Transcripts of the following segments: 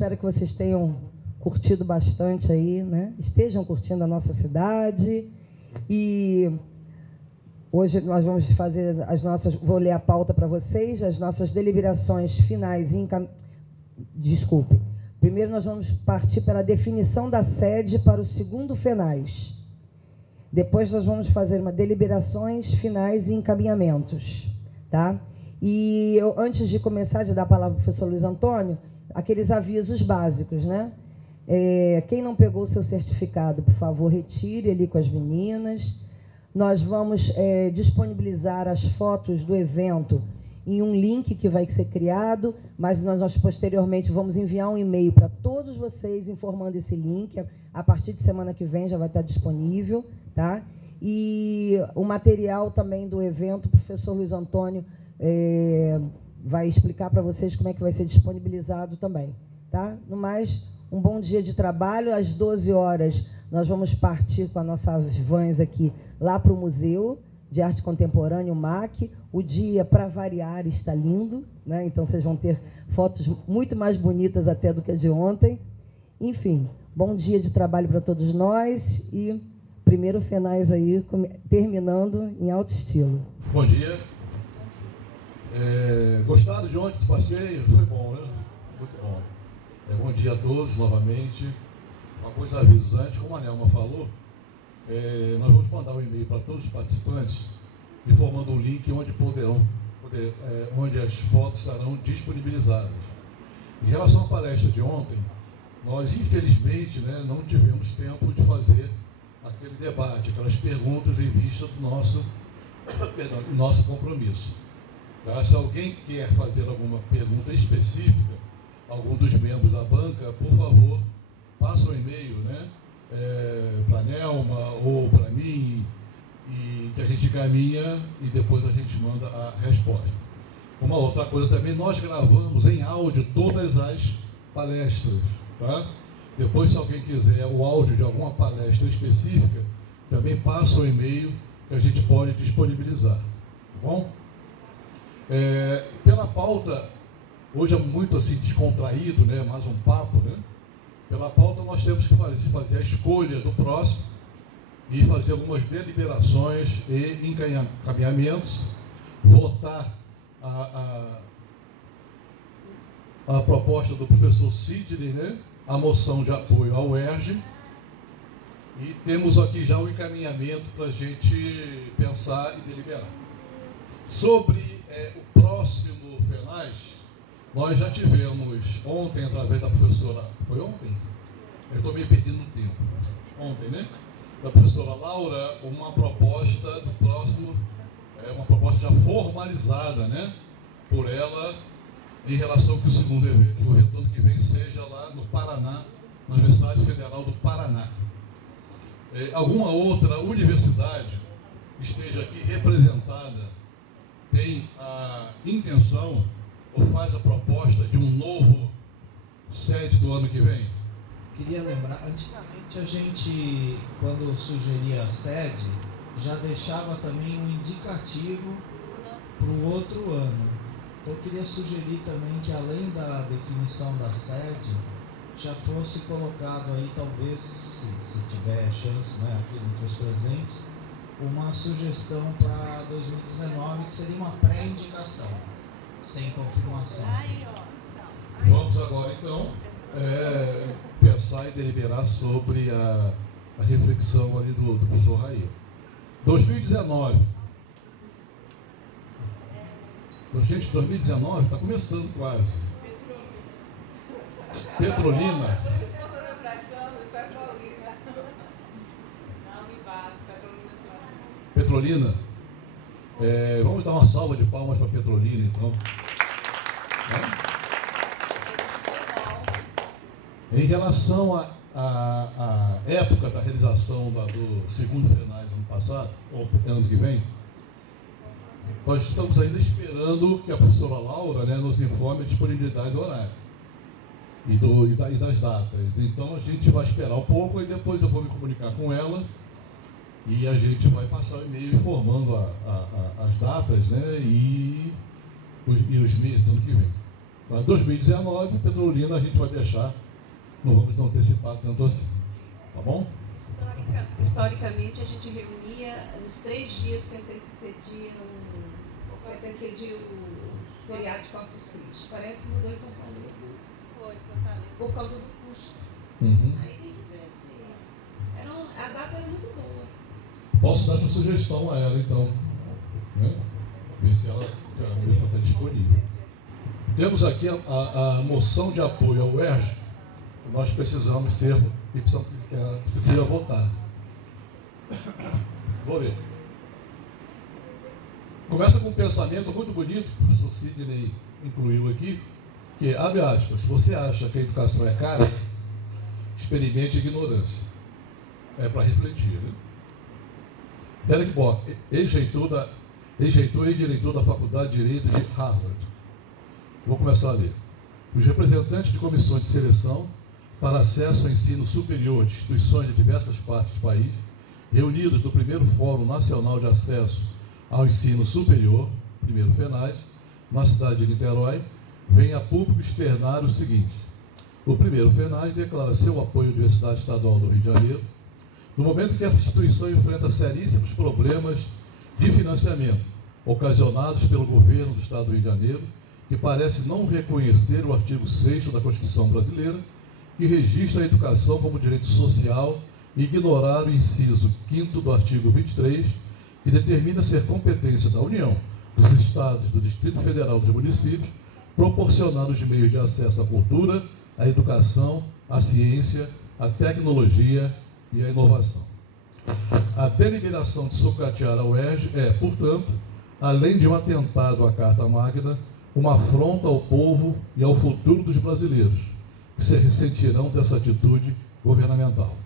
espero que vocês tenham curtido bastante aí, né? Estejam curtindo a nossa cidade. E hoje nós vamos fazer as nossas... Vou ler a pauta para vocês, as nossas deliberações finais e Desculpe. Primeiro nós vamos partir pela definição da sede para o segundo FENAS. Depois nós vamos fazer deliberações finais e encaminhamentos, tá? E eu, antes de começar de dar a palavra ao professor Luiz Antônio, aqueles avisos básicos, né? Quem não pegou o seu certificado, por favor, retire ali com as meninas. Nós vamos disponibilizar as fotos do evento em um link que vai ser criado, mas nós posteriormente vamos enviar um e-mail para todos vocês informando esse link. A partir de semana que vem já vai estar disponível, tá? E o material também do evento, o professor Luiz Antônio vai explicar para vocês como é que vai ser disponibilizado também, tá? No mais, um bom dia de trabalho. Às 12 horas nós vamos partir com as nossas vans aqui lá para o Museu de Arte Contemporânea, o MAC. O dia, para variar, está lindo, né? Então vocês vão ter fotos muito mais bonitas até do que a de ontem. Enfim, bom dia de trabalho para todos nós e primeiro FENAS aí, terminando em alto estilo. Bom dia. Gostaram de ontem do passeio? Foi bom, né? Muito bom. Bom dia a todos novamente. Uma coisa avisante, como a Nelma falou, nós vamos mandar um e-mail para todos os participantes, informando o link onde as fotos estarão disponibilizadas. Em relação à palestra de ontem, nós infelizmente, né, não tivemos tempo de fazer aquele debate, aquelas perguntas em vista do nosso compromisso. Tá? Se alguém quer fazer alguma pergunta específica, algum dos membros da banca, por favor, passa um e-mail, né, para a Nelma ou para mim, e que a gente encaminha e depois a gente manda a resposta. Uma outra coisa também, nós gravamos em áudio todas as palestras, tá? Depois, se alguém quiser o áudio de alguma palestra específica, também passa o e-mail que a gente pode disponibilizar, tá bom? Pela pauta, hoje é muito assim descontraído, né? Mais um papo, né? Pela pauta nós temos que fazer a escolha do próximo e fazer algumas deliberações e encaminhamentos, votar a proposta do professor Sidney, né? A moção de apoio ao UERJ, e temos aqui já um encaminhamento para a gente pensar e deliberar. Sobre o próximo FENAS, nós já tivemos ontem, através da professora... Foi ontem? Eu estou meio perdendo o tempo. Ontem, né? Da professora Laura, uma proposta do próximo... uma proposta já formalizada, né? Por ela, em relação que o segundo evento, que o evento do ano que vem seja lá no Paraná, na Universidade Federal do Paraná. Alguma outra universidade esteja aqui representada, tem a intenção ou faz a proposta de um novo sede do ano que vem? Queria lembrar, antigamente a gente, quando sugeria a sede, já deixava também um indicativo para o outro ano. Então eu queria sugerir também que, além da definição da sede, já fosse colocado aí, talvez, se tiver chance, né, aqui entre os presentes, uma sugestão para 2019, que seria uma pré-indicação, sem confirmação. Vamos agora, então, pensar e deliberar sobre a reflexão ali do professor Raí. 2019. Gente, 2019 está começando quase. Petrolina. Petrolina. Vamos dar uma salva de palmas para a Petrolina, então. Em relação à época da realização do segundo FENAS ano passado, ou ano que vem, nós estamos ainda esperando que a professora Laura, né, nos informe a disponibilidade do horário e das datas. Então a gente vai esperar um pouco e depois eu vou me comunicar com ela e a gente vai passar o e-mail informando as datas, né, e os meses do ano que vem. Então, em 2019, Petrolina a gente vai deixar, não vamos não antecipar tanto assim. Tá bom? Historicamente, a gente reunia nos 3 dias que antecedia o feriado de Corpus Christi. Parece que mudou em Fortaleza. Foi, Fortaleza. Por causa do custo. Uhum. Aí tem que ver se... a data era muito boa. Posso dar essa sugestão a ela, então. Né? Ver se ela está disponível. Temos aqui a moção de apoio ao UERJ. Nós precisamos ser e precisa votar. Vou ler. Começa com um pensamento muito bonito, que o Sr. Sidney incluiu aqui, que, abre aspas, se você acha que a educação é cara, experimente a ignorância. É para refletir, né? Derek Bock, ex-reitor e diretor da Faculdade de Direito de Harvard. Vou começar a ler. Os representantes de comissões de seleção para acesso ao ensino superior de instituições de diversas partes do país, reunidos no primeiro Fórum Nacional de Acesso ao Ensino Superior, primeiro FENAS, na cidade de Niterói, vem a público externar o seguinte: o primeiro FENAS declara seu apoio à Universidade Estadual do Rio de Janeiro, no momento que essa instituição enfrenta seríssimos problemas de financiamento, ocasionados pelo governo do Estado do Rio de Janeiro, que parece não reconhecer o artigo 6º da Constituição brasileira, que registra a educação como direito social, e ignorar o inciso 5º do artigo 23, que determina ser competência da União, dos Estados, do Distrito Federal e dos municípios, proporcionar os meios de acesso à cultura, à educação, à ciência, à tecnologia e à inovação. A deliberação de sucatear a UERJ é, portanto, além de um atentado à Carta Magna, uma afronta ao povo e ao futuro dos brasileiros, que se ressentirão dessa atitude governamental.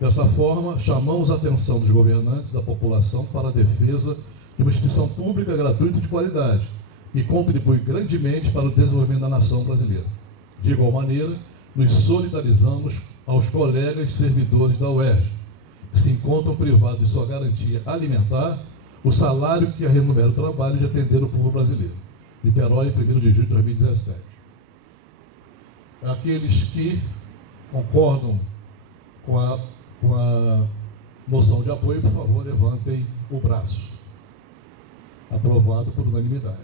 Dessa forma, chamamos a atenção dos governantes da população para a defesa de uma instituição pública gratuita de qualidade, que contribui grandemente para o desenvolvimento da nação brasileira. De igual maneira, nos solidarizamos aos colegas servidores da UERJ, que se encontram privados de sua garantia alimentar, o salário que remunera o trabalho de atender o povo brasileiro. Niterói, 1º de julho de 2017. Aqueles que concordam com a moção de apoio, por favor, levantem o braço. Aprovado por unanimidade.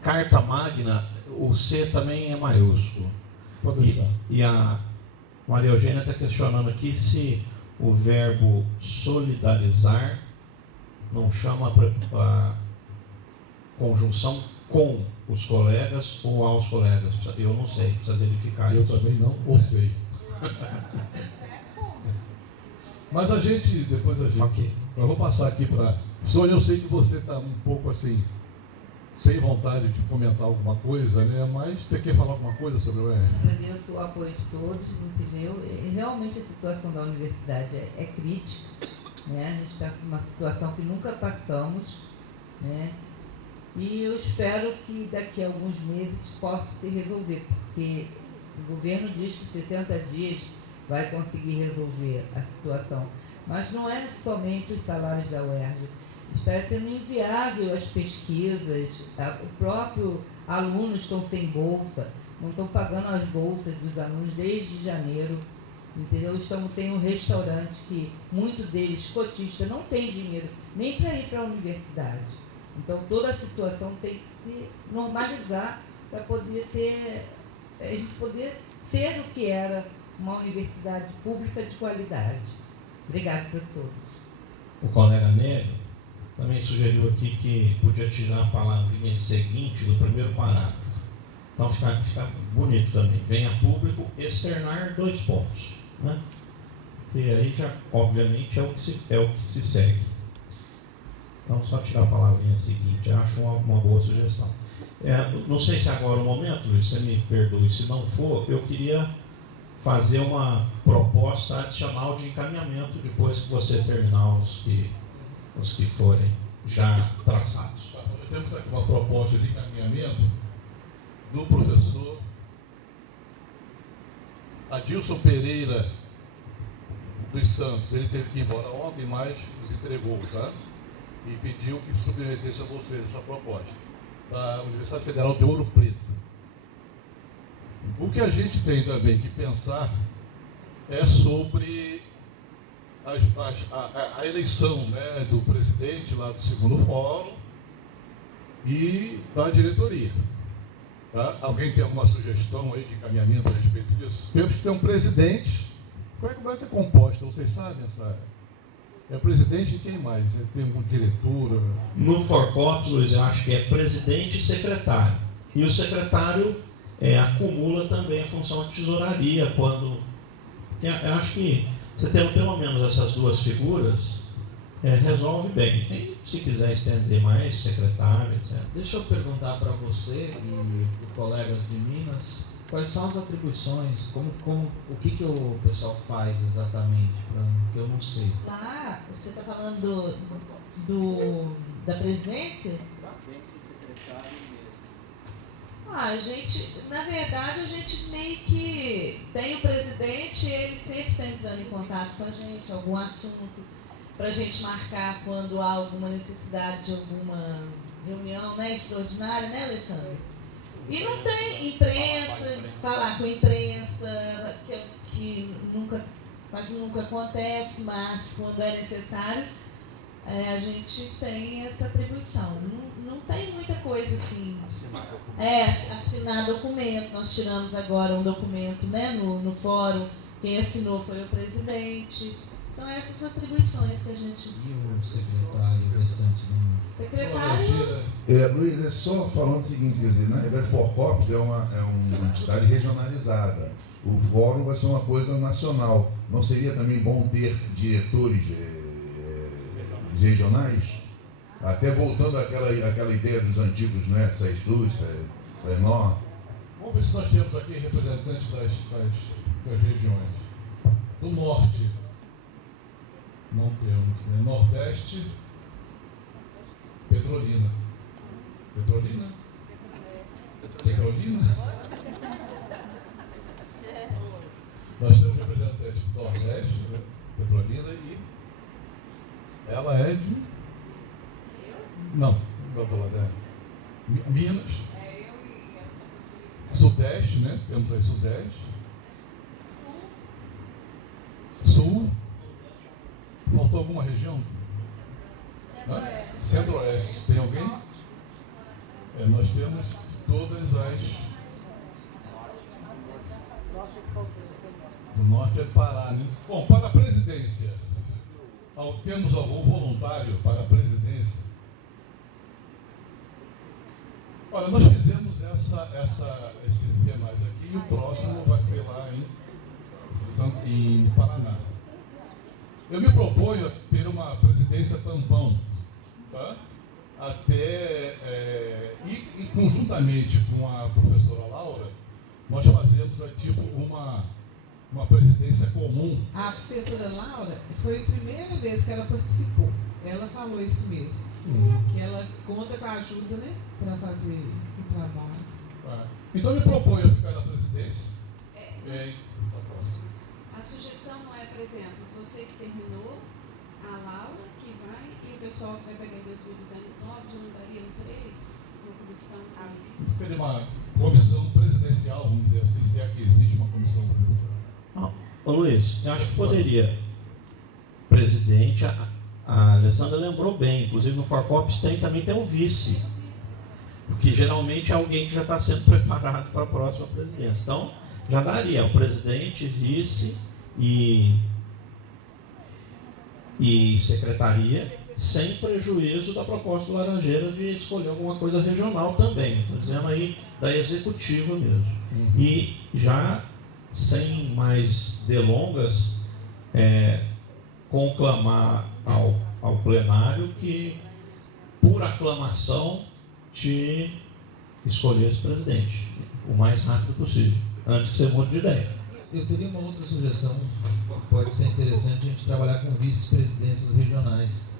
Carta Magna, o C também é maiúsculo. Pode deixar. E a Maria Eugênia está questionando aqui se o verbo solidarizar não chama a conjunção com os colegas ou aos colegas. Eu não sei, precisa verificar Eu isso. também não sei. Mas depois a gente... Ok. Eu vou passar aqui para... Sônia, eu sei que você está um pouco assim, sem vontade de comentar alguma coisa, né? Mas você quer falar alguma coisa sobre o UERJ? Agradeço o apoio de todos, entendeu? E realmente a situação da universidade é crítica, né? A gente está numa situação que nunca passamos, né? E eu espero que daqui a alguns meses possa se resolver, porque o governo diz que 60 dias vai conseguir resolver a situação. Mas não é somente os salários da UERJ. Está sendo inviável as pesquisas, o próprio alunos estão sem bolsa, não estão pagando as bolsas dos alunos desde janeiro, entendeu? Estamos sem um restaurante que muitos deles, cotistas, não tem dinheiro nem para ir para a universidade. Então toda a situação tem que se normalizar para poder a gente poder ser o que era uma universidade pública de qualidade. Obrigado por todos. O colega Nélio também sugeriu aqui que podia tirar a palavrinha seguinte do primeiro parágrafo. Então fica bonito também. Venha público externar 2 pontos. Né? Que aí já, obviamente, é o que se segue. Então só tirar a palavrinha seguinte, acho uma boa sugestão. Não sei se agora é o momento, Luiz, você me perdoe, se não for, eu queria fazer uma proposta adicional de encaminhamento depois que você terminar os que forem já traçados. Nós já temos aqui uma proposta de encaminhamento do professor Adilson Pereira dos Santos. Ele teve que ir embora ontem, mas nos entregou, tá? E pediu que submetesse a vocês essa proposta da Universidade Federal de Ouro Preto. O que a gente tem também que pensar é sobre a eleição, né, do presidente lá do segundo fórum e da diretoria. Tá? Alguém tem alguma sugestão aí de encaminhamento a respeito disso? Temos que ter um presidente. Como é que é composta? Vocês sabem essa? É presidente e quem mais? Tem algum diretor? No Forcops, Luiz, eu acho que é presidente e secretário. E o secretário acumula também a função de tesouraria quando... Eu acho que você tendo pelo menos essas duas figuras, resolve bem. E, se quiser estender mais, secretário, etc. Deixa eu perguntar para você e colegas de Minas, quais são as atribuições, o que o pessoal faz exatamente, que eu não sei. Lá, você está falando da presidência? A gente, na verdade, a gente meio que tem o presidente, ele sempre está entrando em contato com a gente, algum assunto, para a gente marcar quando há alguma necessidade de alguma reunião, né, extraordinária, né, Alessandro? E não tem imprensa, falar com a imprensa, que quase nunca acontece, mas quando é necessário, a gente tem essa atribuição. Não tem muita coisa assim. Assinar documento. Nós tiramos agora um documento, né, no fórum. Quem assinou foi o presidente. São essas atribuições que a gente... E o secretário, o restante do mundo? Secretário... Luiz, é só falando o seguinte, quer dizer, na verdade, Forcops é uma entidade regionalizada. O fórum vai ser uma coisa nacional. Não seria também bom ter diretores regionais? Até voltando àquela ideia dos antigos, né? SAES Plus, Lenor. Vamos ver se nós temos aqui representantes das regiões. Do norte, não temos, né? Nordeste, Petrolina. Petrolina? Petrolina? Nós temos representantes do Nordeste, né? Petrolina, e ela é de... Não do lado dela. Minas. Sudeste, né? Temos aí Sudeste. Sul. Faltou alguma região? Centro-Oeste. Tem alguém? Nós temos todas as... Do norte é Pará, né? Bom, para a presidência, temos algum voluntário para a presidência? Olha, nós fizemos esse FENAS aqui e o próximo vai ser lá em Paraná. Eu me proponho a ter uma presidência tampão, tá? E conjuntamente com a professora Laura, nós fazemos tipo uma presidência comum. A professora Laura, foi a primeira vez que ela participou. Ela falou isso mesmo, que ela conta com a ajuda, né, para fazer o trabalho. Então eu me proponho a ficar na presidência. A sugestão é, por exemplo, você que terminou, a Laura que vai, e o pessoal que vai pegar em 2019, já não dariam 3? Uma comissão que... Seria uma comissão presidencial, vamos dizer assim, se é que existe uma comissão presidencial. Ô Luiz, eu acho que poderia. Presidente, a Alessandra lembrou bem, inclusive no Forcops também tem um vice, porque geralmente é alguém que já está sendo preparado para a próxima presidência. Então, já daria o presidente, vice e secretaria, sem prejuízo da proposta do Laranjeira de escolher alguma coisa regional também. Estou dizendo aí da executiva mesmo. E já, sem mais delongas, conclamar ao plenário que, por aclamação, te escolhesse presidente o mais rápido possível, antes que você mude de ideia. Eu teria uma outra sugestão, pode ser interessante a gente trabalhar com vice-presidências regionais.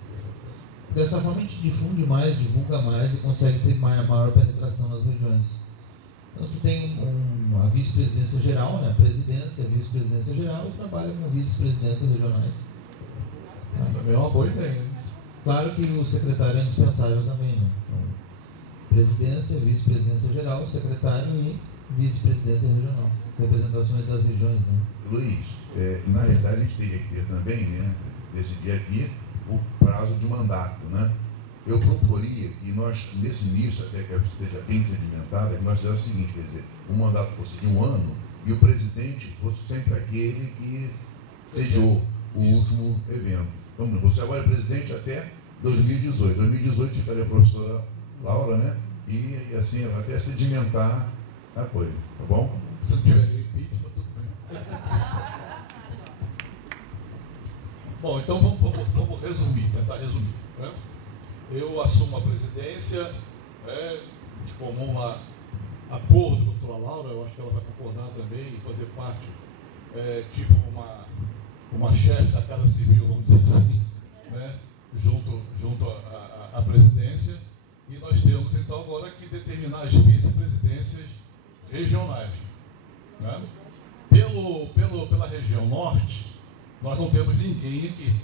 Dessa forma a gente difunde mais, divulga mais e consegue ter maior penetração nas regiões. Então tu tem a vice-presidência geral, né? A presidência, a vice-presidência geral, e trabalha com vice-presidências regionais. Também é uma boa ideia, né? Claro que o secretário é indispensável também, né? Então, presidência, vice-presidência geral, secretário e vice-presidência regional, representações das regiões, né? Luiz, na realidade a gente teria que ter também, né, decidir aqui o prazo de mandato, né? Eu proporia que nós, nesse início, até que esteja bem sedimentada, que nós fizéssemos o seguinte, quer dizer, o mandato fosse de 1 ano e o presidente fosse sempre aquele que sediou o último evento. Então, você agora é presidente até 2018. 2018 ficaria a professora Laura, né? E assim, até sedimentar a coisa, tá bom? Se não tiver impeachment, tudo bem. Bom, então vamos resumir, tentar resumir, né? Eu assumo a presidência, de comum acordo com a professora Laura, eu acho que ela vai concordar também e fazer parte, tipo uma chefe da Casa Civil, vamos dizer assim, né? junto à presidência, e nós temos então agora que determinar as vice-presidências regionais, né? Pela região norte, nós não temos ninguém aqui.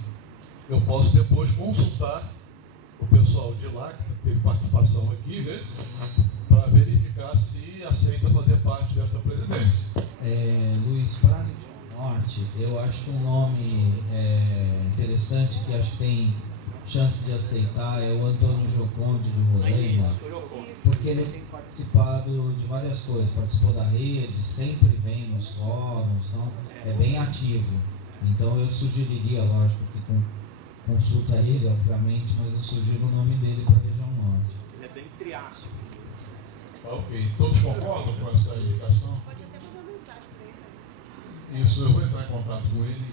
Eu posso depois consultar o pessoal de lá, que teve participação aqui, né, para verificar se aceita fazer parte dessa presidência. Luiz, para a região norte, eu acho que um nome interessante, que acho que tem chance de aceitar, é o Antônio Joconde de Roraima, porque ele tem participado de várias coisas, participou da rede, sempre vem nos fóruns, então é bem ativo. Então eu sugeriria, lógico que consulta ele, obviamente, mas eu sugiro o nome dele para a região norte. Ele é bem triássico. Ok, todos concordam com essa indicação? Pode até mandar mensagem para ele. Isso, eu vou entrar em contato com ele.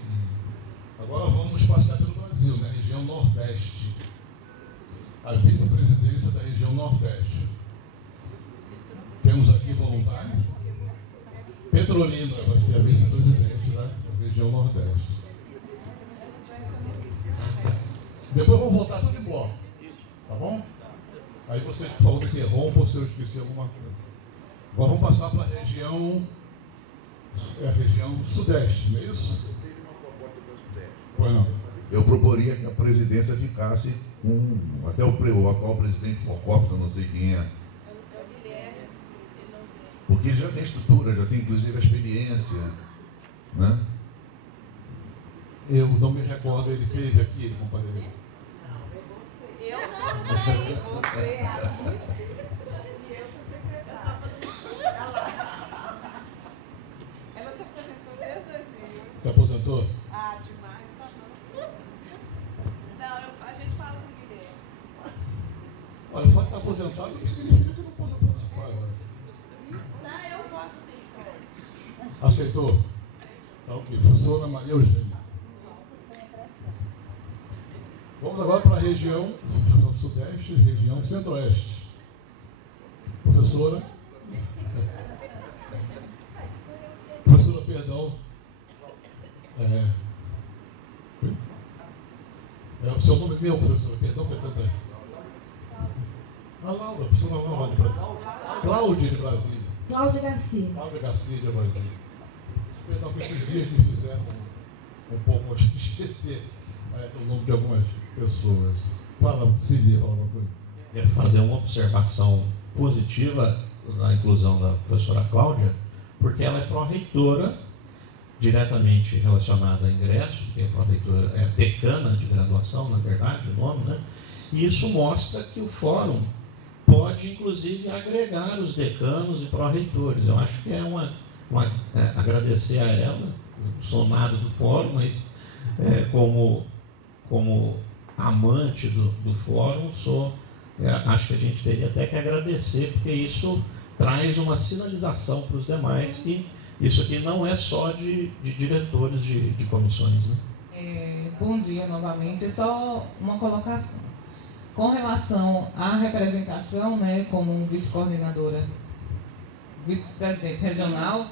Agora vamos passear pelo Brasil, na região Nordeste. A vice-presidência da região Nordeste. Temos aqui voluntários. Petrolina vai ser a vice-presidente da região Nordeste. Depois vamos voltar tudo em bloco. Tá bom? Aí vocês, por favor, me interrompam se eu esqueci alguma coisa. Agora vamos passar para a região Sudeste, não é isso? Pois não. Eu proporia que a presidência ficasse com até o atual presidente Forcop, que eu não sei quem é. Porque ele já tem estrutura, já tem inclusive a experiência, né? Eu não me recordo, ele teve aqui, ele compartilhou. Eu não sei, você é a vice e eu sou secretária. Ela está apresentou desde 2008. Se aposentou? Ah, demais, tá bom. Não, a gente fala com o Guilherme. Olha, o fato de estar aposentado não significa que eu não possa participar, eu acho. Não, eu posso sim. Aceitou? Tá ok. Professora Maria Eugênia. Vamos agora para a região Sudeste, região Centro-Oeste. Professora. Professora, perdão. O seu nome é meu, professora. Perdão por tanta. A Laura, professora Laura de Brasília. Cláudia de Brasília. Cláudia Garcia. Cláudia Garcia de Brasília. Perdão que esses dias me fizeram um pouco de esquecer o nome de algumas pessoas. Fala, Silvia, fala uma coisa. Quero fazer uma observação positiva na inclusão da professora Cláudia, porque ela é pró-reitora, diretamente relacionada a ingresso, porque a pró-reitora é decana de graduação, na verdade, o nome, né? E isso mostra que o fórum pode, inclusive, agregar os decanos e pró-reitores. Eu acho que agradecer a ela, sou nada do fórum, mas como amante do fórum, acho que a gente teria até que agradecer, porque isso traz uma sinalização para os demais que isso aqui não é só de diretores de comissões, né? Bom dia novamente. É só uma colocação. Com relação à representação, né, como vice-coordenadora, vice-presidente regional,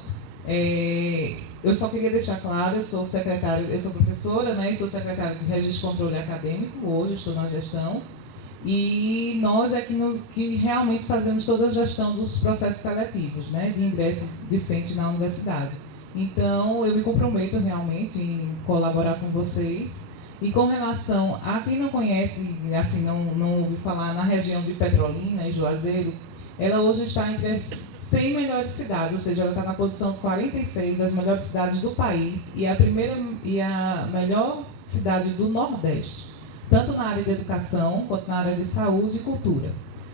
eu só queria deixar claro, eu sou professora, né, e sou secretária de Registro e Controle Acadêmico, hoje estou na gestão, e nós é que realmente fazemos toda a gestão dos processos seletivos, né, de ingresso discente na universidade. Então, eu me comprometo realmente em colaborar com vocês. E com relação a quem não conhece, assim, não ouviu falar na região de Petrolina e Juazeiro, ela hoje está entre as 100 melhores cidades, ou seja, ela está na posição 46 das melhores cidades do país e a primeira e a melhor cidade do Nordeste, tanto na área de educação quanto na área de saúde e cultura.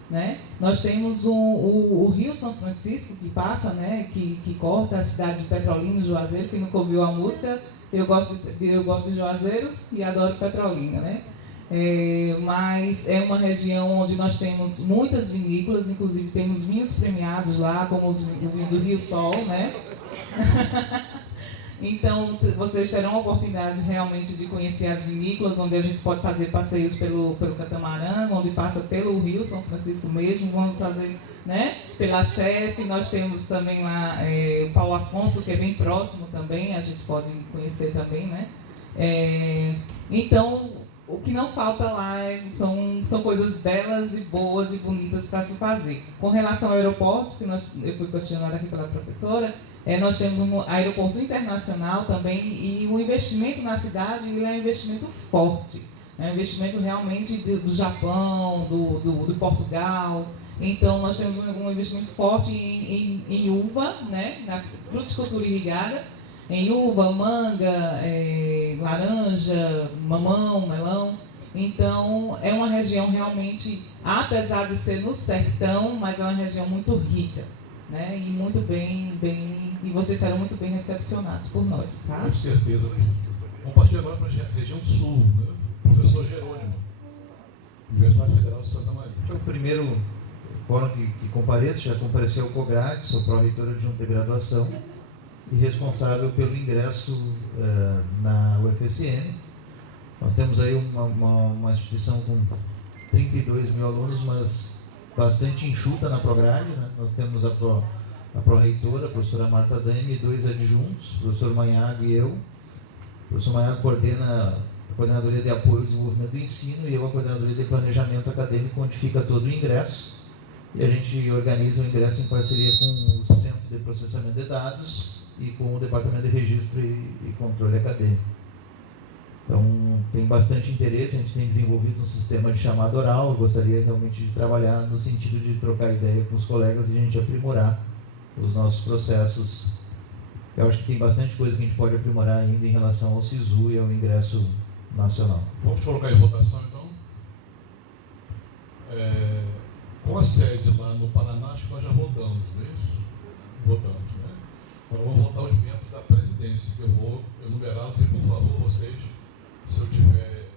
Né? Nós temos o Rio São Francisco, que passa, né, que corta a cidade de Petrolina e Juazeiro. Quem nunca ouviu a música, eu gosto de Juazeiro e adoro Petrolina. Né? Mas é uma região onde nós temos muitas vinícolas, inclusive temos vinhos premiados lá, como o vinho do Rio Sol. Né? Então, vocês terão a oportunidade realmente de conhecer as vinícolas, onde a gente pode fazer passeios pelo catamarã, onde passa pelo Rio São Francisco mesmo, vamos fazer, né, pela Chesse. Nós temos também lá o Paulo Afonso, que é bem próximo também, a gente pode conhecer também, né. Então, o que não falta lá são coisas belas e boas e bonitas para se fazer. Com relação a aeroportos, que eu fui questionada aqui pela professora, nós temos um aeroporto internacional também e o investimento na cidade ele é um investimento forte. É um investimento realmente do Japão, do Portugal. Então, nós temos um investimento forte em uva, né, na fruticultura irrigada, em uva, manga, laranja, mamão, melão. Então, é uma região realmente, apesar de ser no sertão, mas é uma região muito rica, né? E muito bem, e vocês serão muito bem recepcionados por nós, tá? Com certeza, né? Vamos partir agora para a região sul, né? Professor Jerônimo, Universidade Federal de Santa Maria. É o primeiro fórum que compareço, já compareceu ao COGRAD, sou pró-reitor adjunto de graduação e responsável pelo ingresso na UFSM. Nós temos aí uma instituição com 32 mil alunos, mas bastante enxuta na Prograde, né? Nós temos a pró-reitora, a professora Marta Dami, e 2 adjuntos, o professor Manhago e eu. O professor Manhago coordena a Coordenadoria de Apoio ao Desenvolvimento do Ensino e eu a Coordenadoria de Planejamento Acadêmico, onde fica todo o ingresso. E a gente organiza o ingresso em parceria com o Centro de Processamento de Dados e com o Departamento de Registro e Controle Acadêmico. Então, tem bastante interesse, a gente tem desenvolvido um sistema de chamada oral. Eu gostaria realmente de trabalhar no sentido de trocar ideia com os colegas e a gente aprimorar os nossos processos. Eu acho que tem bastante coisa que a gente pode aprimorar ainda em relação ao SISU e ao ingresso nacional. Vamos colocar em votação, então. Com a sede lá no Paraná, acho que nós já votamos, não é isso? Votamos, né? Agora vamos votar os membros da presidência, que eu vou enumerá-los e, por favor, vocês, se eu tiver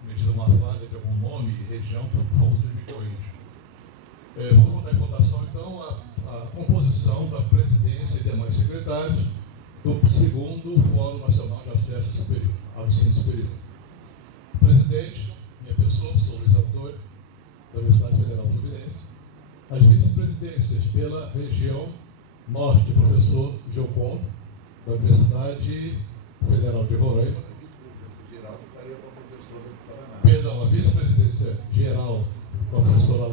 cometido uma falha de algum nome e região, por favor, vocês me corrijam. Vamos votar em votação, então, a composição da presidência e demais secretários do 2º Fórum Nacional de Acesso ao Ensino Superior. Presidente, minha pessoa, sou Luiz Antônio, da Universidade Federal Fluminense. As vice-presidências pela região norte, professor Giocondo, da Universidade Federal de Roraima. Perdão, a vice-presidência geral, a professora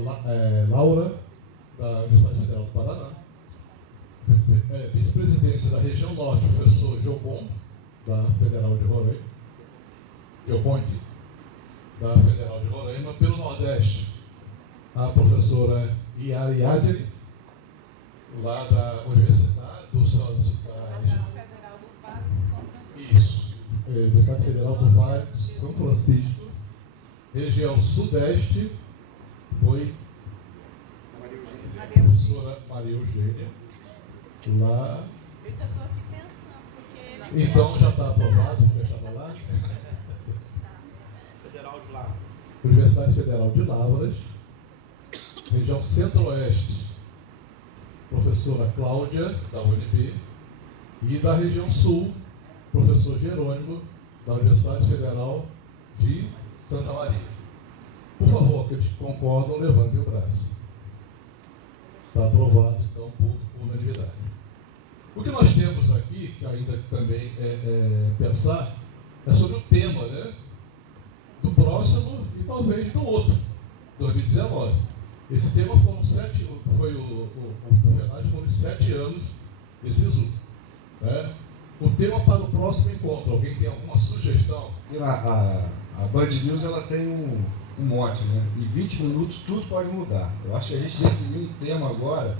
Laura, da Universidade Federal do Paraná. Vice-presidência da região norte, professor Giocondo, da Federal de Roraima. Giocondi, da Federal de Roraima. Pelo Nordeste, a professora Iari Adri, lá da Universidade do Santos. Federal do Vale de São Francisco. Isso, Universidade Federal do Vale de São Francisco. Região Sudeste foi a professora Maria Eugênia, lá. Eu estou aqui pensando, porque... Então já está aprovado, porque estava lá. Federal de Lavras. Universidade Federal de Lavras. Região Centro-Oeste, professora Cláudia, da UNB. E da região Sul, professor Jerônimo, da Universidade Federal de Santa Maria. Por favor, aqueles que concordam, levantem o braço. Está aprovado, então, por unanimidade. O que nós temos aqui, que ainda também pensar, é sobre o tema, né, do próximo e talvez do outro, 2019. Esse tema foram 7 anos de SISU. Né? O tema para o próximo encontro, alguém tem alguma sugestão? A Band News ela tem um mote, né? Em 20 minutos tudo pode mudar. Eu acho que a gente definiu um tema agora,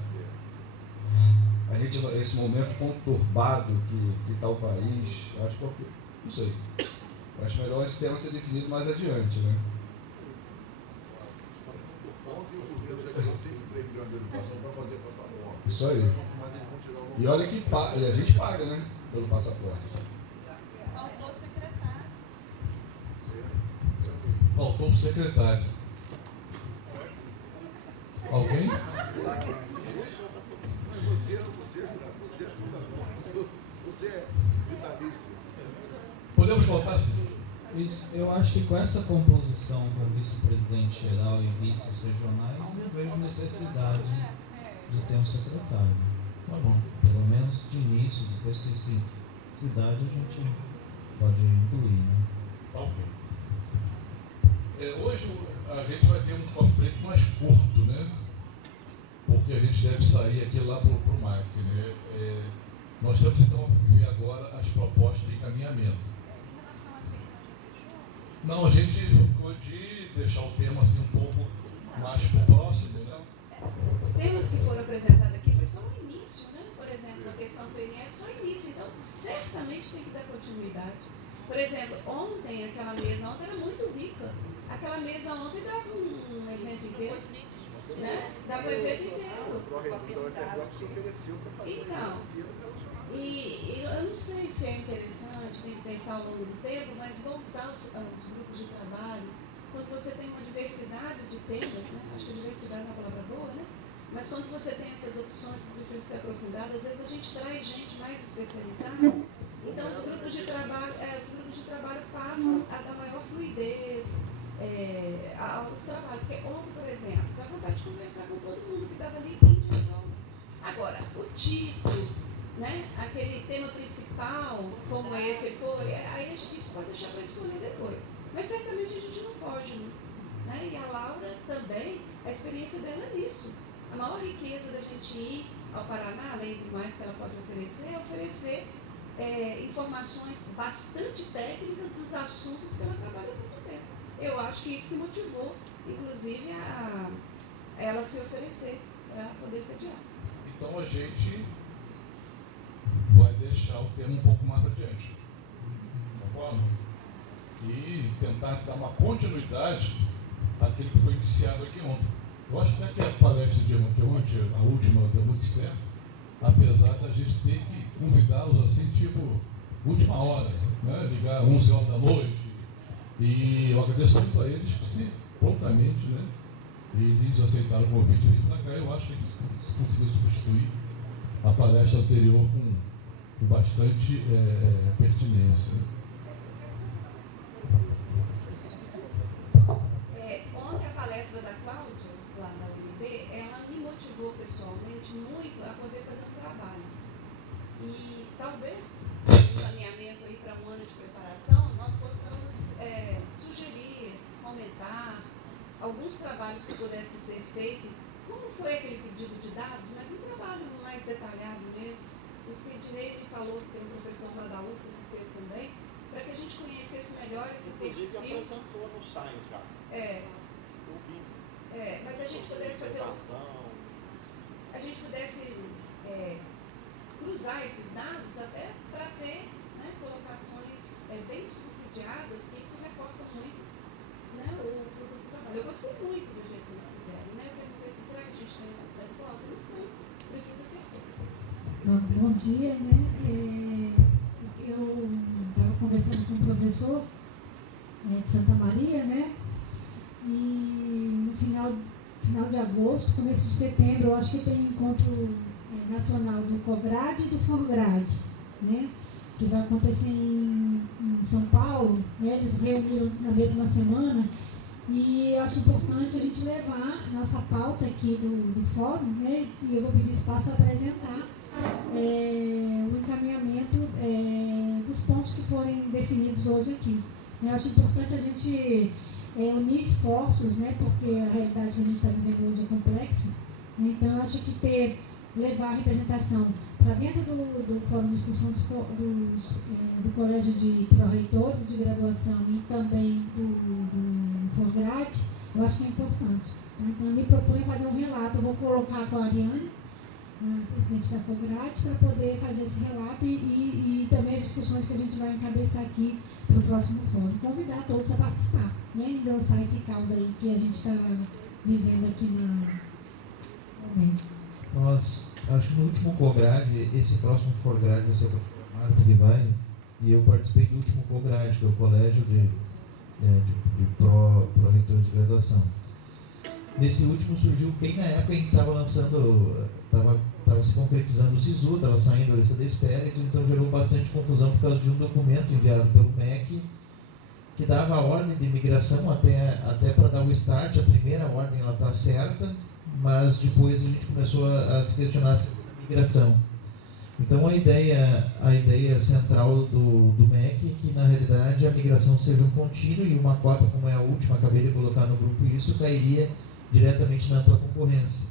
esse momento conturbado que está o país, acho que não sei. Eu acho melhor esse tema ser definido mais adiante, né? Isso aí. E olha que a gente paga, né? Pelo passaporte. Faltou o secretário. Faltou o secretário. Alguém? Você é vitalício. Podemos voltar, sim? Eu acho que com essa composição com vice-presidente geral e vices regionais, não vejo necessidade de ter um secretário. Tá bom. Pelo menos de início, depois se cidade a gente pode incluir, né? Ok. Hoje a gente vai ter um coffee break mais curto, né? Porque a gente deve sair aqui lá para o MAC, né? Nós temos então a ver agora as propostas de encaminhamento. Não, a gente ficou de deixar o tema assim um pouco mais para o próximo, né? Os temas que foram apresentados aqui foi só o início, né? Por exemplo, a questão do PNL é só o início, então certamente tem que dar continuidade. Por exemplo, ontem, aquela mesa ontem era muito rica. Aquela mesa ontem dava um evento inteiro, né? Dava um evento inteiro. Então, e eu não sei se é interessante, tem que pensar ao longo do tempo, mas voltar aos grupos de trabalho, quando você tem uma diversidade de temas, né? Acho que a diversidade é uma palavra boa, né? Mas quando você tem essas opções que precisam ser aprofundadas, às vezes a gente traz gente mais especializada. Então os grupos de trabalho passam a dar maior fluidez aos trabalhos. Porque ontem, por exemplo, dá vontade de conversar com todo mundo que estava ali individualmente. Agora, o título, né? Aquele tema principal, como esse for, aí acho que isso pode deixar para escolher depois. Mas certamente a gente não foge, né? E a Laura também, a experiência dela é nisso. A maior riqueza da gente ir ao Paraná, além do mais que ela pode oferecer, é oferecer informações bastante técnicas dos assuntos que ela trabalha há muito tempo. Eu acho que isso que motivou, inclusive, a ela se oferecer para poder sediar. Então a gente vai deixar o tema um pouco mais adiante. Concordo? E tentar dar uma continuidade àquilo que foi iniciado aqui ontem. Eu acho que até que a palestra de ontem, a última, deu muito certo, apesar da gente ter que convidá-los assim, tipo, última hora, né? Ligar 11 horas da noite. E eu agradeço muito a eles que se prontamente, né? Eles aceitaram o convite de vir para cá. Eu acho que eles conseguiram substituir a palestra anterior com bastante pertinência. Ontem a palestra da Cláudia, lá na UNB, ela me motivou pessoalmente muito a poder fazer um trabalho. E talvez, no encaminhamento aí para um ano de preparação, nós possamos sugerir, fomentar alguns trabalhos que pudessem ser feitos, como foi aquele pedido de dados, mas um trabalho mais detalhado mesmo. O Sidney me falou que tem um professor lá da UFA que fez também, para que a gente conhecesse melhor esse perfil. Inclusive apresentou no Science já. Mas a gente pudesse fazer a gente pudesse cruzar esses dados até para ter, né, colocações bem subsidiadas, que isso reforça muito, né, o produto do trabalho. Eu gostei muito do jeito que eles fizeram, né? Eu perguntei assim, será que a gente tem essas respostas? Não, precisa ser feito. Bom dia, né? Eu estava conversando com um professor de Santa Maria, né? E no final de agosto, começo de setembro, eu acho que tem encontro nacional do COGRAD e do FORGRAD, né? Que vai acontecer em São Paulo, né? Eles reuniram na mesma semana e eu acho importante a gente levar nossa pauta aqui do fórum, né? E eu vou pedir espaço para apresentar o encaminhamento dos pontos que forem definidos hoje aqui. Eu acho importante a gente unir esforços, né, porque a realidade que a gente está vivendo hoje é complexa, né, então eu acho que levar a representação para dentro do fórum de discussão do colégio de pró-reitores de graduação e também do Forgrade, eu acho que é importante. Tá? Então, eu me proponho a fazer um relato, eu vou colocar com a Ariane, a presidente da Forgrade, para poder fazer esse relato e também as discussões que a gente vai encabeçar aqui para o próximo fórum. Convidar todos a participar, né? Endossar esse caldo aí que a gente está vivendo aqui na momento. Nós, acho que no último COGRAD, esse próximo FORGRAD vai ser a Marta que vai, e eu participei do último COGRAD, que é o Colégio de Pró-Reitores de Graduação. Nesse último surgiu bem na época em que estava lançando, estava se concretizando o SISU, estava saindo a lista de espera, então gerou bastante confusão por causa de um documento enviado pelo MEC que dava a ordem de migração até para dar o start. A primeira ordem ela está certa, mas depois a gente começou a se questionar a migração. Então a ideia central do MEC é que na realidade a migração seja um contínuo, e uma cota, como é a última, acabei de colocar no grupo, isso cairia diretamente na ampla concorrência.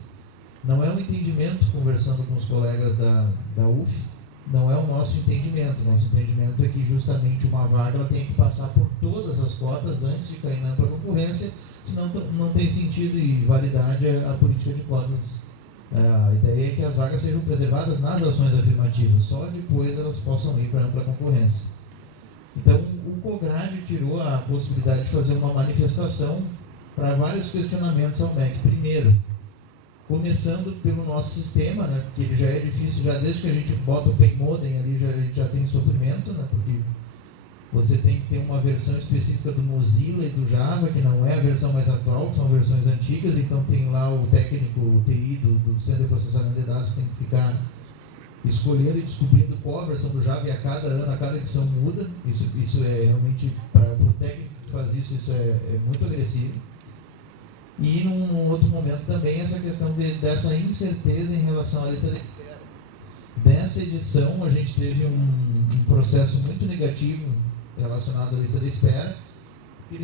Não é um entendimento, conversando com os colegas da UF, não é o nosso entendimento. Nosso entendimento é que justamente uma vaga ela tem que passar por todas as cotas antes de cair na ampla concorrência, senão não tem sentido e validade a política de cotas. A ideia é que as vagas sejam preservadas nas ações afirmativas, só depois elas possam ir para a ampla concorrência. Então, o COGRAD tirou a possibilidade de fazer uma manifestação para vários questionamentos ao MEC. Primeiro, começando pelo nosso sistema, né, que ele já é difícil, já desde que a gente bota o PayModem ali, a gente já tem sofrimento, né, porque você tem que ter uma versão específica do Mozilla e do Java, que não é a versão mais atual, que são versões antigas, então tem lá o técnico, o TI do Centro de Processamento de Dados, que tem que ficar escolhendo e descobrindo qual a versão do Java, e a cada ano, a cada edição muda. Isso é realmente, para o técnico que faz isso é muito agressivo. E num outro momento também essa questão dessa incerteza em relação à lista de espera. Nessa edição a gente teve um processo muito negativo relacionado à lista de espera, que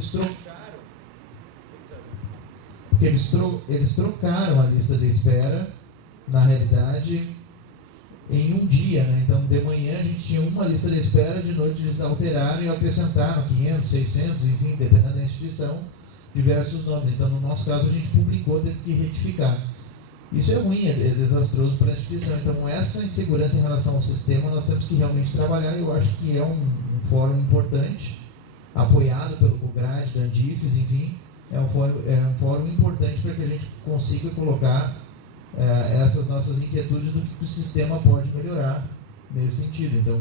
eles trocaram a lista de espera, na realidade, em um dia, né? Então, de manhã a gente tinha uma lista de espera, de noite eles alteraram e acrescentaram 500, 600, enfim, dependendo da instituição, diversos nomes. Então, no nosso caso, a gente publicou, teve que retificar. Isso é ruim, é desastroso para a instituição. Então, essa insegurança em relação ao sistema, nós temos que realmente trabalhar, e eu acho que é um fórum importante, apoiado pelo COGRAD, da Andifes, enfim, é um fórum importante para que a gente consiga colocar essas nossas inquietudes do que o sistema pode melhorar nesse sentido. Então,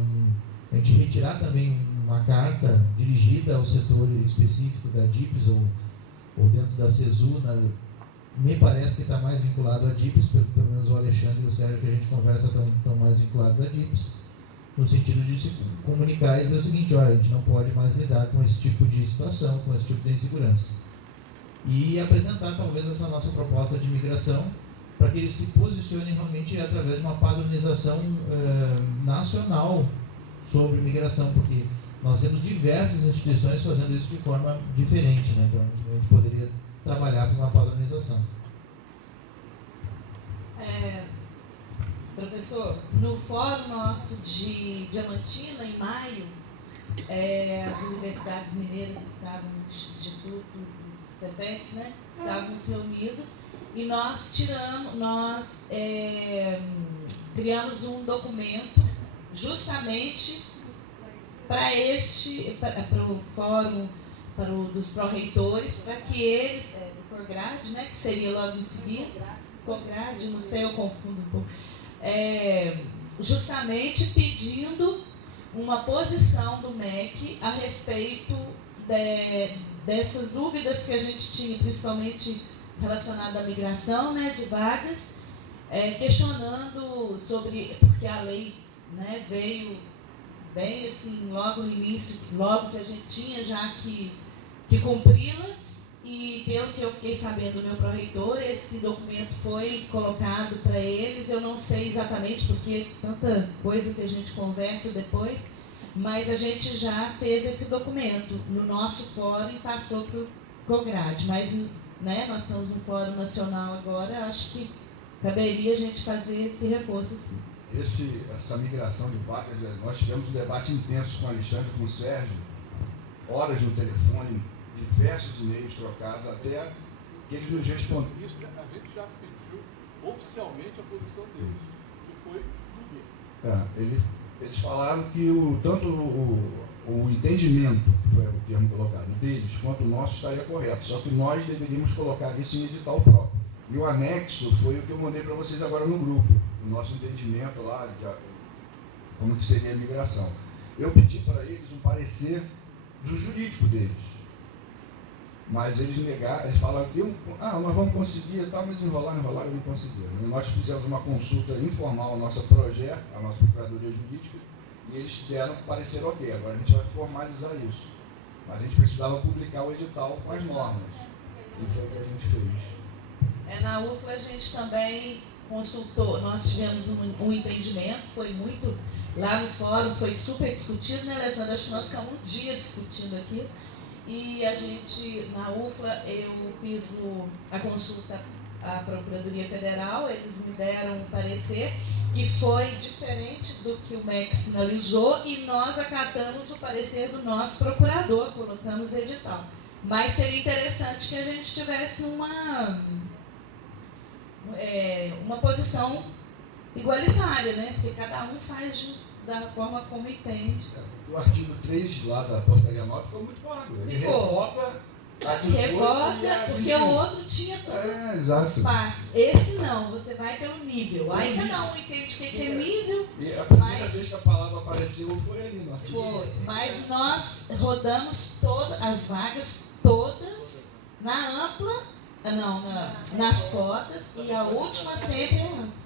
a gente retirar também uma carta dirigida ao setor específico da DIPS ou dentro da CESU, me parece que está mais vinculado à DIPS, pelo menos o Alexandre e o Sérgio que a gente conversa estão mais vinculados à DIPS, no sentido de se comunicar e dizer o seguinte: olha, a gente não pode mais lidar com esse tipo de situação, com esse tipo de insegurança. E apresentar talvez essa nossa proposta de migração, para que eles se posicionem realmente através de uma padronização nacional sobre migração, porque nós temos diversas instituições fazendo isso de forma diferente, né? Então a gente poderia trabalhar para uma padronização. Professor, no fórum nosso de Diamantina, em maio, as universidades mineiras estavam, os institutos, os CEPETs, né, estávamos reunidos, e nós criamos um documento justamente para o fórum dos pró-reitores, para que eles, do FORGRAD, né, que seria logo em seguida, FORGRAD, não sei, eu confundo um pouco, justamente pedindo uma posição do MEC a respeito dessas dúvidas que a gente tinha, principalmente relacionada à migração, né, de vagas, questionando sobre, porque a lei, né, veio bem assim, logo no início, logo que a gente tinha já que cumpri-la, e pelo que eu fiquei sabendo do meu pró-reitor, esse documento foi colocado para eles. Eu não sei exatamente, porque tanta coisa que a gente conversa depois, mas a gente já fez esse documento no nosso fórum e passou para o COGRAD. Mas, né, nós estamos no Fórum Nacional agora, acho que caberia a gente fazer esse reforço, sim. Essa migração de vagas, nós tivemos um debate intenso com o Alexandre e com o Sérgio, horas no telefone, diversos e-mails trocados até que eles nos respondem. Isso, a gente já pediu oficialmente a posição deles, que foi ninguém. Eles falaram que tanto o entendimento, que foi o termo colocado, deles, quanto o nosso estaria correto, só que nós deveríamos colocar isso em edital próprio. E o anexo foi o que eu mandei para vocês agora no grupo, o nosso entendimento lá, como que seria a migração. Eu pedi para eles um parecer do jurídico deles, mas eles negaram, eles falaram que nós vamos conseguir e tal, mas enrolaram e não conseguiram. E nós fizemos uma consulta informal, a nossa projeto, a nossa Procuradoria Jurídica, e eles deram parecer ok, agora a gente vai formalizar isso. Mas a gente precisava publicar o edital com as normas, e foi o que a gente fez. Na UFLA a gente também consultou, nós tivemos um entendimento, foi muito, lá no fórum foi super discutido, né, Alessandra? Acho que nós ficamos um dia discutindo aqui. E a gente, na UFLA, eu fiz a consulta à Procuradoria Federal, eles me deram um parecer que foi diferente do que o MEC sinalizou e nós acatamos o parecer do nosso procurador, colocamos edital. Mas seria interessante que a gente tivesse uma posição igualitária, né? Porque cada um faz da forma como entende. O artigo 3 lá da portaria 9 ficou muito vago. Ele revoga a 18 e a porque o outro tinha os passos. Esse não, você vai pelo nível. Aí cada um entende o que é nível. E a primeira vez que a palavra apareceu foi ali no artigo. Foi, mas nós rodamos as vagas todas na ampla, nas cotas, e a última sempre é ampla.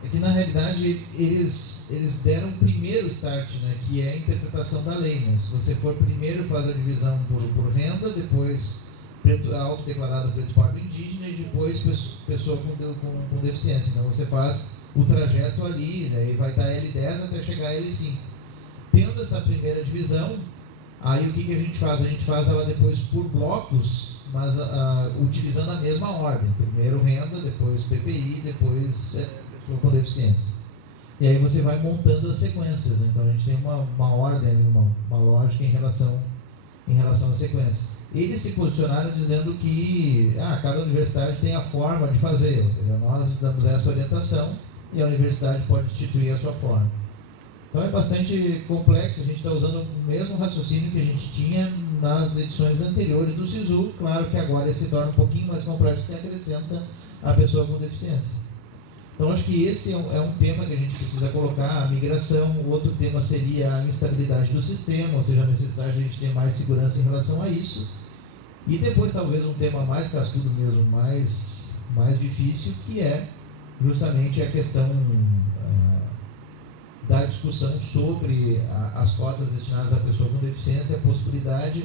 É que, na realidade, eles deram o primeiro start, né, que é a interpretação da lei. Né? Se você for primeiro, faz a divisão por renda, depois autodeclarado preto, pardo, indígena e depois pessoa com deficiência. Então, você faz o trajeto ali, daí vai dar L10 até chegar a L5. Tendo essa primeira divisão, aí o que a gente faz? A gente faz ela depois por blocos, mas utilizando a mesma ordem. Primeiro renda, depois PPI, depois com deficiência. E aí você vai montando as sequências. Então a gente tem uma ordem, uma lógica em relação à sequência. Eles se posicionaram dizendo que cada universidade tem a forma de fazer, ou seja, nós damos essa orientação e a universidade pode instituir a sua forma. Então é bastante complexo, a gente está usando o mesmo raciocínio que a gente tinha nas edições anteriores do SISU, claro que agora se torna um pouquinho mais complexo, que acrescenta a pessoa com deficiência. Então, acho que esse é um tema que a gente precisa colocar, a migração. O outro tema seria a instabilidade do sistema, ou seja, a necessidade de a gente ter mais segurança em relação a isso. E depois, talvez, um tema mais cascudo mesmo, mais difícil, que é justamente a questão da discussão sobre as cotas destinadas à pessoa com deficiência, a possibilidade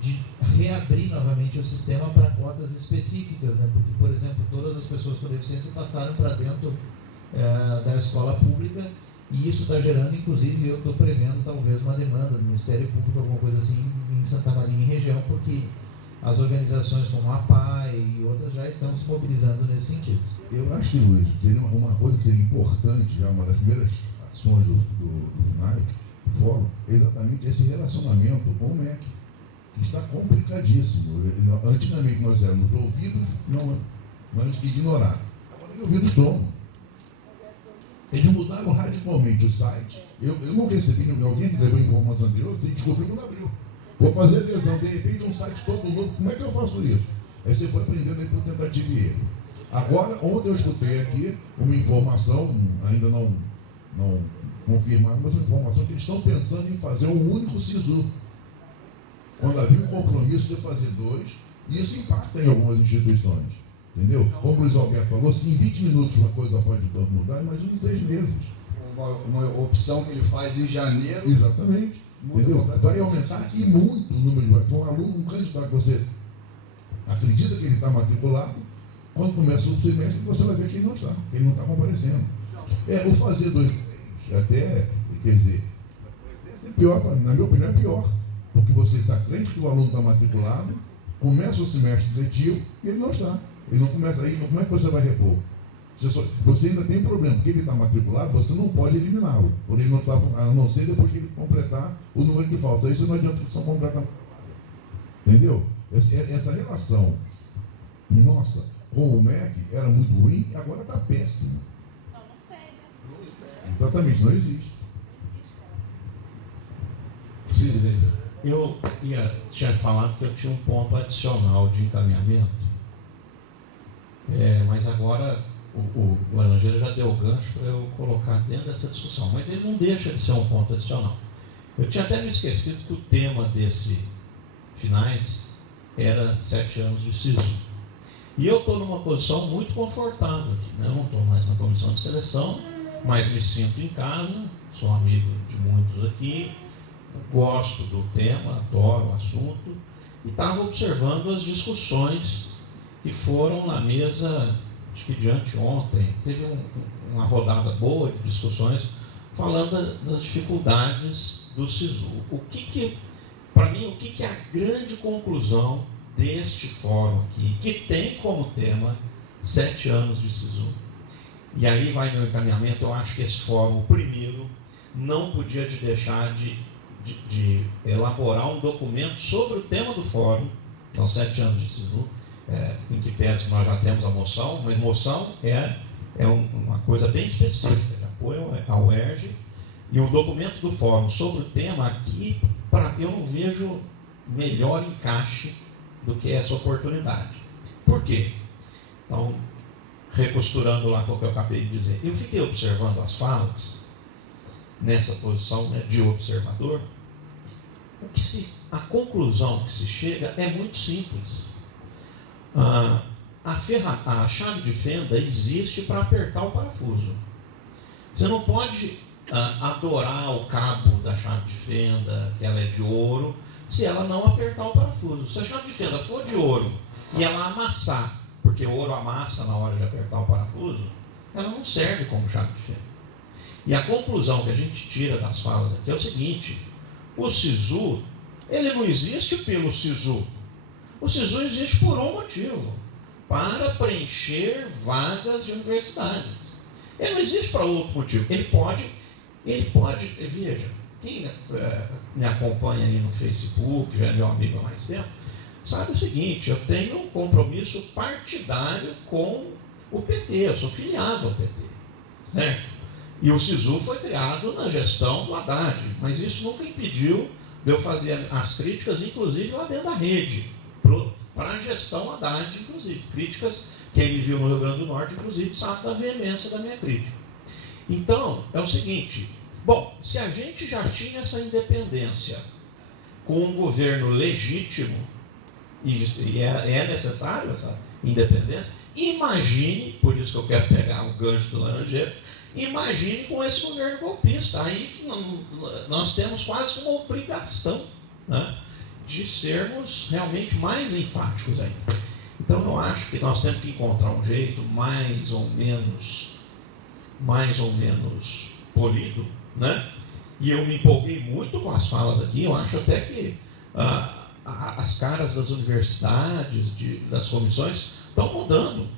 de reabrir novamente o sistema para cotas específicas, né? Porque, por exemplo, todas as pessoas com deficiência passaram para dentro da escola pública e isso está gerando, inclusive, eu estou prevendo talvez uma demanda do Ministério Público, alguma coisa assim, em Santa Maria e região, porque as organizações como a APAE e outras já estão se mobilizando nesse sentido. Eu acho que, Luiz, seria uma coisa que seria importante, já uma das primeiras ações do FUNAI, do Fórum, é exatamente esse relacionamento com o MEC, que está complicadíssimo. Antigamente nós éramos ouvidos, mas ignorados. Agora ouvidos somos. Eles mudaram radicalmente o site. Eu não recebi, alguém que levou informação anterior, você descobriu que não abriu. Vou fazer adesão, de repente um site todo novo, como é que eu faço isso? Aí você foi aprendendo aí por tentativa e erro. Agora, ontem eu escutei aqui uma informação, ainda não confirmada, mas uma informação que eles estão pensando em fazer um único SISU. Quando havia um compromisso de fazer 2, e isso impacta em algumas instituições. Entendeu? Como o Luiz Alberto falou, se em 20 minutos uma coisa pode mudar, imagina em 6 meses. Uma opção que ele faz em janeiro. Exatamente. Entendeu? Vai aumentar e muito o número de vagas. Um aluno, um candidato, você acredita que ele está matriculado, quando começa o semestre, você vai ver que ele não está, que ele não está comparecendo. O fazer 2, até, quer dizer, é pior, na minha opinião, é pior. Porque você está crente que o aluno está matriculado, começa o semestre letivo e ele não está. Ele não começa, aí como é que você vai repor? Você ainda tem um problema, porque ele está matriculado, você não pode eliminá-lo, por ele não estar, a não ser depois que ele completar o número de falta. Aí você não adianta que só completar Entendeu? Essa relação nossa com o MEC era muito ruim e agora está péssima. Exatamente, não existe. Sidney. Eu tinha falado que eu tinha um ponto adicional de encaminhamento, mas agora o Laranjeira já deu o gancho para eu colocar dentro dessa discussão, mas ele não deixa de ser um ponto adicional. Eu tinha até me esquecido que o tema desse finais era 7 anos de SISU. E eu estou numa posição muito confortável aqui, né? Eu não estou mais na comissão de seleção, mas me sinto em casa, sou amigo de muitos aqui, gosto do tema, adoro o assunto, e estava observando as discussões que foram na mesa, acho que de anteontem, teve uma rodada boa de discussões falando das dificuldades do SISU. Para mim, o que é a grande conclusão deste fórum aqui, que tem como tema 7 anos de SISU? E aí vai meu encaminhamento. Eu acho que esse fórum, o primeiro, não podia deixar de elaborar um documento sobre o tema do fórum, então 7 anos de SISU, em que pese que nós já temos a moção, mas moção é uma coisa bem específica, de apoio ao UERJ, e um documento do fórum sobre o tema aqui, eu não vejo melhor encaixe do que essa oportunidade. Por quê? Então, recosturando lá com o que eu acabei de dizer, eu fiquei observando as falas, nessa posição, né, de observador. A conclusão que se chega é muito simples. A chave de fenda existe para apertar o parafuso. Você não pode adorar o cabo da chave de fenda, que ela é de ouro, se ela não apertar o parafuso. Se a chave de fenda for de ouro e ela amassar, porque o ouro amassa na hora de apertar o parafuso, ela não serve como chave de fenda. E a conclusão que a gente tira das falas aqui é o seguinte: o SISU, ele não existe pelo SISU. O SISU existe por um motivo: para preencher vagas de universidades. Ele não existe para outro motivo. Ele pode, veja, quem me acompanha aí no Facebook, já é meu amigo há mais tempo, sabe o seguinte: eu tenho um compromisso partidário com o PT, eu sou filiado ao PT, certo? E o SISU foi criado na gestão do Haddad, mas isso nunca impediu de eu fazer as críticas, inclusive lá dentro da rede, para a gestão Haddad, inclusive. Críticas, quem me viu no Rio Grande do Norte, inclusive, sabe da veemência da minha crítica. Então, é o seguinte: bom, se a gente já tinha essa independência com um governo legítimo, e é necessário essa independência, imagine, por isso que eu quero pegar o gancho do Laranjeira, imagine com esse governo golpista. Aí que nós temos quase uma obrigação, né, de sermos realmente mais enfáticos ainda. Então eu acho que nós temos que encontrar um jeito mais ou menos polido, né? E eu me empolguei muito com as falas aqui. Eu acho até que as caras das universidades, das comissões, estão mudando.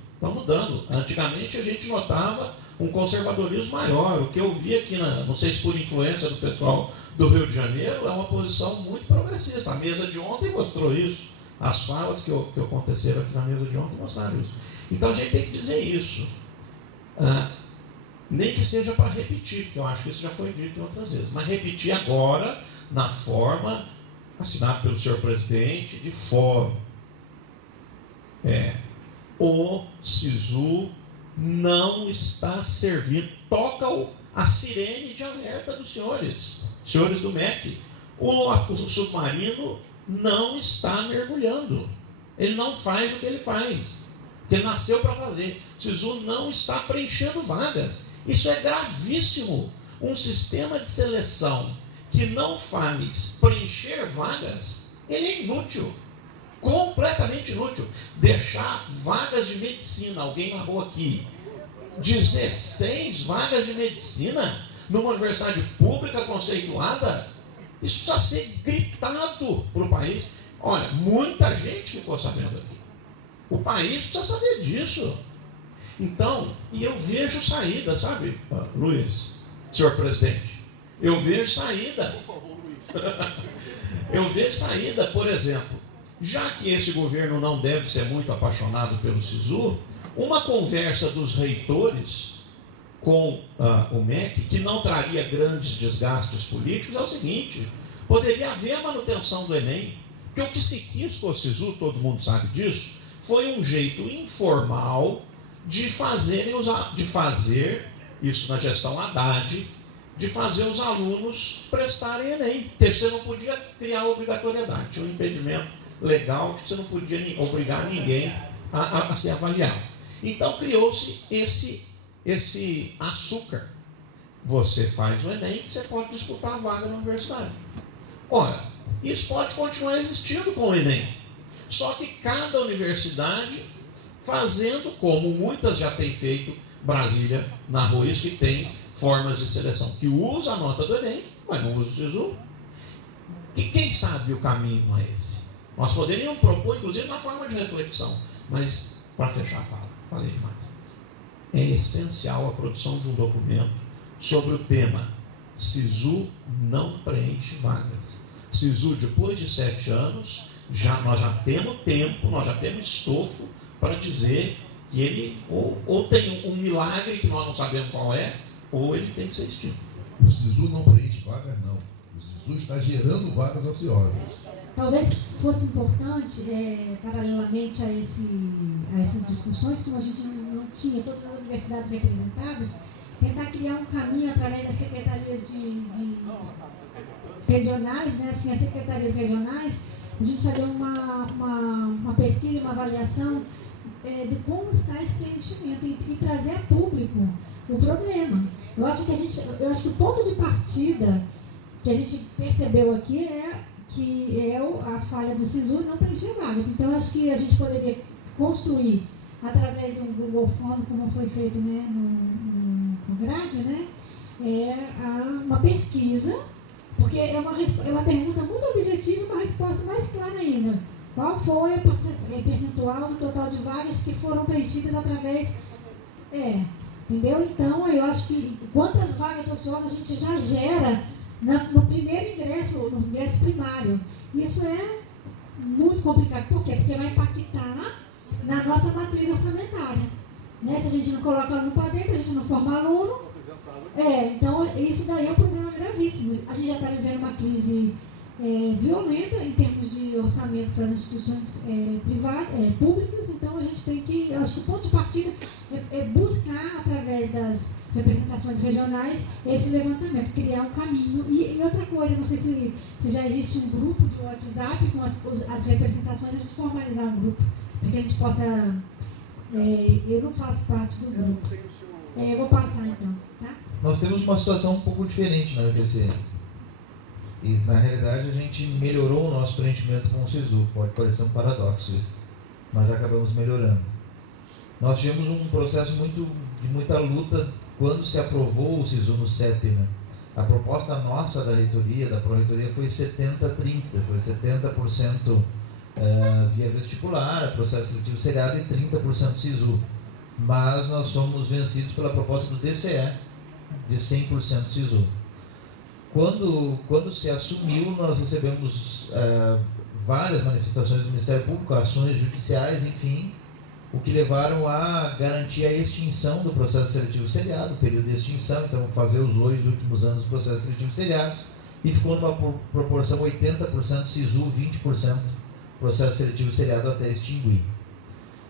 Antigamente a gente notava um conservadorismo maior. O que eu vi aqui, não sei se por influência do pessoal do Rio de Janeiro, é uma posição muito progressista. A mesa de ontem mostrou isso. As falas que aconteceram aqui na mesa de ontem mostraram isso. Então a gente tem que dizer isso. Nem que seja para repetir, porque eu acho que isso já foi dito em outras vezes, mas repetir agora na forma assinada pelo senhor presidente de fórum. O SISU não está servindo. Toca a sirene de alerta dos senhores do MEC. O submarino não está mergulhando. Ele não faz o que ele faz, que ele nasceu para fazer. O SISU não está preenchendo vagas. Isso é gravíssimo. Um sistema de seleção que não faz preencher vagas, ele é inútil. Completamente inútil. Deixar vagas de medicina, alguém narrou aqui, 16 vagas de medicina numa universidade pública conceituada, isso precisa ser gritado para o país. Olha, muita gente ficou sabendo aqui. O país precisa saber disso. Então, e eu vejo saída, sabe, Luiz, senhor presidente, eu vejo saída. Eu vejo saída, por exemplo, já que esse governo não deve ser muito apaixonado pelo SISU, uma conversa dos reitores com o MEC, que não traria grandes desgastes políticos, é o seguinte: poderia haver a manutenção do Enem, porque o que se quis com o SISU, todo mundo sabe disso, foi um jeito informal de fazer isso na gestão Haddad, de fazer os alunos prestarem Enem, porque você não podia criar obrigatoriedade, tinha um impedimento legal de que você não podia obrigar ninguém a se avaliar. Então criou-se esse açúcar. Você faz o Enem, você pode disputar a vaga na universidade. Ora, isso pode continuar existindo com o Enem, só que cada universidade fazendo como muitas já têm feito, Brasília, na Ruiz, que tem formas de seleção, que usa a nota do Enem, mas não usa o SISU. E quem sabe o caminho não é esse? Nós poderíamos propor, inclusive, na forma de reflexão, mas, para fechar a fala, falei demais. É essencial a produção de um documento sobre o tema SISU não preenche vagas. SISU, depois de 7 anos, nós já temos tempo, nós já temos estofo para dizer que ele ou tem um milagre que nós não sabemos qual é, ou ele tem que ser extinto. O SISU não preenche vagas, não. O SISU está gerando vagas ociosas. Talvez fosse importante, paralelamente a essas discussões, como a gente não tinha todas as universidades representadas, tentar criar um caminho através das secretarias regionais, né, assim, as secretarias regionais, a gente fazer uma pesquisa, uma avaliação de como está esse preenchimento e trazer a público o problema. Eu acho que o ponto de partida que a gente percebeu aqui é a falha do SISU não preencher vagas. Então, eu acho que a gente poderia construir, através do Google Form, como foi feito, né, no Grade, né, uma pesquisa, porque é uma pergunta muito objetiva e uma resposta mais clara ainda. Qual foi o percentual do total de vagas que foram preenchidas através... entendeu? Então, eu acho que quantas vagas ociosas a gente já gera no primeiro ingresso, no ingresso primário. Isso é muito complicado. Por quê? Porque vai impactar na nossa matriz orçamentária. Né? Se a gente não coloca aluno para dentro, a gente não forma aluno. Então, isso daí é um problema gravíssimo. A gente já está vivendo uma crise violenta em termos de orçamento para as instituições públicas. Então, a gente tem que... Eu acho que o ponto de partida é buscar, através das representações regionais, esse levantamento, criar um caminho. E outra coisa, não sei se já existe um grupo de WhatsApp com as representações, a gente formalizar um grupo, para que a gente possa... eu não faço parte do grupo. Eu vou passar, então. Tá? Nós temos uma situação um pouco diferente na UFC. E, na realidade, a gente melhorou o nosso preenchimento com o SISU. Pode parecer um paradoxo isso, mas acabamos melhorando. Nós tivemos um processo de muita luta quando se aprovou o SISU no CEP. Né? A proposta nossa da reitoria, da pró-reitoria, foi 70-30. Foi 70% via vestibular, processo seletivo seriado, e 30% SISU. Mas nós fomos vencidos pela proposta do DCE, de 100% SISU. Quando se assumiu, nós recebemos várias manifestações do Ministério Público, ações judiciais, enfim, o que levaram a garantir a extinção do processo seletivo seriado, o período de extinção, então fazer os 2 últimos anos do processo seletivo seriado, e ficou numa proporção 80% SISU, 20% processo seletivo seriado até extinguir.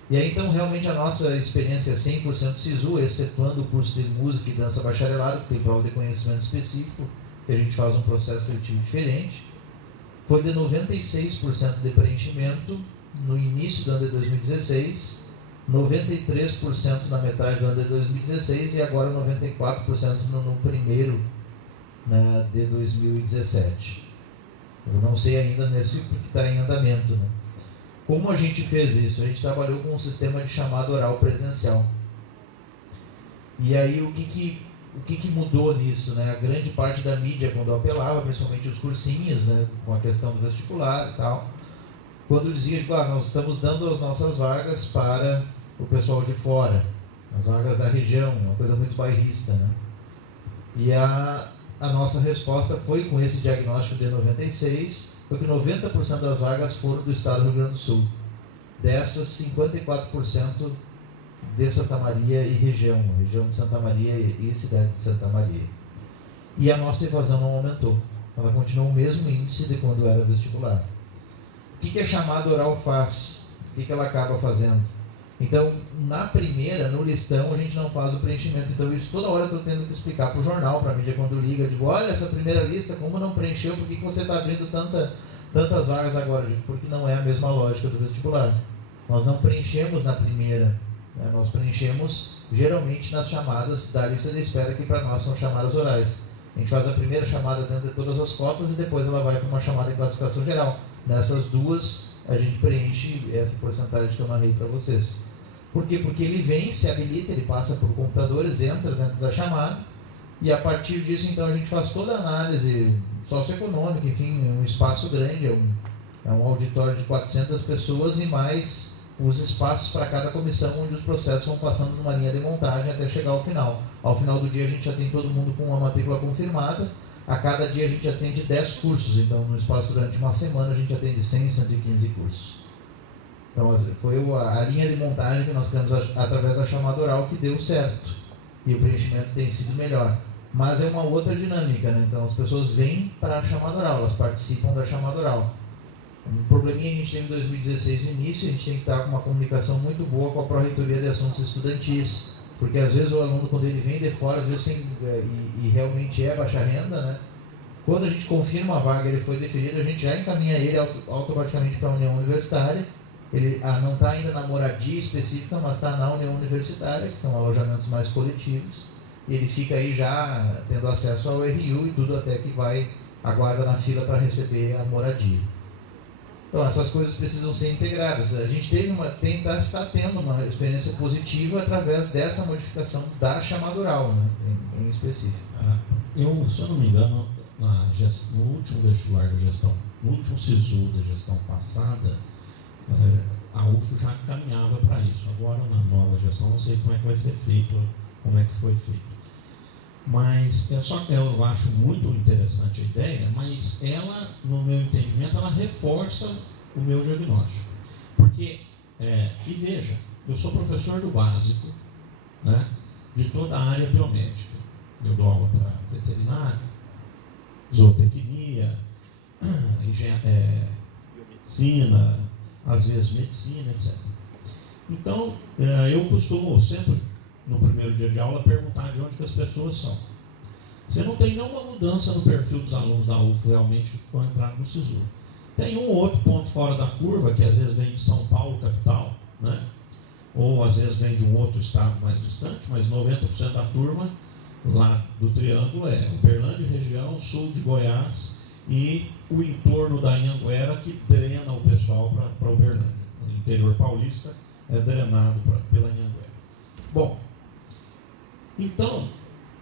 E aí, então, realmente a nossa experiência é 100% SISU, excetuando o curso de música e dança bacharelado, que tem prova de conhecimento específico, que a gente faz um processo seletivo diferente. Foi de 96% de preenchimento no início do ano de 2016, 93% na metade do ano de 2016 e agora 94% no primeiro, né, de 2017. Eu não sei ainda nesse, porque está em andamento. Né? Como a gente fez isso? A gente trabalhou com um sistema de chamada oral presencial. E aí o que mudou nisso? Né? A grande parte da mídia, quando apelava, principalmente os cursinhos, né, com a questão do vestibular e tal, quando dizia, nós estamos dando as nossas vagas para o pessoal de fora, as vagas da região, uma coisa muito bairrista. Né? E a nossa resposta foi, com esse diagnóstico de 96, foi que 90% das vagas foram do estado do Rio Grande do Sul. Dessas, 54% de Santa Maria e região de Santa Maria e cidade de Santa Maria. E a nossa evasão não aumentou. Ela continua o mesmo índice de quando era vestibular. O que a chamada oral faz? O que ela acaba fazendo? Então, na primeira, no listão, a gente não faz o preenchimento. Então, isso toda hora eu estou tendo que explicar para o jornal, para a mídia, quando liga. Eu digo, olha, essa primeira lista, como não preencheu? Por que você está abrindo tantas vagas agora? Eu digo, porque não é a mesma lógica do vestibular. Nós não preenchemos na primeira, né? Nós preenchemos, geralmente, nas chamadas da lista de espera, que para nós são chamadas orais. A gente faz a primeira chamada dentro de todas as cotas e depois ela vai para uma chamada de classificação geral. Nessas duas, a gente preenche essa porcentagem que eu narrei para vocês. Por quê? Porque ele vem, se habilita, ele passa por computadores, entra dentro da chamada, e a partir disso, então, a gente faz toda a análise socioeconômica, enfim, um espaço grande, é um auditório de 400 pessoas e mais os espaços para cada comissão, onde os processos vão passando numa linha de montagem até chegar ao final. Ao final do dia, a gente já tem todo mundo com uma matrícula confirmada. A cada dia a gente atende 10 cursos, então no espaço durante uma semana a gente atende 100, 115 cursos. Então foi a linha de montagem que nós criamos através da chamada oral que deu certo. E o preenchimento tem sido melhor. Mas é uma outra dinâmica, né? Então as pessoas vêm para a chamada oral, elas participam da chamada oral. Um probleminha que a gente teve em 2016 no início, a gente tem que estar com uma comunicação muito boa com a Pró-Reitoria de Assuntos Estudantis, porque às vezes o aluno, quando ele vem de fora, às vezes e realmente é baixa renda, né? Quando a gente confirma a vaga, ele foi deferido, a gente já encaminha ele automaticamente para a União Universitária. Ele não está ainda na moradia específica, mas está na União Universitária, que são alojamentos mais coletivos, e ele fica aí já tendo acesso ao RU e tudo, até que aguarda na fila para receber a moradia. Então, essas coisas precisam ser integradas. A gente está tendo uma experiência positiva através dessa modificação da chamada oral, né, em específico. Eu, se eu não me engano, no último vestibular da gestão, no último SISU da gestão passada, a UFO já caminhava para isso. Agora, na nova gestão, não sei como é que vai ser feito, como é que foi feito. Mas eu acho muito interessante a ideia, mas ela, no meu entendimento, ela reforça o meu diagnóstico. Porque, e veja, eu sou professor do básico, né, de toda a área biomédica. Eu dou aula para veterinário, zootecnia, medicina, às vezes medicina, etc. Então, eu costumo sempre, no primeiro dia de aula, perguntar de onde que as pessoas são. Você não tem nenhuma mudança no perfil dos alunos da UFO realmente quando entrar no SISU. Tem um ou outro ponto fora da curva, que às vezes vem de São Paulo, capital, né? Ou às vezes vem de um outro estado mais distante, mas 90% da turma lá do Triângulo é Uberlândia, região, sul de Goiás e o entorno da Anhanguera, que drena o pessoal para Uberlândia. O interior paulista é drenado pela Anhanguera. Bom, então,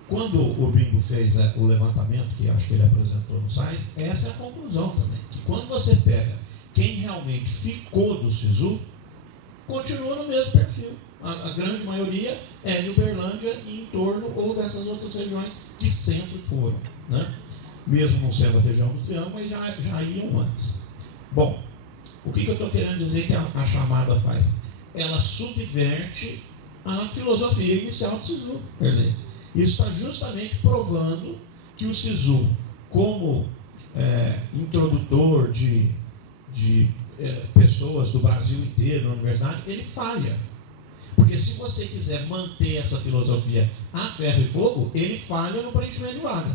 quando o Bingo fez o levantamento, que acho que ele apresentou no site, essa é a conclusão também, que quando você pega quem realmente ficou do SISU, continua no mesmo perfil. A grande maioria é de Uberlândia e em torno ou dessas outras regiões que sempre foram, né? Mesmo não sendo a região do Triângulo, mas já iam antes. Bom, o que eu estou querendo dizer que a chamada faz? Ela subverte a filosofia inicial do SISU. Quer dizer, isso está justamente provando que o SISU, como introdutor de pessoas do Brasil inteiro na universidade, ele falha. Porque se você quiser manter essa filosofia a ferro e fogo, ele falha no preenchimento de vaga.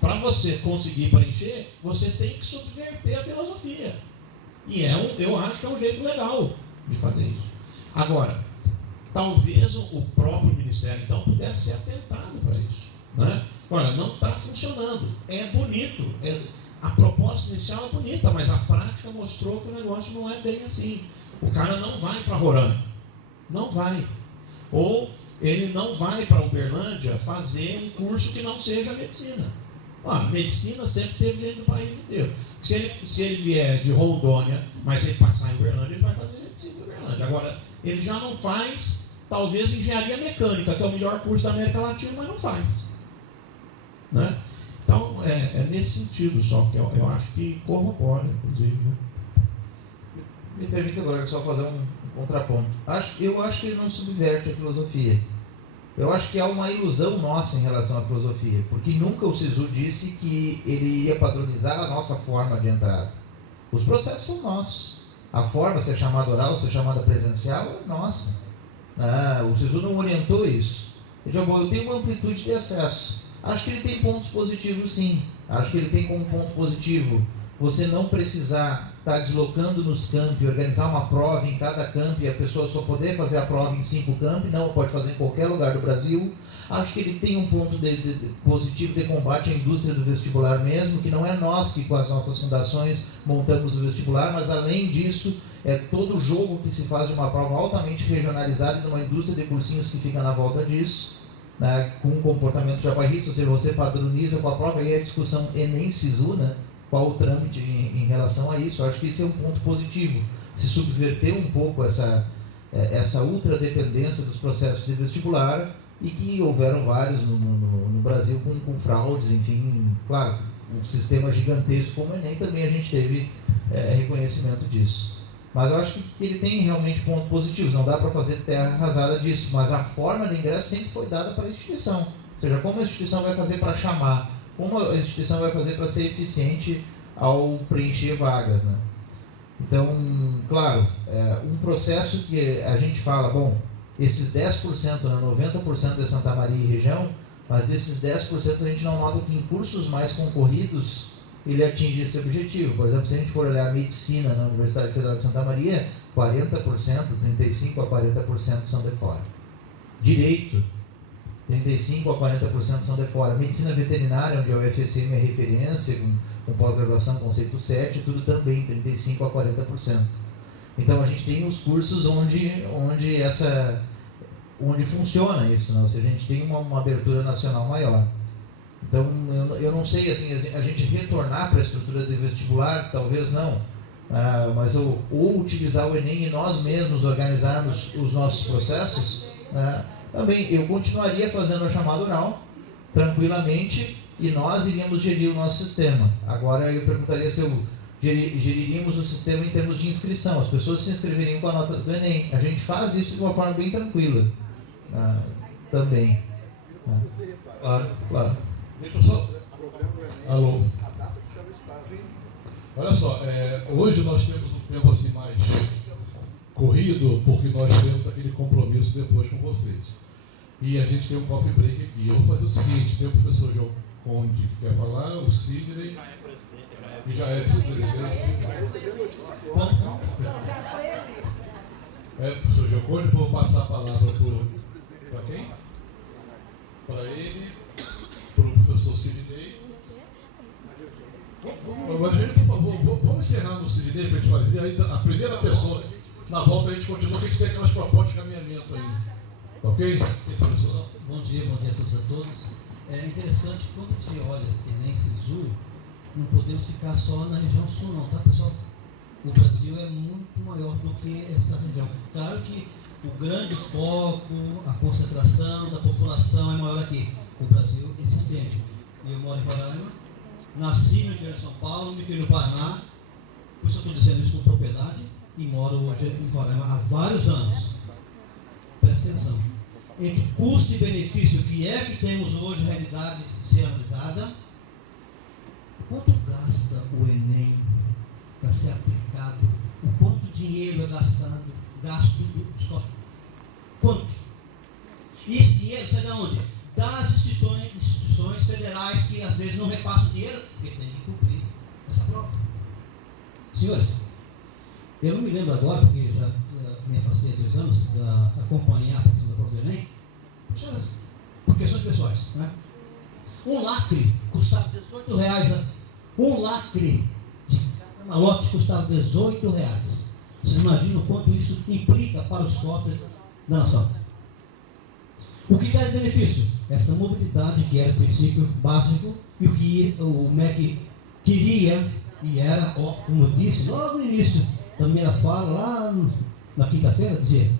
Para você conseguir preencher, você tem que subverter a filosofia. E eu acho que é um jeito legal de fazer isso. Agora, talvez o próprio Ministério, então, pudesse ser atentado para isso, né? Olha, não está funcionando. É bonito. A proposta inicial é bonita, mas a prática mostrou que o negócio não é bem assim. O cara não vai para Roraima. Não vai. Ou ele não vai para Uberlândia fazer um curso que não seja medicina. Medicina sempre teve gente do país inteiro. Se ele vier de Rondônia, mas ele passar em Uberlândia, ele vai fazer medicina em Uberlândia. Agora, ele já não faz, talvez, engenharia mecânica, que é o melhor curso da América Latina, mas não faz, né? Então, Então, é nesse sentido só que eu acho que corrobora, inclusive. Me permita agora só fazer um contraponto. Eu acho que ele não subverte a filosofia. Eu acho que há uma ilusão nossa em relação à filosofia, porque nunca o SISU disse que ele iria padronizar a nossa forma de entrada. Os processos são nossos. A forma, se é chamada oral, se é chamada presencial, é nossa. O SISU não orientou isso. Eu tenho uma amplitude de acesso. Acho que ele tem pontos positivos, sim. Acho que ele tem como ponto positivo você não precisar estar deslocando nos campi, organizar uma prova em cada campi e a pessoa só poder fazer a prova em 5 campi, não, pode fazer em qualquer lugar do Brasil. Acho que ele tem um ponto positivo de combate à indústria do vestibular mesmo, que não é nós que com as nossas fundações montamos o vestibular, mas além disso, é todo o jogo que se faz de uma prova altamente regionalizada e de uma indústria de cursinhos que fica na volta disso, né, com um comportamento jabairrista, ou seja, você padroniza com a prova, e a discussão Enem-SISU, né, qual o trâmite em relação a isso. Eu acho que esse é um ponto positivo, se subverter um pouco essa ultradependência dos processos de vestibular, e que houveram vários no Brasil com fraudes, enfim, claro, um sistema gigantesco como o Enem também a gente teve reconhecimento disso. Mas eu acho que ele tem realmente pontos positivos, não dá para fazer terra arrasada disso, mas a forma de ingresso sempre foi dada para a instituição, ou seja, como a instituição vai fazer para chamar, como a instituição vai fazer para ser eficiente ao preencher vagas, né? Então, claro, um processo que a gente fala, bom, esses 10%, né, 90% de Santa Maria e região, mas desses 10% a gente não nota que em cursos mais concorridos ele atinge esse objetivo. Por exemplo, se a gente for olhar a medicina na Universidade Federal de Santa Maria, 40%, 35% a 40% são de fora. Direito, 35% a 40% são de fora. Medicina veterinária, onde a UFSM é referência, com pós-graduação, conceito 7, tudo também, 35% a 40%. Então a gente tem os cursos onde funciona isso, né? Ou seja, a gente tem uma abertura nacional maior. Então eu não sei, assim, a gente retornar para a estrutura de vestibular, talvez não, mas ou utilizar o Enem e nós mesmos organizarmos os nossos processos, também eu continuaria fazendo a chamada oral, tranquilamente, e nós iríamos gerir o nosso sistema. Agora eu perguntaria se geriríamos o sistema em termos de inscrição, as pessoas se inscreveriam com a nota do Enem. A gente faz isso de uma forma bem tranquila, também. Claro. Deixa eu só... Alô? Olha só, hoje nós temos um tempo assim mais corrido, porque nós temos aquele compromisso depois com vocês. E a gente tem um coffee break aqui. Eu vou fazer o seguinte, tem o professor João Conde que quer falar, o Sidney, que já é vice-presidente. Professor João Conde, vou passar a palavra para quem? Para ele, para o professor Sidney. Mas, por favor, vamos encerrar no Sidney para a gente fazer. Aí a primeira pessoa, na volta a gente continua, que a gente tem aquelas propostas de caminhamento aí. Ok? Bom dia a todos e a todas. É interessante que quando a gente olha Enem SISU, não podemos ficar só na região sul não, tá pessoal? O Brasil é muito maior do que essa região. Claro que o grande foco, a concentração da população é maior aqui. O Brasil ele se estende. Eu moro em Roraima, nasci no interior de São Paulo, me criei no Paraná, por isso eu estou dizendo isso com propriedade, e moro hoje em Roraima há vários anos. Presta atenção. Entre custo e benefício, que é que temos hoje, realidade ser analisada, quanto gasta o Enem para ser aplicado? O quanto dinheiro é gasto dos costos? Quanto? E esse dinheiro sai de onde? Das instituições federais que às vezes não repassam dinheiro, porque tem que cumprir essa prova. Senhores, eu não me lembro agora, porque já me afastei há 2 anos da acompanhar a produção da prova do Enem, por questões pessoais, né? Um lacre custava R$18. Um lacre de malote custava R$18. Vocês imaginam o quanto isso implica para os cofres da nação? O que traz benefício? Essa mobilidade que era o princípio básico e o que o MEC queria e era, como eu disse logo no início da primeira fala, lá na quinta-feira, dizer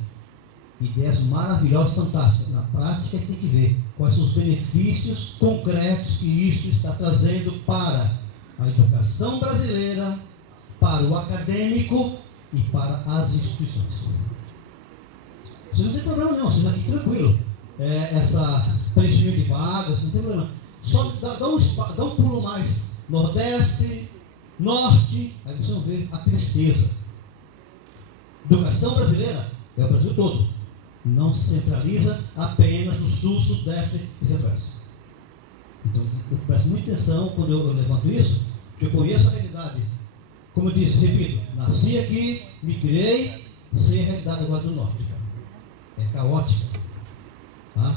ideias maravilhosas, fantásticas. Não. prática é que tem que ver quais são os benefícios concretos que isso está trazendo para a educação brasileira, para o acadêmico e para as instituições. Vocês não tem problema não, vocês aqui tranquilo. Essa preenchimento de vagas, não tem problema. Só dá um pulo mais, Nordeste, Norte, aí vocês vão ver a tristeza. Educação brasileira é o Brasil todo. Não se centraliza apenas no Sul, Sudeste e Centro-Oeste. Então, eu presto muita atenção quando eu levanto isso, porque eu conheço a realidade. Como eu disse, repito, nasci aqui, me criei, sei a realidade agora do Norte. É caótica. Tá?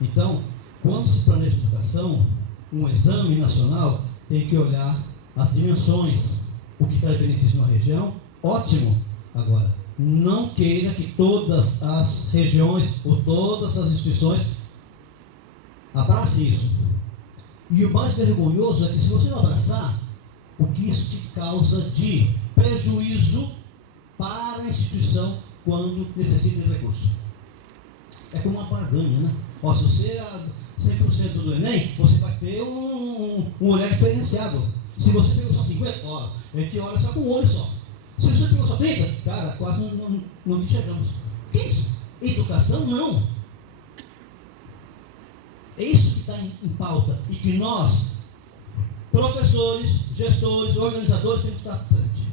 Então, quando se planeja educação, um exame nacional tem que olhar as dimensões, o que traz benefício numa região, ótimo. Agora, não queira que todas as regiões ou todas as instituições abracem isso. E o mais vergonhoso é que se você não abraçar, o que isso te causa de prejuízo para a instituição quando necessita de recurso. É como uma barganha, né? Ó, se você é 100% do Enem, você vai ter um olhar diferenciado. Se você pegou só 50, ó, a gente olha só com o olho só. Se você pegou só 30, cara, quase não enxergamos. O que é isso? Educação? Não. É isso que está em pauta e que nós, professores, gestores, organizadores, temos que estar presentes.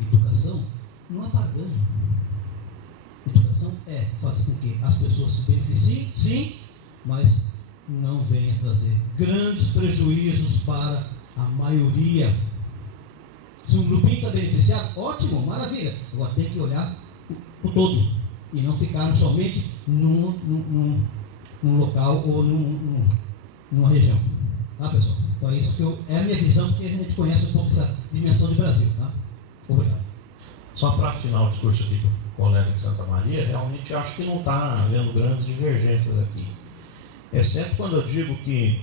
Educação não é barganha. Educação é fazer com que as pessoas se beneficiem, sim, mas não venha trazer grandes prejuízos para a maioria. Se um grupinho está beneficiado, ótimo, maravilha. Agora tem que olhar o todo e não ficarmos somente num local ou numa região. Tá, pessoal? Então é isso que é a minha visão, porque a gente conhece um pouco essa dimensão de Brasil. Tá? Obrigado. Só para afinar o discurso aqui do colega de Santa Maria, realmente acho que não está havendo grandes divergências aqui. Exceto quando eu digo que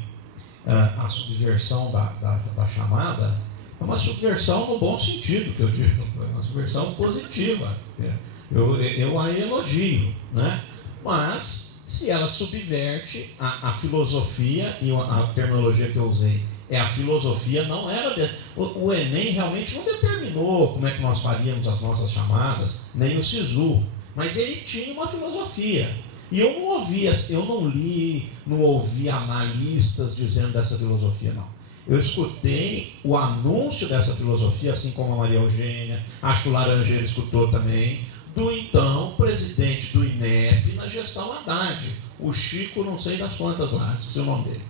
a subversão da chamada é uma subversão no bom sentido, que eu digo, é uma subversão positiva. Eu a elogio, né? Mas, se ela subverte a filosofia, e a terminologia que eu usei é a filosofia, não era... O Enem realmente não determinou como é que nós faríamos as nossas chamadas, nem o SISU, mas ele tinha uma filosofia. E eu não ouvi analistas dizendo dessa filosofia, não. Eu escutei o anúncio dessa filosofia, assim como a Maria Eugênia, acho que o Laranjeira escutou também, do então presidente do INEP na gestão Haddad, o Chico não sei das quantas lá, esqueci o nome dele.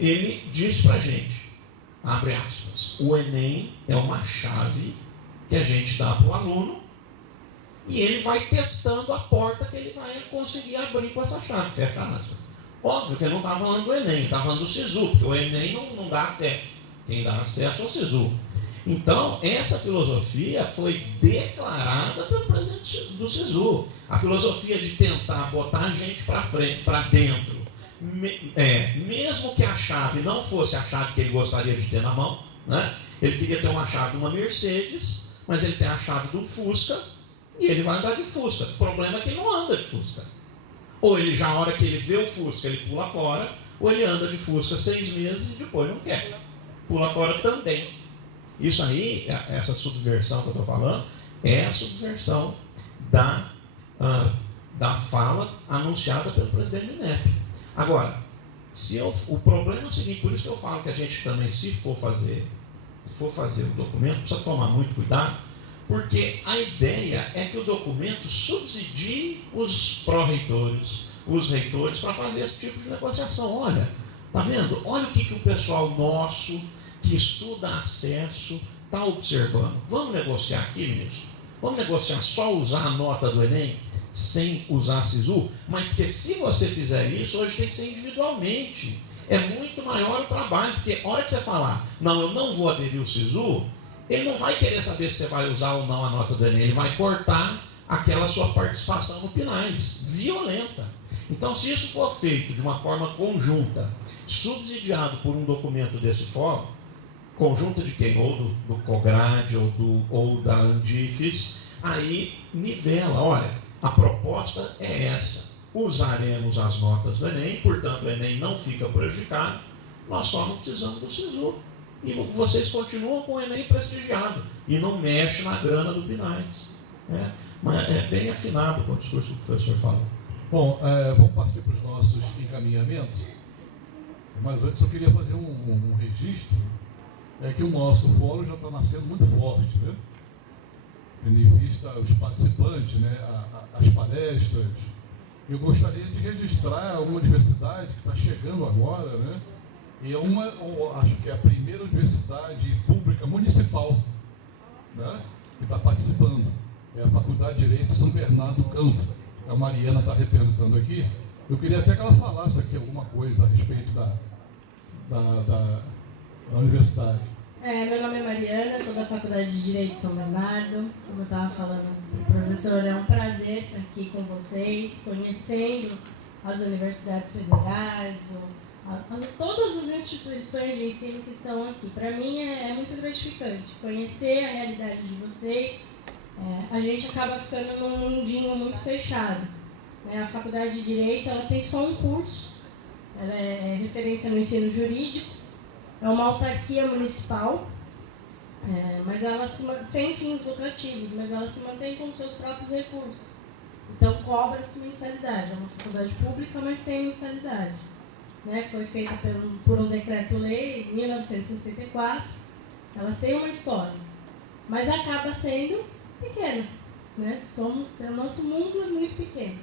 Ele diz pra gente, abre aspas, o Enem é uma chave que a gente dá para o aluno e ele vai testando a porta que ele vai conseguir abrir com essa chave, fecha aspas. Óbvio que ele não está falando do Enem, está falando do SISU, porque o Enem não dá acesso. Quem dá acesso é o SISU. Então, essa filosofia foi declarada pelo presidente do SISU. A filosofia de tentar botar a gente para frente, para dentro. Mesmo que a chave não fosse a chave que ele gostaria de ter na mão, né? Ele queria ter uma chave de uma Mercedes, mas ele tem a chave de um Fusca e ele vai andar de Fusca. O problema é que ele não anda de Fusca. Ou ele já, a hora que ele vê o Fusca, ele pula fora, ou ele anda de Fusca 6 meses e depois não quer. Pula fora também. Isso aí, essa subversão que eu estou falando, é a subversão da fala anunciada pelo presidente do INEP. Agora, o problema é o seguinte, por isso que eu falo que a gente também, se for fazer o documento, precisa tomar muito cuidado, porque a ideia é que o documento subsidie os pró-reitores, os reitores, para fazer esse tipo de negociação. Olha, tá vendo? Olha o que o pessoal nosso, que estuda acesso, está observando. Vamos negociar aqui, ministro? Vamos negociar só usar a nota do Enem, sem usar a SISU? Mas porque se você fizer isso, hoje tem que ser individualmente. É muito maior o trabalho, porque a hora que você falar, não, eu não vou aderir ao SISU, ele não vai querer saber se você vai usar ou não a nota do Enem, ele vai cortar aquela sua participação no PNAES, violenta. Então, se isso for feito de uma forma conjunta, subsidiado por um documento desse fórum, conjunta de quem? Ou do COGRAD, ou da Andifes, aí nivela, olha, a proposta é essa. usaremos as notas do Enem, portanto o Enem não fica prejudicado, nós só não precisamos do SISU. E vocês continuam com o Enem prestigiado e não mexe na grana do PNAES. Mas é bem afinado com o discurso que o professor falou. Bom, vamos partir para os nossos encaminhamentos, mas antes eu queria fazer um registro, que o nosso fórum já está nascendo muito forte, né? Tendo em vista os participantes, né? As palestras. Eu gostaria de registrar uma universidade que está chegando agora, né? E acho que é a primeira universidade pública municipal, né? Que está participando. É a Faculdade de Direito São Bernardo do Campo. A Mariana está representando aqui. Eu queria até que ela falasse aqui alguma coisa a respeito da universidade. Meu nome é Mariana, sou da Faculdade de Direito de São Bernardo. Como eu estava falando para o professor, é um prazer estar aqui com vocês, conhecendo as universidades federais, todas as instituições de ensino que estão aqui. Para mim é muito gratificante conhecer a realidade de vocês. A gente acaba ficando num mundinho muito fechado. A Faculdade de Direito ela tem só um curso, ela é referência no ensino jurídico, é uma autarquia municipal, mas ela sem fins lucrativos, mas ela se mantém com seus próprios recursos. Então cobra-se mensalidade, é uma faculdade pública, mas tem mensalidade. Foi feita por um decreto-lei em 1964, ela tem uma história, mas acaba sendo pequena, o nosso mundo é muito pequeno.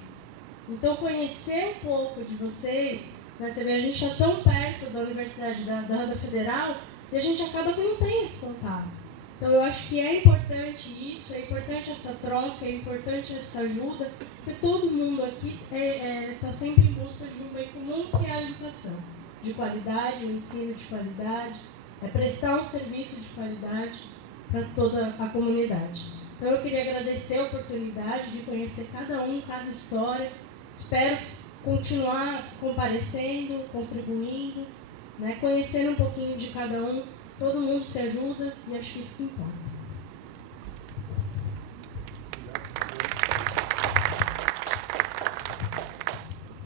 Então conhecer um pouco de vocês, você vê, a gente está tão perto da Universidade da Federal e a gente acaba que não tem esse contato. Então eu acho que é importante isso, é importante essa troca, é importante essa ajuda, porque todo mundo aqui está sempre em busca de um bem comum, que é a educação de qualidade, o ensino de qualidade, prestar um serviço de qualidade para toda a comunidade. Então eu queria agradecer a oportunidade de conhecer cada história. Espero continuar comparecendo, contribuindo, conhecendo um pouquinho de cada um. Todo mundo se ajuda e acho que isso que importa.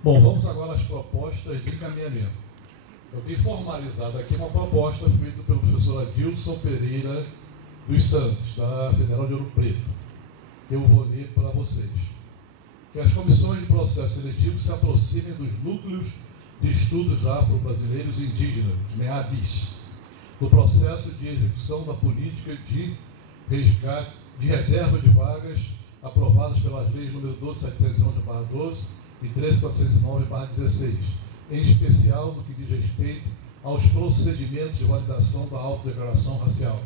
Bom, vamos agora às propostas de encaminhamento. Eu tenho formalizado aqui uma proposta feita pelo professor Adilson Pereira dos Santos, da Federal de Ouro Preto. Eu vou ler para vocês. Que as comissões de processo seletivo se aproximem dos núcleos de estudos afro-brasileiros e indígenas, NEABIS, no processo de execução da política de resgate, de reserva de vagas aprovadas pelas leis nº 12.711/12 e 13.409/16, em especial no que diz respeito aos procedimentos de validação da autodeclaração racial.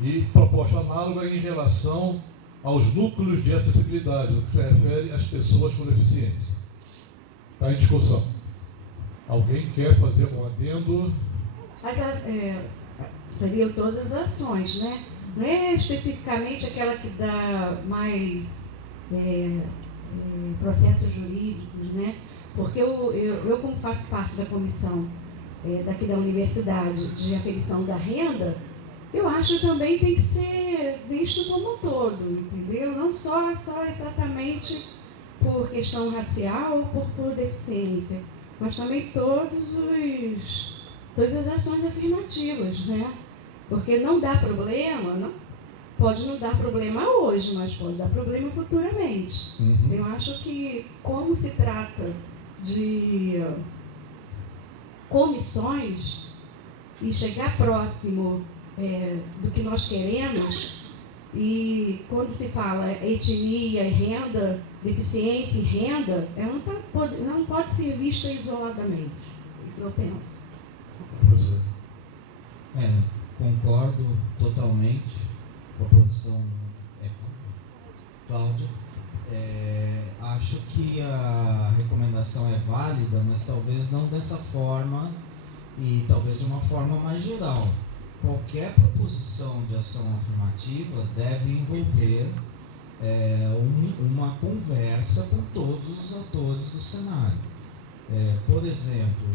E proposta análoga em relação aos núcleos de acessibilidade, no que se refere às pessoas com deficiência. Está em discussão. Alguém quer fazer um adendo? Mas seriam todas as ações, né? Não é especificamente aquela que dá mais processos jurídicos, né? Porque eu como faço parte da comissão daqui da universidade de aferição da renda, eu acho que também tem que ser visto como um todo, entendeu? Não só exatamente por questão racial ou por deficiência, mas também todas as ações afirmativas, né? Porque não dá problema, pode não dar problema hoje, mas pode dar problema futuramente. Então, eu acho que, como se trata de comissões e chegar próximo do que nós queremos, e quando se fala etnia e renda, deficiência e renda, ela não pode ser vista isoladamente. Isso eu penso. Professor. Concordo totalmente com a posição Cláudia. Acho que a recomendação é válida, mas talvez não dessa forma e talvez de uma forma mais geral. Qualquer proposição de ação afirmativa deve envolver uma conversa com todos os atores do cenário. Por exemplo,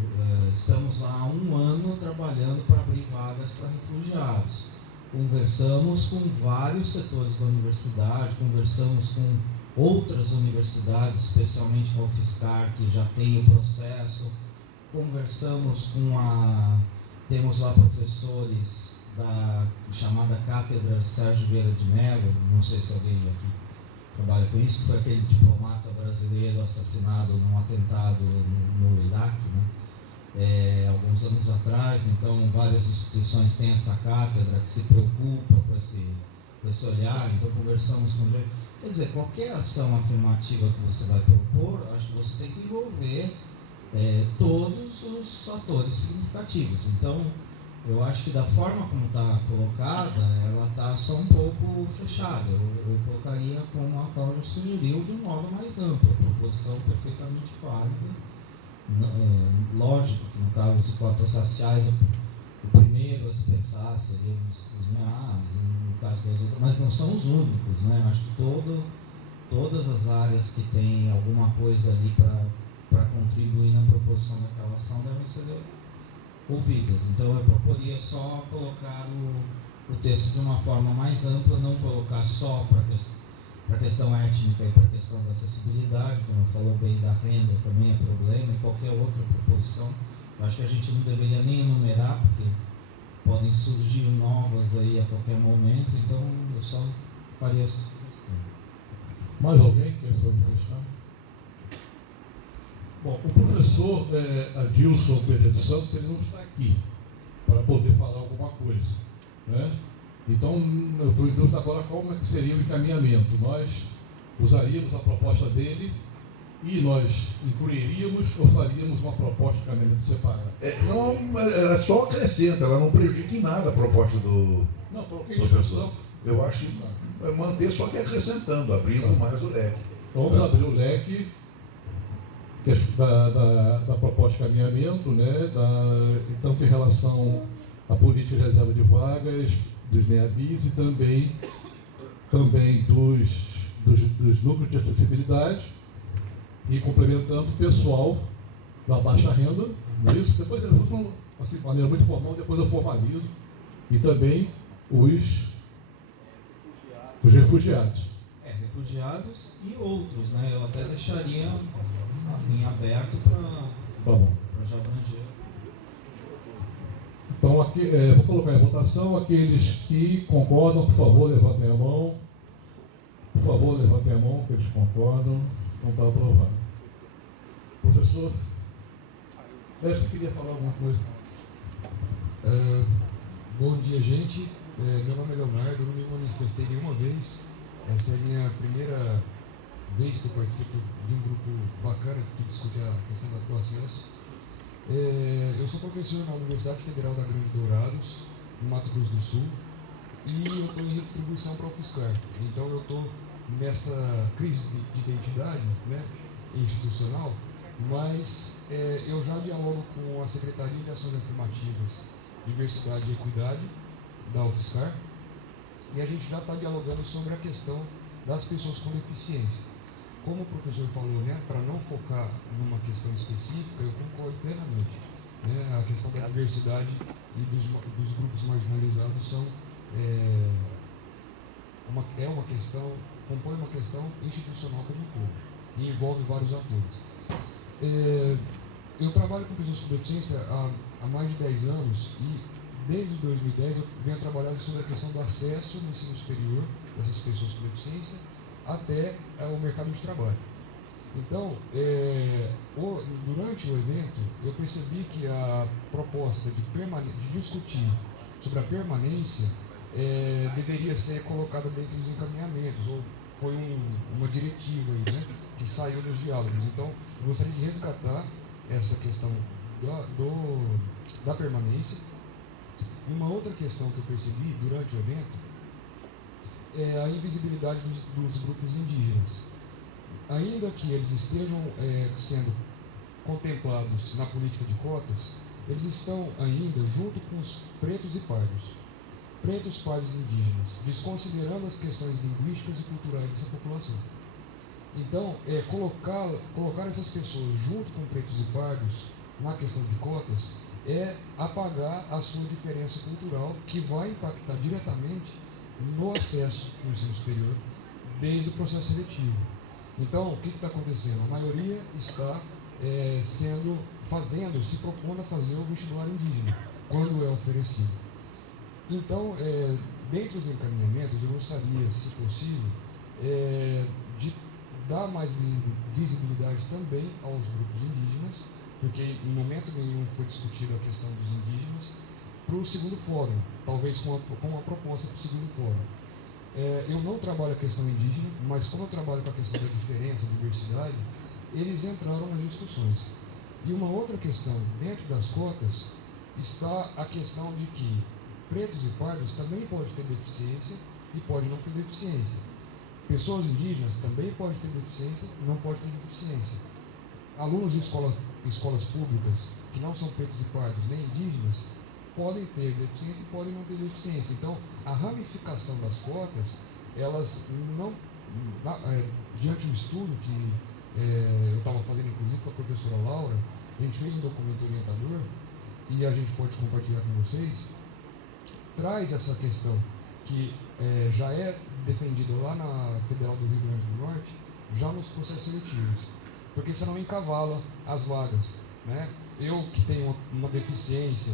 estamos lá há 1 ano trabalhando para abrir vagas para refugiados. Conversamos com vários setores da universidade, conversamos com outras universidades, especialmente com a UFSCar, que já tem o processo. Conversamos temos lá professores da chamada Cátedra Sérgio Vieira de Mello, não sei se alguém aqui trabalha com isso, que foi aquele diplomata brasileiro assassinado num atentado no Iraque, né? Alguns anos atrás. Então, várias instituições têm essa cátedra que se preocupa com esse olhar. Então, conversamos com gente. Quer dizer, qualquer ação afirmativa que você vai propor, acho que você tem que envolver todos os atores significativos. Então, eu acho que da forma como está colocada, ela está só um pouco fechada. Eu colocaria, como a Cláudia sugeriu, de um modo mais amplo, a proposição perfeitamente válida. Lógico que no caso de cotas raciais, o primeiro a se pensar seria os neados, no caso das outras, mas não são os únicos, né? Acho que todas as áreas que têm alguma coisa ali para contribuir na proposição daquela ação devem ser ouvidas. Então eu proporia só colocar o texto de uma forma mais ampla, não colocar só para a questão étnica e para a questão da acessibilidade, como falou bem da renda, também é problema, e qualquer outra proposição. Eu acho que a gente não deveria nem enumerar, porque podem surgir novas aí a qualquer momento, então eu só faria essa sugestão. Mais alguém quer se manifestar? Bom, o professor Adilson Pereira dos Santos, ele não está aqui para poder falar alguma coisa, né? Então, eu estou em dúvida agora qual seria o encaminhamento. Nós usaríamos a proposta dele e nós incluiríamos ou faríamos uma proposta de encaminhamento separado? Não, ela só acrescenta, ela não prejudica em nada a proposta do professor. Eu acho que manter só que acrescentando, abrindo mais o leque. Então, vamos abrir o leque da proposta de encaminhamento, né? Então, tem relação à política de reserva de vagas, dos NEABIs e também dos núcleos de acessibilidade, e complementando o pessoal da baixa renda, isso, depois assim, de maneira muito formal, depois eu formalizo, e também os refugiados. Refugiados e outros, né? Eu até deixaria em aberto para já abranger. Então, aqui, vou colocar em votação. Aqueles que concordam, por favor, levantem a mão. Por favor, levantem a mão, que eles concordam. Então, está aprovado. Professor, você queria falar alguma coisa? Bom dia, gente. Meu nome é Leonardo, eu não me manifestei nenhuma vez. Essa é a minha primeira vez que eu participo de um grupo bacana que discute a questão do acesso. Eu sou professor na Universidade Federal da Grande Dourados, no Mato Grosso do Sul, e eu estou em redistribuição para a UFSCar. Então eu estou nessa crise de identidade, né, institucional, mas eu já dialogo com a Secretaria de Ações Afirmativas, Diversidade e Equidade da UFSCar, e a gente já está dialogando sobre a questão das pessoas com deficiência. Como o professor falou, né, para não focar numa questão específica, eu concordo plenamente. Né, a questão da diversidade e dos grupos marginalizados compõe uma questão institucional como um todo, e envolve vários atores. Eu trabalho com pessoas com deficiência há mais de 10 anos, e desde 2010 eu venho trabalhando sobre a questão do acesso no ensino superior dessas pessoas com deficiência até o mercado de trabalho. Então, durante o evento, eu percebi que a proposta de discutir sobre a permanência deveria ser colocada dentro dos encaminhamentos, ou foi uma diretiva aí, né, que saiu nos diálogos. Então, eu gostaria de resgatar essa questão da permanência. E uma outra questão que eu percebi durante o evento é a invisibilidade dos grupos indígenas. Ainda que eles estejam sendo contemplados na política de cotas, eles estão ainda junto com os pretos e pardos. Pretos, pardos e indígenas, desconsiderando as questões linguísticas e culturais dessa população. Então, colocar essas pessoas junto com pretos e pardos na questão de cotas é apagar a sua diferença cultural, que vai impactar diretamente no acesso ao ensino superior desde o processo seletivo. Então, o que está acontecendo? A maioria está se propondo a fazer o vestibular indígena, quando é oferecido. Então, dentre os encaminhamentos, eu gostaria, se possível, de dar mais visibilidade também aos grupos indígenas, porque em momento nenhum foi discutida a questão dos indígenas, para o segundo fórum, talvez com uma proposta para o segundo fórum. Eu não trabalho a questão indígena, mas como eu trabalho com a questão da diferença, diversidade, eles entraram nas discussões. E uma outra questão, dentro das cotas, está a questão de que pretos e pardos também podem ter deficiência e podem não ter deficiência. Pessoas indígenas também podem ter deficiência e não podem ter deficiência. Alunos de escolas públicas que não são pretos e pardos nem indígenas podem ter deficiência e podem não ter deficiência. Então, a ramificação das cotas, elas não... diante do estudo que eu estava fazendo, inclusive, com a professora Laura, a gente fez um documento orientador, e a gente pode compartilhar com vocês, traz essa questão que já é defendida lá na Federal do Rio Grande do Norte, já nos processos seletivos, porque senão encavala as vagas, né? Eu que tenho uma deficiência,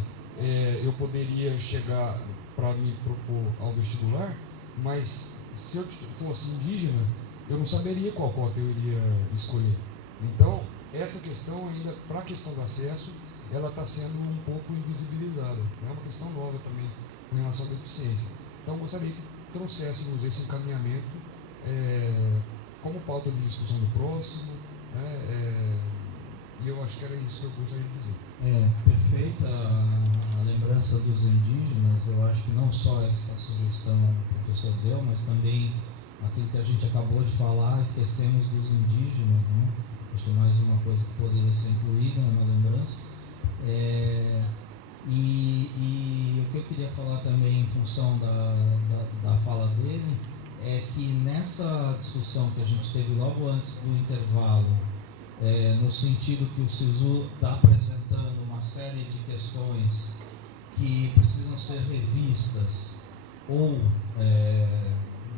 eu poderia chegar para me propor ao vestibular, mas se eu fosse indígena, eu não saberia qual cota eu iria escolher. Então, essa questão ainda, para a questão do acesso, ela está sendo um pouco invisibilizada. É uma questão nova também com relação à deficiência. Então, gostaria que trouxéssemos esse encaminhamento como pauta de discussão do próximo, e eu acho que era isso que eu gostaria de dizer. Perfeita a lembrança dos indígenas. Eu acho que não só essa sugestão que o professor deu, mas também aquilo que a gente acabou de falar, esquecemos dos indígenas, né? Acho que é mais uma coisa que poderia ser incluída na lembrança. E o que eu queria falar também em função da fala dele é que nessa discussão que a gente teve logo antes do intervalo, no sentido que o SISU está apresentando uma série de questões que precisam ser revistas ou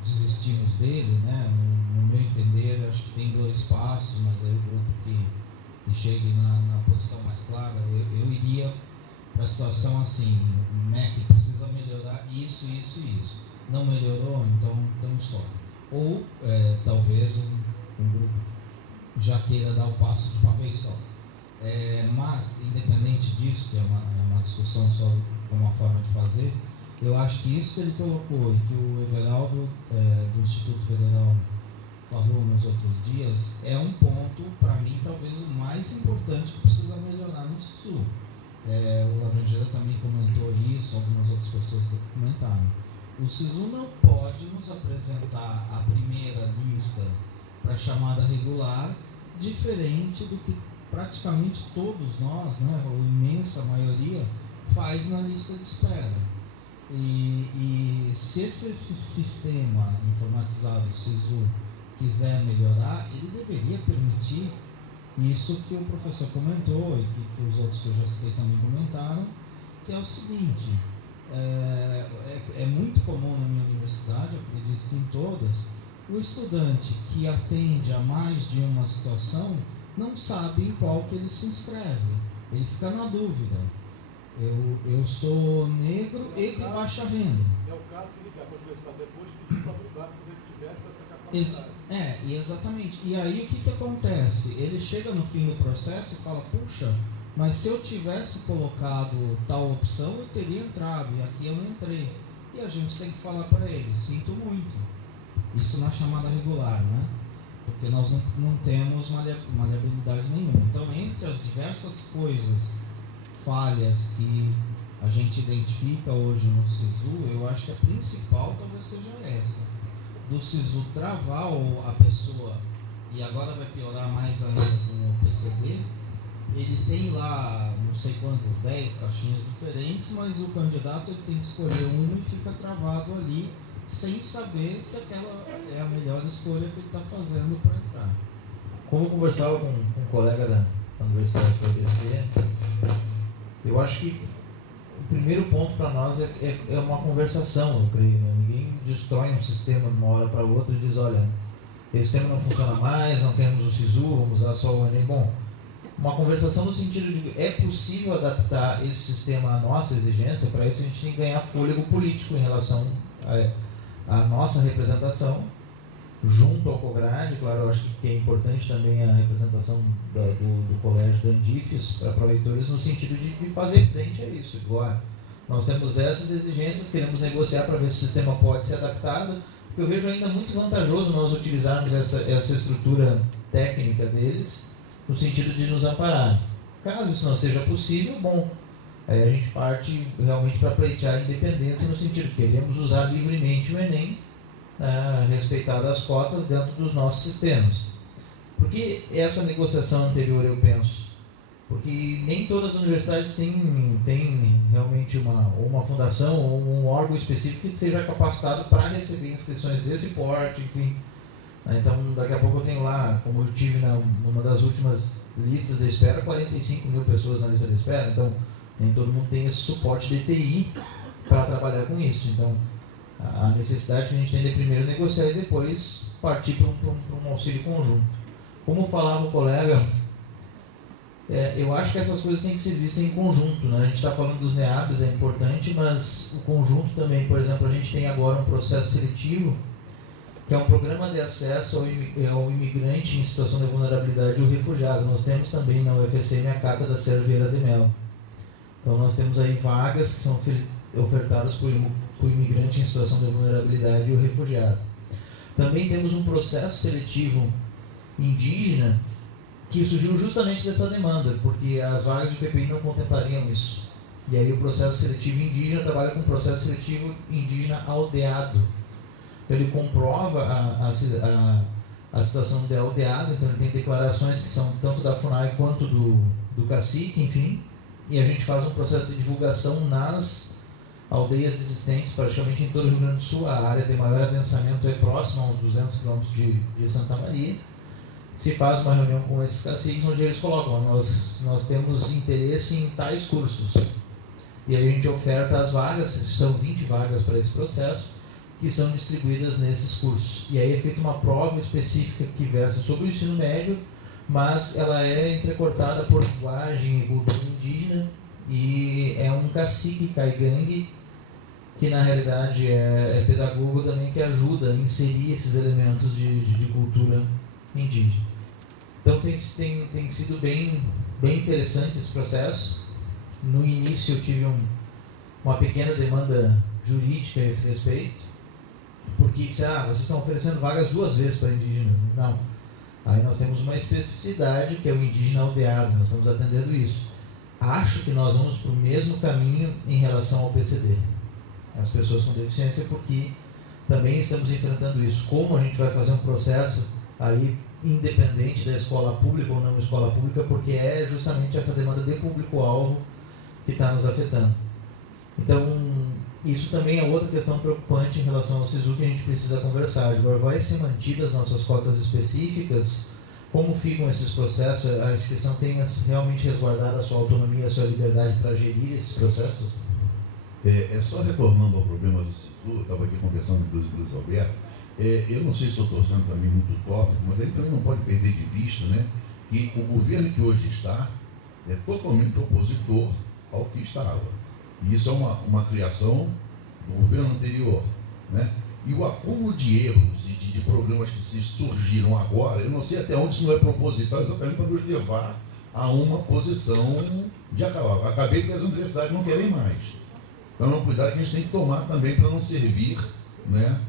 desistimos dele, né? No meu entender, acho que tem 2 passos, mas aí o grupo que chegue na posição mais clara, eu iria para a situação assim: o MEC precisa melhorar isso, isso e isso. Não melhorou, então estamos fora. Ou talvez um grupo já queira dar o passo de uma vez só. Mas, independente disso, que é uma discussão só como uma forma de fazer, eu acho que isso que ele colocou e que o Everaldo do Instituto Federal falou nos outros dias é um ponto, para mim, talvez o mais importante que precisa melhorar no SISU. O Laranjeira também comentou isso, algumas outras pessoas comentaram. O SISU não pode nos apresentar a primeira lista para a chamada regular diferente do que praticamente todos nós, né, ou imensa maioria, faz na lista de espera. E se esse sistema informatizado, SISU, quiser melhorar, ele deveria permitir isso que o professor comentou e que os outros que eu já citei também comentaram, que é o seguinte: é muito comum na minha universidade, eu acredito que em todas, o estudante que atende a mais de uma situação não sabe em qual que ele se inscreve, ele fica na dúvida. Eu sou negro e de baixa renda. É o caso de ligar para a universidade depois de pedir para mudar, quando ele tivesse essa capacidade. Exatamente. E aí o que acontece? Ele chega no fim do processo e fala: puxa, mas se eu tivesse colocado tal opção, eu teria entrado, e aqui eu não entrei. E a gente tem que falar para ele: sinto muito. Isso na chamada regular, né? Porque nós não temos maleabilidade nenhuma. Então, entre as diversas coisas, falhas que a gente identifica hoje no SISU, eu acho que a principal talvez seja essa, do SISU travar a pessoa, e agora vai piorar mais ainda com o PCD. Ele tem lá não sei quantas, 10 caixinhas diferentes, mas o candidato ele tem que escolher uma e fica travado ali, sem saber se aquela é a melhor escolha que ele está fazendo para entrar. Como eu conversava com um colega da Universidade do ABC, eu acho que o primeiro ponto para nós é uma conversação, eu creio. Né? Ninguém destrói um sistema de uma hora para outra e diz: olha, esse tema não funciona mais, não queremos o SISU, vamos usar só o Enem. Bom, uma conversação no sentido de é possível adaptar esse sistema à nossa exigência. Para isso a gente tem que ganhar fôlego político em relação à nossa representação, junto ao COGRAD. Claro, eu acho que é importante também a representação do colégio da Andifes para proveitores, no sentido de fazer frente a isso. Agora, nós temos essas exigências, queremos negociar para ver se o sistema pode ser adaptado, porque eu vejo ainda muito vantajoso nós utilizarmos essa estrutura técnica deles, no sentido de nos amparar. Caso isso não seja possível, bom, aí a gente parte realmente para pleitear a independência, no sentido que queremos usar livremente o Enem, respeitado as cotas dentro dos nossos sistemas. Por que essa negociação anterior, eu penso? Porque nem todas as universidades têm realmente uma fundação ou um órgão específico que seja capacitado para receber inscrições desse porte, enfim. Então, daqui a pouco eu tenho lá, como eu tive numa das últimas listas de espera, 45 mil pessoas na lista de espera. Então, nem todo mundo tem esse suporte de TI para trabalhar com isso. Então, a necessidade que a gente tem de primeiro negociar e depois partir para um auxílio conjunto. Como falava o colega, eu acho que essas coisas têm que ser vistas em conjunto, né? A gente está falando dos NEABs, é importante, mas o conjunto também. Por exemplo, a gente tem agora um processo seletivo, que é um programa de acesso ao imigrante em situação de vulnerabilidade e o refugiado. Nós temos também na UFSM a Carta da Sérgio Vieira de Mello. Então nós temos aí vagas que são ofertadas por o imigrante em situação de vulnerabilidade e o refugiado. Também temos um processo seletivo indígena que surgiu justamente dessa demanda, porque as vagas de PPI não contemplariam isso. E aí o processo seletivo indígena trabalha com o processo seletivo indígena aldeado. Então ele comprova a situação de aldeado, então ele tem declarações que são tanto da FUNAI quanto do cacique, enfim, e a gente faz um processo de divulgação nas aldeias existentes praticamente em todo o Rio Grande do Sul. A área de maior adensamento é próxima a uns 200 quilômetros de Santa Maria. Se faz uma reunião com esses caciques onde eles colocam, nós temos interesse em tais cursos. E aí a gente oferta as vagas, são 20 vagas para esse processo, que são distribuídas nesses cursos. E aí é feita uma prova específica que versa sobre o ensino médio, mas ela é entrecortada por linguagem e cultura indígena, e é um cacique caigangue, que na realidade é pedagogo também, que ajuda a inserir esses elementos de cultura indígena. Então tem sido bem interessante esse processo. No início eu tive uma pequena demanda jurídica a esse respeito, porque disseram, vocês estão oferecendo vagas 2 vezes para indígenas. Não. Aí nós temos uma especificidade, que é o indígena aldeado, nós estamos atendendo isso. Acho que nós vamos para o mesmo caminho em relação ao PCD, as pessoas com deficiência, porque também estamos enfrentando isso. Como a gente vai fazer um processo aí independente da escola pública ou não escola pública, porque é justamente essa demanda de público-alvo que está nos afetando. Então, isso também é outra questão preocupante em relação ao SISU, que a gente precisa conversar. Agora, vai ser mantidas nossas cotas específicas? Como ficam esses processos? A instituição tem realmente resguardado a sua autonomia, a sua liberdade para gerir esses processos? Só retornando ao problema do SISU, eu estava aqui conversando com o Luiz Alberto, eu não sei se estou torcendo também muito utópico, mas ele também não pode perder de vista, né, que o governo que hoje está é totalmente opositor ao que estava. E isso é uma criação do governo anterior, né? E o acúmulo de erros e de problemas que se surgiram agora, eu não sei até onde isso não é proposital, exatamente para nos levar a uma posição de acabar. Acabei porque as universidades não querem mais. Então é um cuidado que a gente tem que tomar também para não servir, né,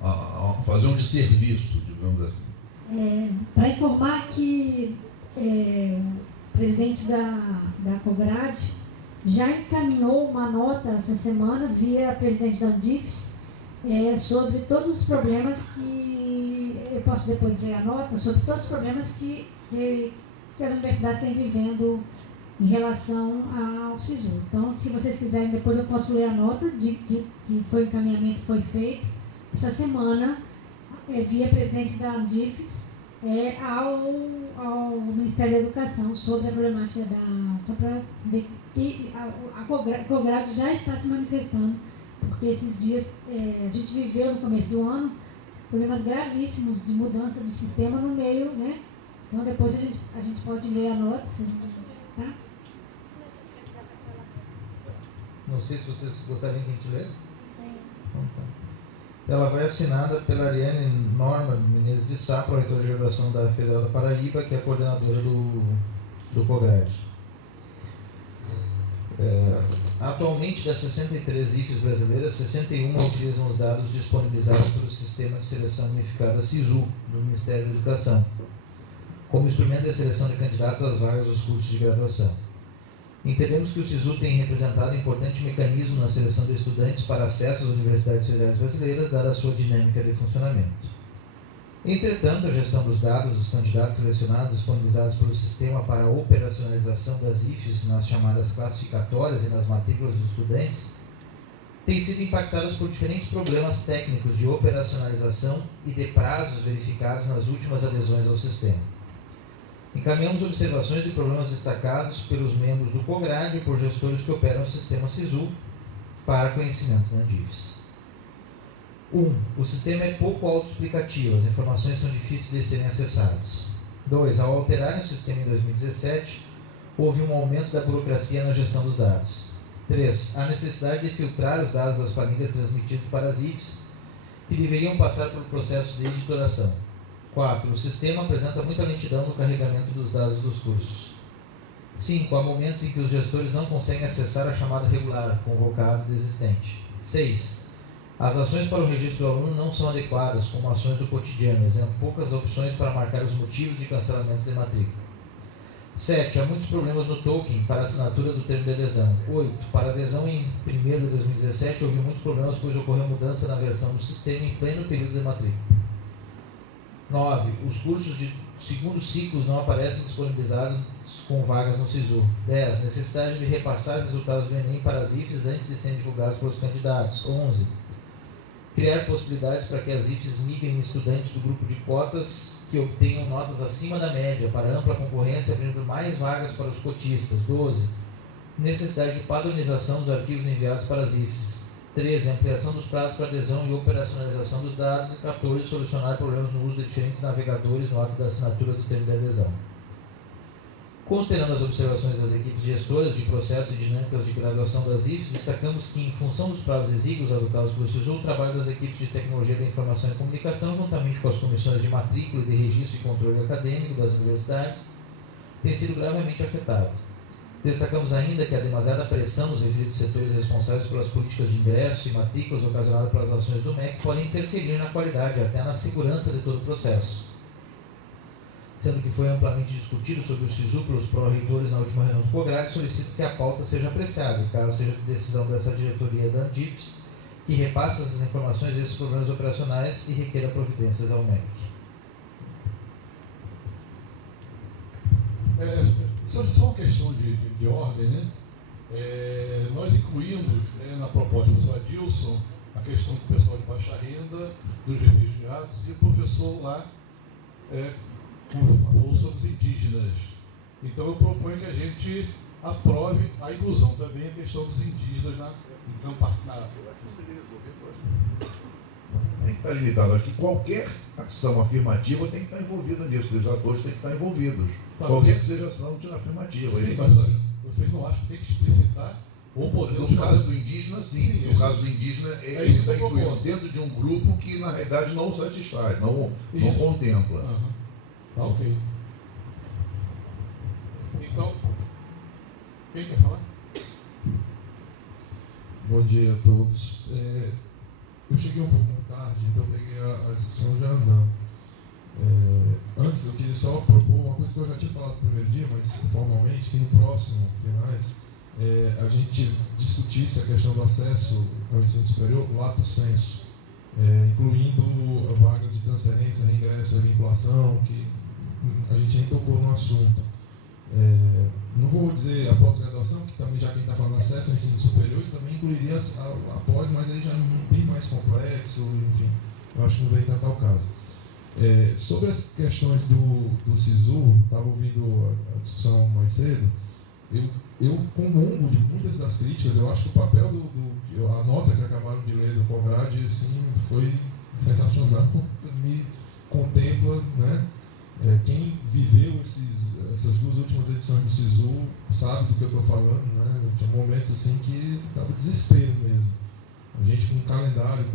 a fazer um desserviço, digamos assim. Para informar que o presidente da COGRAD já encaminhou uma nota essa semana via presidente da Andifes sobre todos os problemas que, eu posso depois ler a nota, sobre todos os problemas que as universidades têm vivendo em relação ao SISU. Então, se vocês quiserem, depois eu posso ler a nota de que foi o encaminhamento que foi feito essa semana via presidente da Andifes ao Ministério da Educação sobre a problemática que a COGRAD já está se manifestando, porque esses dias a gente viveu no começo do ano problemas gravíssimos de mudança de sistema no meio, né? Então depois a gente pode ler a nota, se a gente, tá? Não sei se vocês gostariam que a gente lesse. Então, tá. Ela vai assinada pela Ariane Norma Menezes de Sá, pró-reitora de graduação da Federal da Paraíba, que é a coordenadora do COGRAD. Atualmente, das 63 IFES brasileiras, 61 utilizam os dados disponibilizados pelo Sistema de Seleção Unificada SISU, do Ministério da Educação, como instrumento de seleção de candidatos às vagas dos cursos de graduação. Entendemos que o SISU tem representado um importante mecanismo na seleção de estudantes para acesso às universidades federais brasileiras, dada a sua dinâmica de funcionamento. Entretanto, a gestão dos dados dos candidatos selecionados disponibilizados pelo sistema para a operacionalização das IFES nas chamadas classificatórias e nas matrículas dos estudantes tem sido impactadas por diferentes problemas técnicos de operacionalização e de prazos verificados nas últimas adesões ao sistema. Encaminhamos observações e problemas destacados pelos membros do COGRAD e por gestores que operam o sistema SISU para conhecimento da ANDIFES. 1. O sistema é pouco autoexplicativo, as informações são difíceis de serem acessadas. 2. Ao alterarem o sistema em 2017, houve um aumento da burocracia na gestão dos dados. 3. A necessidade de filtrar os dados das planilhas transmitidos para as IFES, que deveriam passar pelo processo de editoração. 4. O sistema apresenta muita lentidão no carregamento dos dados dos cursos. 5. Há momentos em que os gestores não conseguem acessar a chamada regular, convocada e desistente. 6. As ações para o registro do aluno não são adequadas, como ações do cotidiano, exemplo, poucas opções para marcar os motivos de cancelamento de matrícula. 7. Há muitos problemas no token para a assinatura do termo de adesão. 8. Para a adesão em 1º de 2017, houve muitos problemas, pois ocorreu mudança na versão do sistema em pleno período de matrícula. 9. Os cursos de segundo ciclo não aparecem disponibilizados com vagas no SISU. 10. Necessidade de repassar resultados do Enem para as IFES antes de serem divulgados pelos candidatos. 11. Criar possibilidades para que as IFES migrem estudantes do grupo de cotas que obtenham notas acima da média para ampla concorrência, abrindo mais vagas para os cotistas. 12. Necessidade de padronização dos arquivos enviados para as IFES. 13. Ampliação dos prazos para adesão e operacionalização dos dados. E 14. Solucionar problemas no uso de diferentes navegadores no ato da assinatura do termo de adesão. Considerando as observações das equipes gestoras de processos e dinâmicas de graduação das IFES, destacamos que, em função dos prazos exíguos adotados pelo SISU, o trabalho das equipes de tecnologia da informação e comunicação, juntamente com as comissões de matrícula e de registro e controle acadêmico das universidades, tem sido gravemente afetado. Destacamos ainda que a demasiada pressão nos referidos setores responsáveis pelas políticas de ingresso e matrículas ocasionadas pelas ações do MEC podem interferir na qualidade e até na segurança de todo o processo. Sendo que foi amplamente discutido sobre o SISU pelos pró-reitores na última reunião do COGRAD, solicito que a pauta seja apreciada, e caso seja de decisão dessa diretoria da ANDIFES, que repasse essas informações e esses problemas operacionais e requeira providências ao MEC. Só uma questão de ordem, né? Nós incluímos, né, na proposta do professor Adilson a questão do pessoal de baixa renda, dos refugiados, e o professor lá falou sobre os indígenas. Então eu proponho que a gente aprove a inclusão também, a questão dos indígenas em campo. Tem que estar limitado. Acho que qualquer ação afirmativa tem que estar envolvida nisso. Os legisladores têm que estar envolvidos. Tá, qualquer que seja a ação afirmativa. Sim, mas vocês não acham que tem que explicitar ou podemos no caso do indígena, sim. No caso do indígena, ele está incluído dentro de um grupo que, na realidade, não o satisfaz, não contempla. Tá, ok. Então, quem quer falar? Bom dia a todos. Eu cheguei um pouco tarde, então peguei a discussão já andando. Antes, eu queria só propor uma coisa que eu já tinha falado no primeiro dia, mas formalmente, que no próximo, finais, a gente discutisse a questão do acesso ao ensino superior, lato sensu, incluindo vagas de transferência, reingresso, vinculação, que a gente nem tocou no assunto. Não vou dizer a pós-graduação, que também, já quem está falando acesso ao ensino superior, isso também incluiria a pós, mas aí já é bem mais complexo, enfim, eu acho que não veio tratar o caso. Sobre as questões do SISU, estava ouvindo a discussão mais cedo, eu comungo de muitas das críticas. Eu acho que o papel a nota que acabaram de ler do Conrad, assim, foi sensacional, me contempla, né? Quem viveu essas 2 últimas edições do SISU sabe do que eu estou falando, né? Tinha momentos assim que dava desespero mesmo. A gente com um calendário,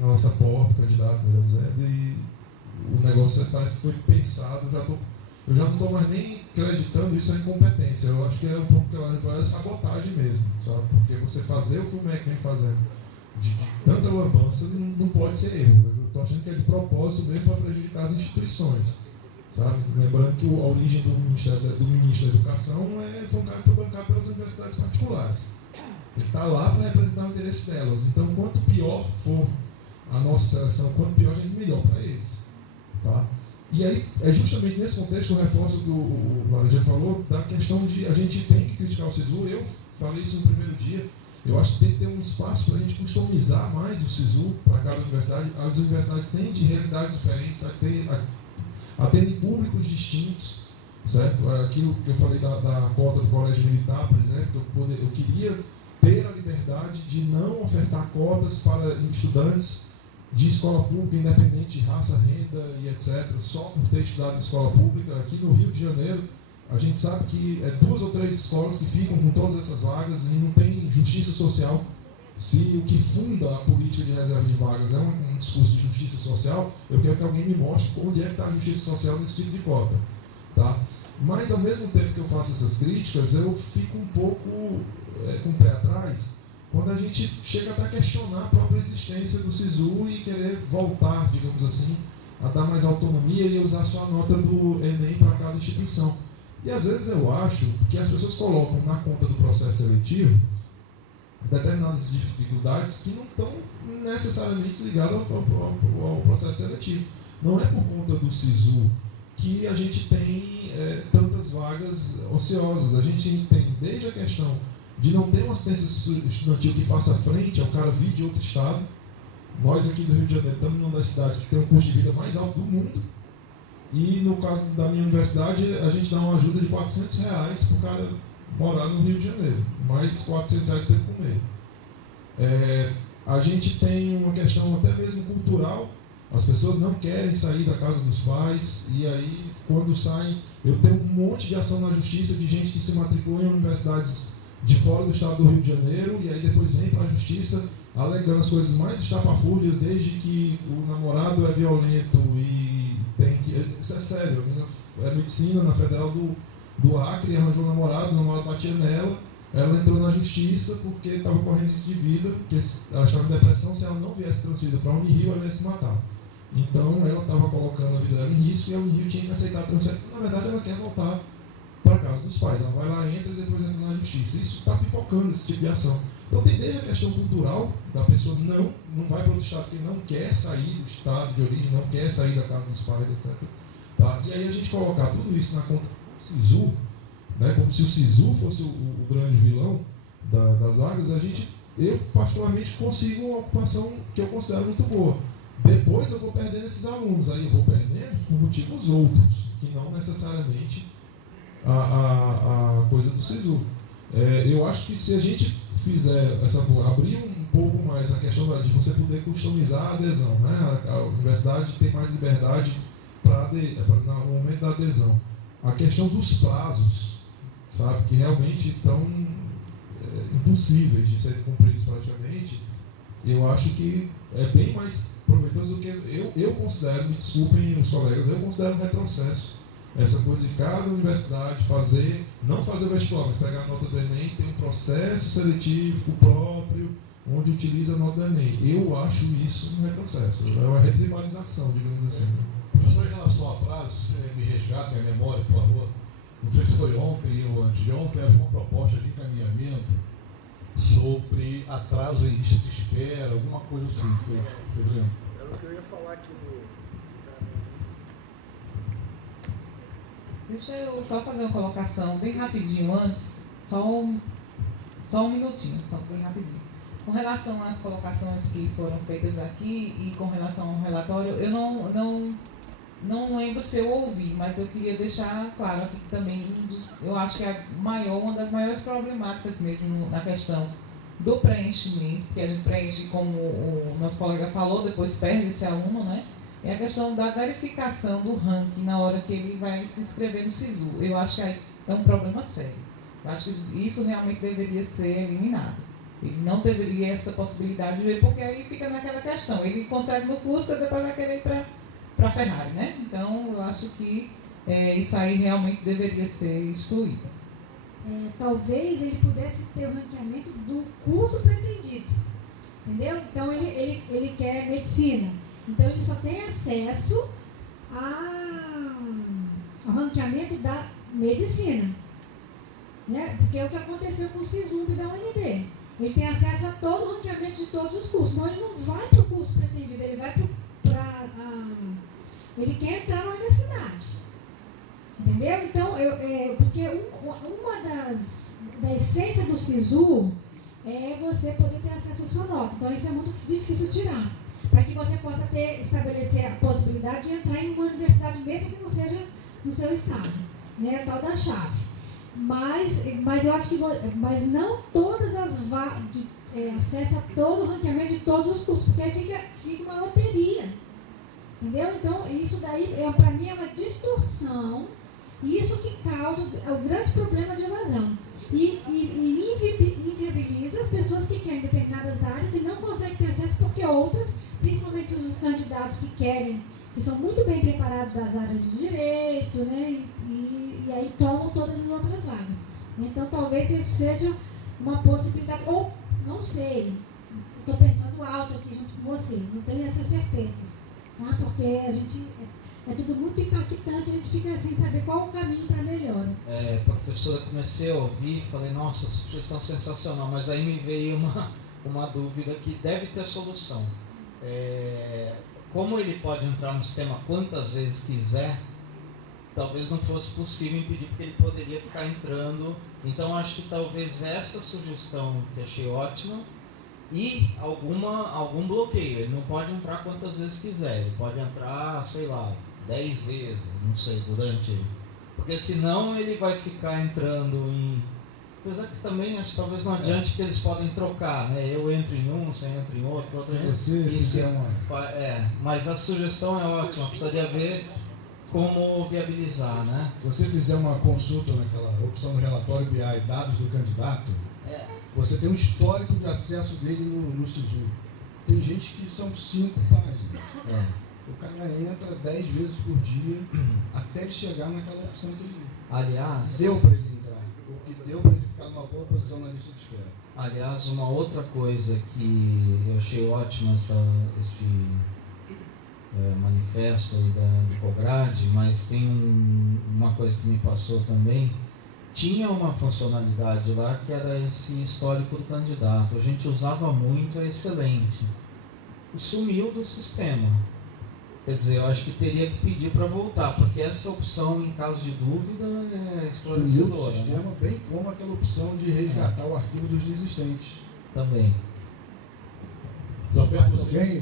na nossa porta, o candidato Mirosenda, e o negócio parece que foi pensado. Eu já não estou mais nem acreditando isso à incompetência. Eu acho que é um pouco que ela fala, é sabotagem mesmo, sabe? Porque você fazer o que o MEC vem fazendo de tanta lambança não pode ser erro. Eu estou achando que é de propósito mesmo para prejudicar as instituições, sabe? Lembrando que a origem do ministro da Educação foi um cara que foi bancado pelas universidades particulares. Ele está lá para representar o interesse delas. Então, quanto pior for a nossa seleção, quanto pior a gente, melhor para eles. Tá? E aí, é justamente nesse contexto que eu reforço o que o Laranjeira falou, da questão de a gente tem que criticar o SISU. Eu falei isso no primeiro dia. Eu acho que tem que ter um espaço para a gente customizar mais o SISU para cada universidade. As universidades têm de realidades diferentes, atendem públicos distintos, certo? Aquilo que eu falei da cota do colégio militar, por exemplo, eu queria ter a liberdade de não ofertar cotas para estudantes de escola pública, independente de raça, renda e etc., só por ter estudado em escola pública. Aqui no Rio de Janeiro, a gente sabe que é 2 ou 3 escolas que ficam com todas essas vagas e não tem justiça social. Se o que funda a política de reserva de vagas é um discurso de justiça social, eu quero que alguém me mostre onde é que está a justiça social nesse tipo de cota. Tá? Mas, ao mesmo tempo que eu faço essas críticas, eu fico um pouco com o pé atrás quando a gente chega até a questionar a própria existência do SISU e querer voltar, digamos assim, a dar mais autonomia e usar só a nota do Enem para cada instituição. E, às vezes, eu acho que as pessoas colocam na conta do processo seletivo determinadas dificuldades que não estão necessariamente ligadas ao processo seletivo. Não é por conta do SISU que a gente tem tantas vagas ociosas. A gente tem desde a questão de não ter uma assistência estudantil que faça frente ao cara vir de outro estado. Nós aqui do Rio de Janeiro estamos numa das cidades que tem um custo de vida mais alto do mundo. E no caso da minha universidade, a gente dá uma ajuda de R$400 para o cara morar no Rio de Janeiro, mais R$400 para ele comer. A gente tem uma questão até mesmo cultural. As pessoas não querem sair da casa dos pais, e aí, quando saem, eu tenho um monte de ação na justiça de gente que se matriculou em universidades de fora do estado do Rio de Janeiro, e aí depois vem para a justiça alegando as coisas mais estapafúrdias, desde que o namorado é violento e tem que... Isso é sério, a menina é medicina na Federal do Acre, arranjou um namorado, o namorado batia nela, ela entrou na justiça porque estava correndo risco de vida, porque ela estava em depressão, se ela não viesse transferida para a Unirio, ela ia se matar. Então, ela estava colocando a vida dela em risco e a Unirio tinha que aceitar a transferência. Na verdade, ela quer voltar para a casa dos pais. Ela vai lá, entra e depois entra na justiça. Isso está pipocando, esse tipo de ação. Então, tem desde a questão cultural, da pessoa não vai para outro estado porque não quer sair do estado de origem, não quer sair da casa dos pais, etc. Tá? E aí a gente colocar tudo isso na conta do SISU, né, como se o SISU fosse o grande vilão das vagas, eu particularmente consigo uma ocupação que eu considero muito boa. Depois eu vou perdendo esses alunos, aí eu vou perdendo por motivos outros, que não necessariamente a coisa do SISU. Eu acho que se a gente fizer abrir um pouco mais a questão de você poder customizar a adesão, né? A universidade tem mais liberdade no momento da adesão. A questão dos prazos, sabe, que realmente estão impossíveis de serem cumpridos praticamente, eu acho que é bem mais proveitoso do que eu considero, me desculpem os colegas, eu considero um retrocesso. Essa coisa de cada universidade não fazer o vestibular, mas pegar a nota do Enem, tem um processo seletivo próprio, onde utiliza a nota do Enem. Eu acho isso um retrocesso, é uma retribalização, digamos assim. Professor, em relação a prazo, você me resgata a memória, por favor. Não sei se foi ontem ou antes de ontem, havia uma proposta de encaminhamento sobre atraso em lista de espera, alguma coisa assim, vocês lembram? Era o que eu ia falar aqui do... Deixa eu só fazer uma colocação bem rapidinho antes, só um minutinho, só bem rapidinho. Com relação às colocações que foram feitas aqui e com relação ao relatório, eu não não lembro se eu ouvi, mas eu queria deixar claro aqui que também eu acho que é uma das maiores problemáticas mesmo na questão do preenchimento, porque a gente preenche, como o nosso colega falou, depois perde esse aluno, né? É a questão da verificação do ranking na hora que ele vai se inscrever no SISU. Eu acho que aí é um problema sério. Eu acho que isso realmente deveria ser eliminado. Ele não deveria essa possibilidade de ver, porque aí fica naquela questão. Ele consegue no Fusca, depois vai querer ir para a Ferrari, né? Então, eu acho que isso aí realmente deveria ser excluído. Talvez ele pudesse ter o ranqueamento do curso pretendido, entendeu? Então, ele quer medicina. Então, ele só tem acesso ao ranqueamento da medicina, né? Porque é o que aconteceu com o SISUMB da UNB. Ele tem acesso a todo o ranqueamento de todos os cursos. Então, ele não vai para o curso pretendido, ele vai ele quer entrar na universidade. Entendeu? Então, porque uma da essência do SISU é você poder ter acesso à sua nota. Então, isso é muito difícil tirar. Para que você possa estabelecer a possibilidade de entrar em uma universidade, mesmo que não seja no seu estado, né? A tal da chave. Mas eu acho que mas não todas as acesso a todo o ranqueamento de todos os cursos, porque aí fica uma loteria. Entendeu? Então, isso daí, para mim, é uma distorção, e isso que causa o grande problema de evasão. E inviabiliza as pessoas que querem determinadas áreas e não conseguem ter acesso porque outras, principalmente os candidatos que querem, que são muito bem preparados das áreas de direito, né, e aí tomam todas as outras vagas. Então, talvez isso seja uma possibilidade, ou não sei, estou pensando alto aqui junto com você, não tenho essas certezas, tá? Porque a gente é tudo muito impactante, a gente fica sem saber qual o caminho para melhora. Professora, comecei a ouvir, falei, nossa, sugestão sensacional, mas aí me veio uma dúvida que deve ter solução. Como ele pode entrar no sistema quantas vezes quiser, talvez não fosse possível impedir, porque ele poderia ficar entrando. Então, acho que talvez essa sugestão, que achei ótima, e algum bloqueio. Ele não pode entrar quantas vezes quiser, ele pode entrar, sei lá, 10 vezes, não sei, durante... Porque senão ele vai ficar entrando em... Apesar que também, acho que talvez não adiante, porque eles podem trocar, né? Eu entro em um, você entra em outro. Se você fizer uma... mas a sugestão é ótima, precisaria ver como viabilizar, né? Se você fizer uma consulta naquela opção do relatório BI, dados do candidato, você tem um histórico de acesso dele no SISU. Tem gente que são 5 páginas. O cara entra 10 vezes por dia até ele chegar naquela opção que ele... Aliás... Deu para ele entrar. O que deu para ele ficar numa boa posição na lista de espera. Aliás, uma outra coisa que eu achei ótima esse manifesto aí do COGRAD, mas tem uma coisa que me passou também. Tinha uma funcionalidade lá que era esse histórico do candidato. A gente usava muito, é excelente. E sumiu do sistema. Quer dizer, eu acho que teria que pedir para voltar, porque essa opção, em caso de dúvida, é esclarecedora. Sumiu do sistema, né? Bem como aquela opção de resgatar o arquivo dos desistentes. Também.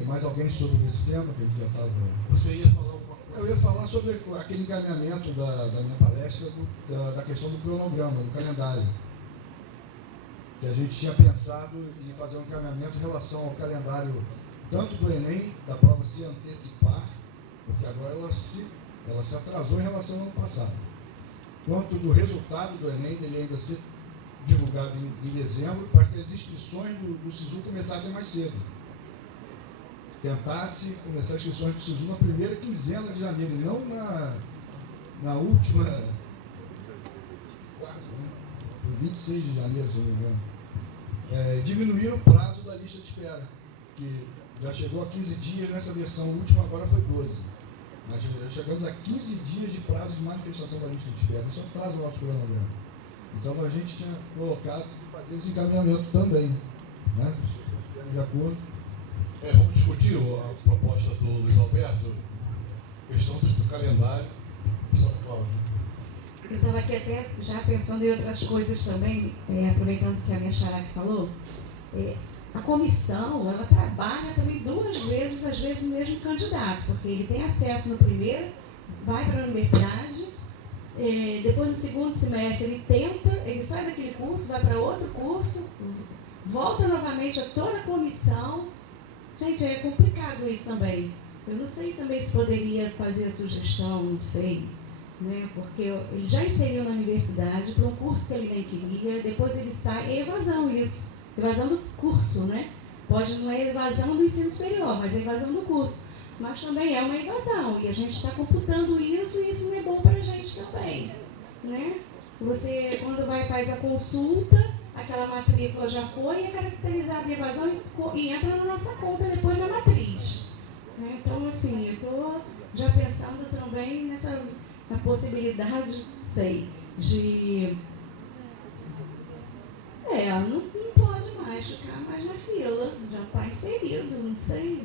Mais alguém sobre esse tema que a gente já estava... Você ia falar alguma coisa? Eu ia falar sobre aquele encaminhamento da minha palestra, da questão do cronograma, do calendário. Que a gente tinha pensado em fazer um encaminhamento em relação ao calendário tanto do Enem, da prova se antecipar, porque agora ela se atrasou em relação ao ano passado, quanto do resultado do Enem, dele ainda ser divulgado em dezembro, para que as inscrições do SISU começassem mais cedo. Tentasse começar as inscrições do SISU na primeira quinzena de janeiro, e não na última, quase, né? 26 de janeiro, se não me engano. Diminuir o prazo da lista de espera, que já chegou a 15 dias, nessa versão última agora foi 12. Nós já chegamos a 15 dias de prazo de manifestação da lista de espera. Isso atrasa o nosso cronograma. Então a gente tinha colocado fazer esse encaminhamento também, né? De acordo. Vamos discutir a proposta do Luiz Alberto, questão do calendário. São Paulo. Eu estava aqui até já pensando em outras coisas também, aproveitando que a minha xará que falou. A comissão, ela trabalha também 2 vezes, às vezes, o mesmo candidato, porque ele tem acesso no primeiro vai para a universidade, depois no segundo semestre ele sai daquele curso, vai para outro curso, volta novamente a toda a comissão. Gente, é complicado isso também. Eu não sei também se poderia fazer a sugestão, não sei, né? Porque ele já inseriu na universidade para um curso que ele nem queria, depois ele sai, é evasão isso, evasão do curso, né? Não é evasão do ensino superior, mas é evasão do curso. Mas também é uma evasão, e a gente está computando isso, e isso não é bom para a gente também, né? Você, quando faz a consulta, aquela matrícula já foi, é caracterizada de evasão e entra na nossa conta depois na matriz, né? Então, assim, eu estou já pensando também na possibilidade, de... não pode mais ficar mais na fila, já está inserido, não sei...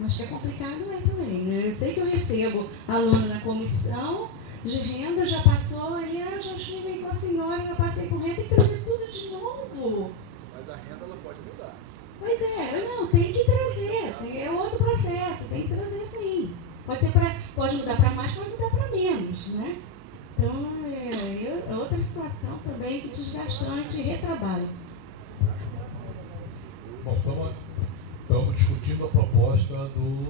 Mas que é complicado também, né? Eu sei que eu recebo aluno na comissão de renda, já passou, eu já estive com a senhora, eu passei por renda, tem que trazer tudo de novo. Mas a renda ela pode mudar. Pois é, tem que trazer, é outro processo, tem que trazer sim. Pode mudar para mais, pode mudar para menos, né? Então, é outra situação também desgastante e retrabalho. Bom, estamos discutindo a proposta do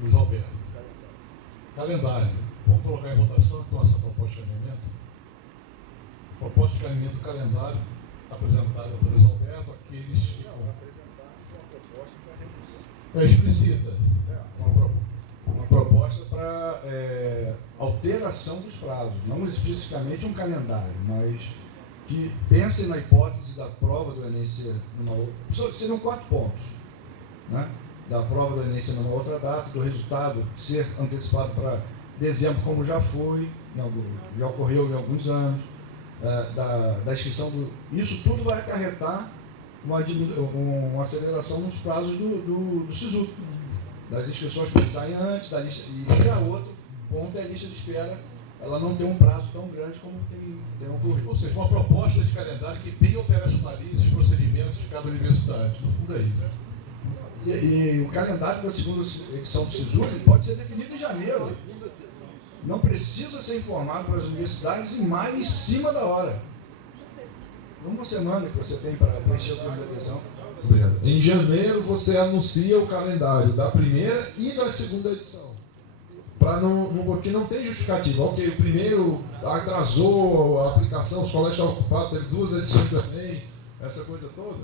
Luiz Alberto. Calendário. Vamos colocar em votação então essa proposta de alinhamento? Proposta de alinhamento do calendário apresentada pelo Luiz Alberto, aqueles que... explicita. Uma proposta para alteração dos prazos, não especificamente um calendário, mas que pensem na hipótese da prova do Enem ser numa outra... Seriam 4 pontos. Né? Da prova do Enem ser numa outra data, do resultado ser antecipado para dezembro, como já foi, já ocorreu em alguns anos, da inscrição do... Isso tudo vai acarretar uma aceleração nos prazos do SISU, das inscrições que saem antes da lista. E a outro ponto é a lista de espera, ela não tem um prazo tão grande como tem ocorrido. Ou seja, uma proposta de calendário que bem operacionalize os procedimentos de cada universidade. No fundo é isso. E o calendário da segunda edição do SISU pode ser definido em janeiro. Não precisa ser informado para as universidades em maio, em cima da hora. Uma semana que você tem para preencher a primeira edição. Obrigado. Em janeiro você anuncia o calendário da primeira e da segunda edição. Porque não tem justificativa. Ok, o primeiro atrasou a aplicação, os colégios estavam ocupados, teve 2 edições também, essa coisa toda.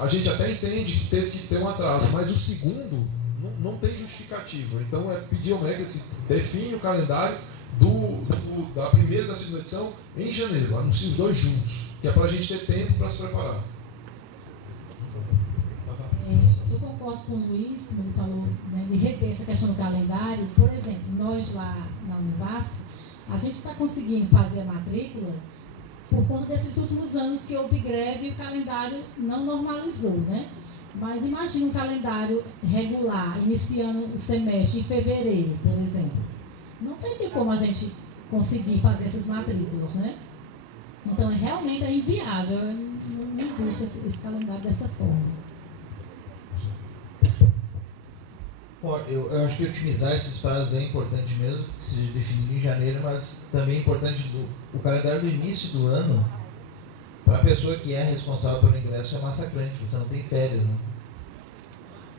A gente até entende que teve que ter um atraso, mas o segundo não tem justificativa. Então pedir ao MEC assim, define o calendário da primeira e da segunda edição em janeiro, anuncia os 2 juntos, que é para a gente ter tempo para se preparar. Eu concordo com o Luiz, como ele falou, né, de rever essa questão do calendário. Por exemplo, nós lá na Univasf, a gente está conseguindo fazer a matrícula por conta desses últimos anos que houve greve e o calendário não normalizou, né? Mas imagine um calendário regular, iniciando o semestre em fevereiro, por exemplo. Não tem como a gente conseguir fazer essas matrículas, né? Então, realmente é inviável, não existe esse calendário dessa forma. Bom, eu acho que otimizar esses prazos é importante mesmo, que seja definido em janeiro, mas também é importante o calendário do início do ano, para a pessoa que é responsável pelo ingresso, é massacrante, você não tem férias, né?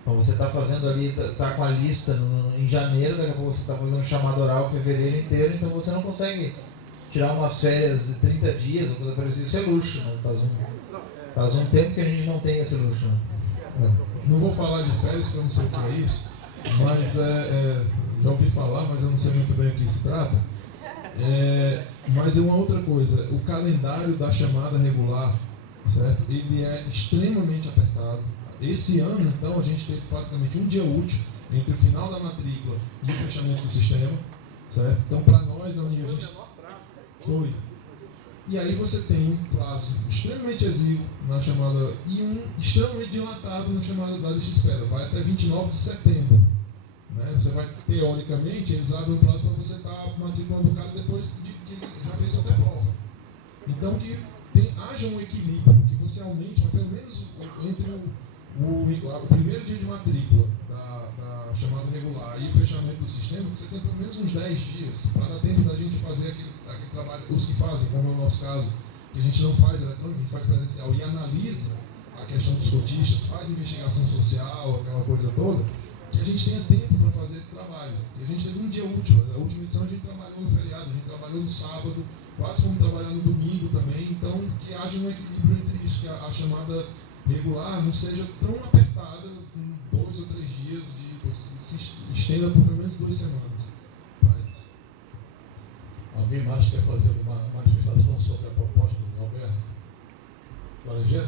Então você está fazendo ali, está com a lista em janeiro, daqui a pouco você está fazendo chamado oral fevereiro inteiro, então você não consegue tirar umas férias de 30 dias, ou coisa parecida. Isso é luxo, né? Faz um tempo que a gente não tem esse luxo, né? Não vou falar de férias, porque eu não sei o que é isso, mas já ouvi falar, mas eu não sei muito bem o que se trata. Mas é uma outra coisa, o calendário da chamada regular, certo? Ele é extremamente apertado. Esse ano, então, a gente teve praticamente um dia útil entre o final da matrícula e o fechamento do sistema, certo? Então, para nós, a gente foi. E aí você tem um prazo extremamente exíguo na chamada e um extremamente dilatado na chamada da lista de espera. Vai até 29 de setembro. Né? Você vai, teoricamente, eles abrem um prazo para você estar matriculando o cara depois de que ele já fez sua prova. Então, que haja um equilíbrio, que você aumente, mas pelo menos entre o primeiro dia de matrícula da chamada regular e o fechamento do sistema, você tem pelo menos uns 10 dias para dar tempo da gente fazer aquele trabalho, os que fazem, como é o nosso caso, que a gente não faz eletrônico, a gente faz presencial e analisa a questão dos cotistas, faz investigação social, aquela coisa toda, que a gente tenha tempo para fazer esse trabalho. E a gente teve um dia útil, a última edição a gente trabalhou no feriado, a gente trabalhou no sábado, quase fomos trabalhar no domingo também, então que haja um equilíbrio entre isso, que a chamada regular não seja tão apertada com 2 ou 3 dias, se estenda por pelo menos 2 semanas para isso. Alguém mais quer fazer uma manifestação sobre a proposta do Alberto? Laranjeira?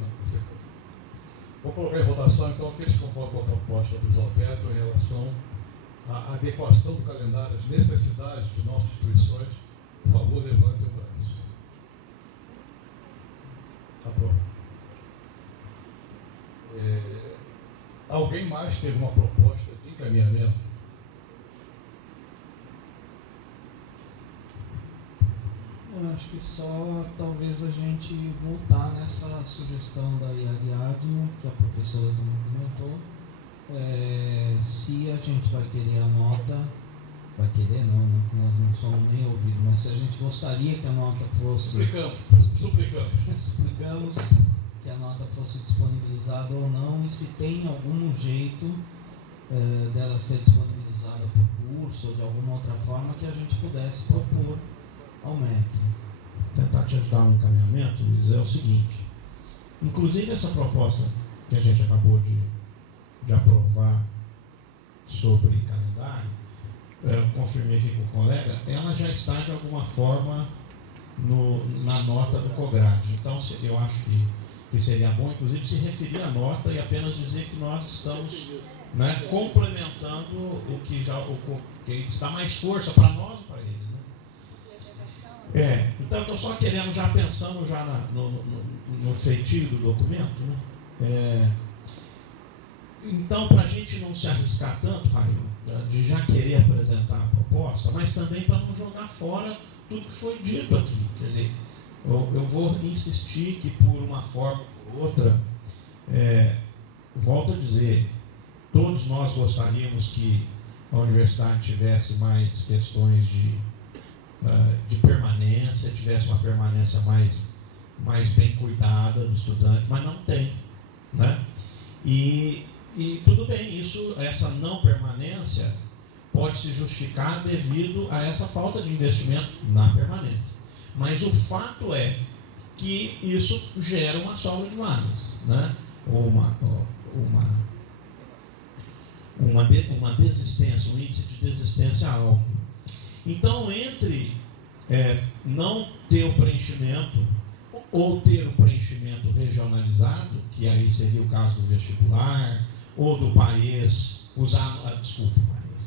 Não, você. Vou colocar em votação, então, aqueles que concordam com a proposta do Alberto em relação à adequação do calendário às necessidades de nossas instituições. Por favor, levantem o braço. Aprovado. Alguém mais teve uma proposta de encaminhamento? Eu acho que só talvez a gente voltar nessa sugestão da Ariadne, que a professora também comentou. Se a gente vai querer a nota, vai querer não, né? Nós não somos nem ouvidos, mas se a gente gostaria que a nota fosse... Suplicamos que a nota fosse disponibilizada ou não, e se tem algum jeito dela ser disponibilizada por curso ou de alguma outra forma que a gente pudesse propor ao MEC. Tentar te ajudar no encaminhamento, Luiz, é o seguinte. Inclusive essa proposta que a gente acabou de aprovar sobre calendário, eu confirmei aqui com o colega, ela já está de alguma forma na nota do COGRAD. Então eu acho que seria bom, inclusive, se referir à nota e apenas dizer que nós estamos, né, complementando o que dá mais força para nós e para eles. Então eu estou só querendo, já pensando já no feitio do documento, né? Então, para a gente não se arriscar tanto, Raio, de já querer apresentar a proposta, mas também para não jogar fora tudo que foi dito aqui. Quer dizer, eu vou insistir que por uma forma ou por outra, volto a dizer, todos nós gostaríamos que a universidade tivesse mais questões de permanência, tivesse uma permanência mais bem cuidada do estudante, mas não tem, né? E tudo bem, essa não permanência pode se justificar devido a essa falta de investimento na permanência. Mas o fato é que isso gera uma sobra de vagas, né? Ou uma desistência, um índice de desistência alto. Então, entre não ter o preenchimento ou ter o preenchimento regionalizado, que aí seria o caso do vestibular, ou do PAES,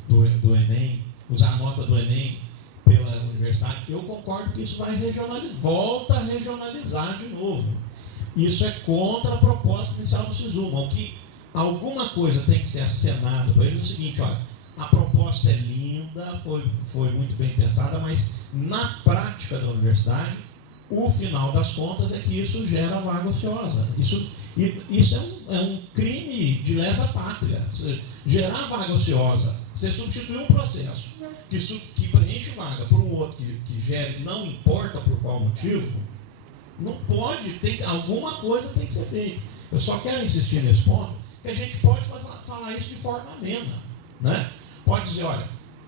do Enem, usar a nota do Enem pela universidade, eu concordo que isso vai regionalizar, volta a regionalizar de novo. Isso é contra a proposta inicial do SISUMA. O que alguma coisa tem que ser acenado para eles é o seguinte: olha, a proposta é linda, foi muito bem pensada, mas na prática da universidade, o final das contas é que isso gera vaga ociosa. Isso é um crime de lesa pátria. Gerar vaga ociosa, você substituir um processo que preenche vaga por um outro que gere, não importa por qual motivo, não pode, alguma coisa tem que ser feita. Eu só quero insistir nesse ponto, que a gente pode falar isso de forma amena, né? Pode dizer, olha,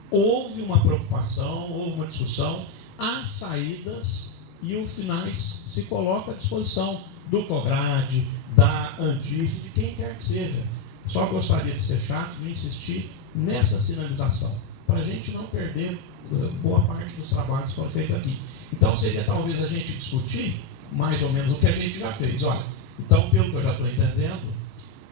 houve uma preocupação, houve uma discussão, há saídas e o finais se coloca à disposição do COGRAD, da ANDIF, de quem quer que seja. Só gostaria de ser chato, de insistir nessa sinalização, para a gente não perder boa parte dos trabalhos que foram feitos aqui. Então seria talvez a gente discutir mais ou menos o que a gente já fez. Olha, então pelo que eu já estou entendendo,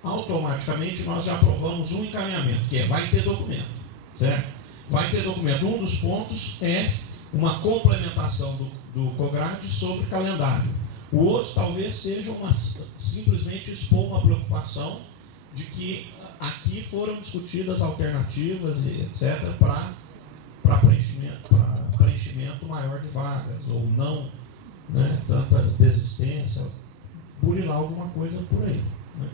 automaticamente nós já aprovamos um encaminhamento, que vai ter documento, certo? Vai ter documento. Um dos pontos é uma complementação do COGRAD sobre calendário. O outro talvez seja simplesmente expor uma preocupação de que aqui foram discutidas alternativas, etc., para preenchimento maior de vagas, ou não, né, tanta desistência, burilar alguma coisa por aí, né?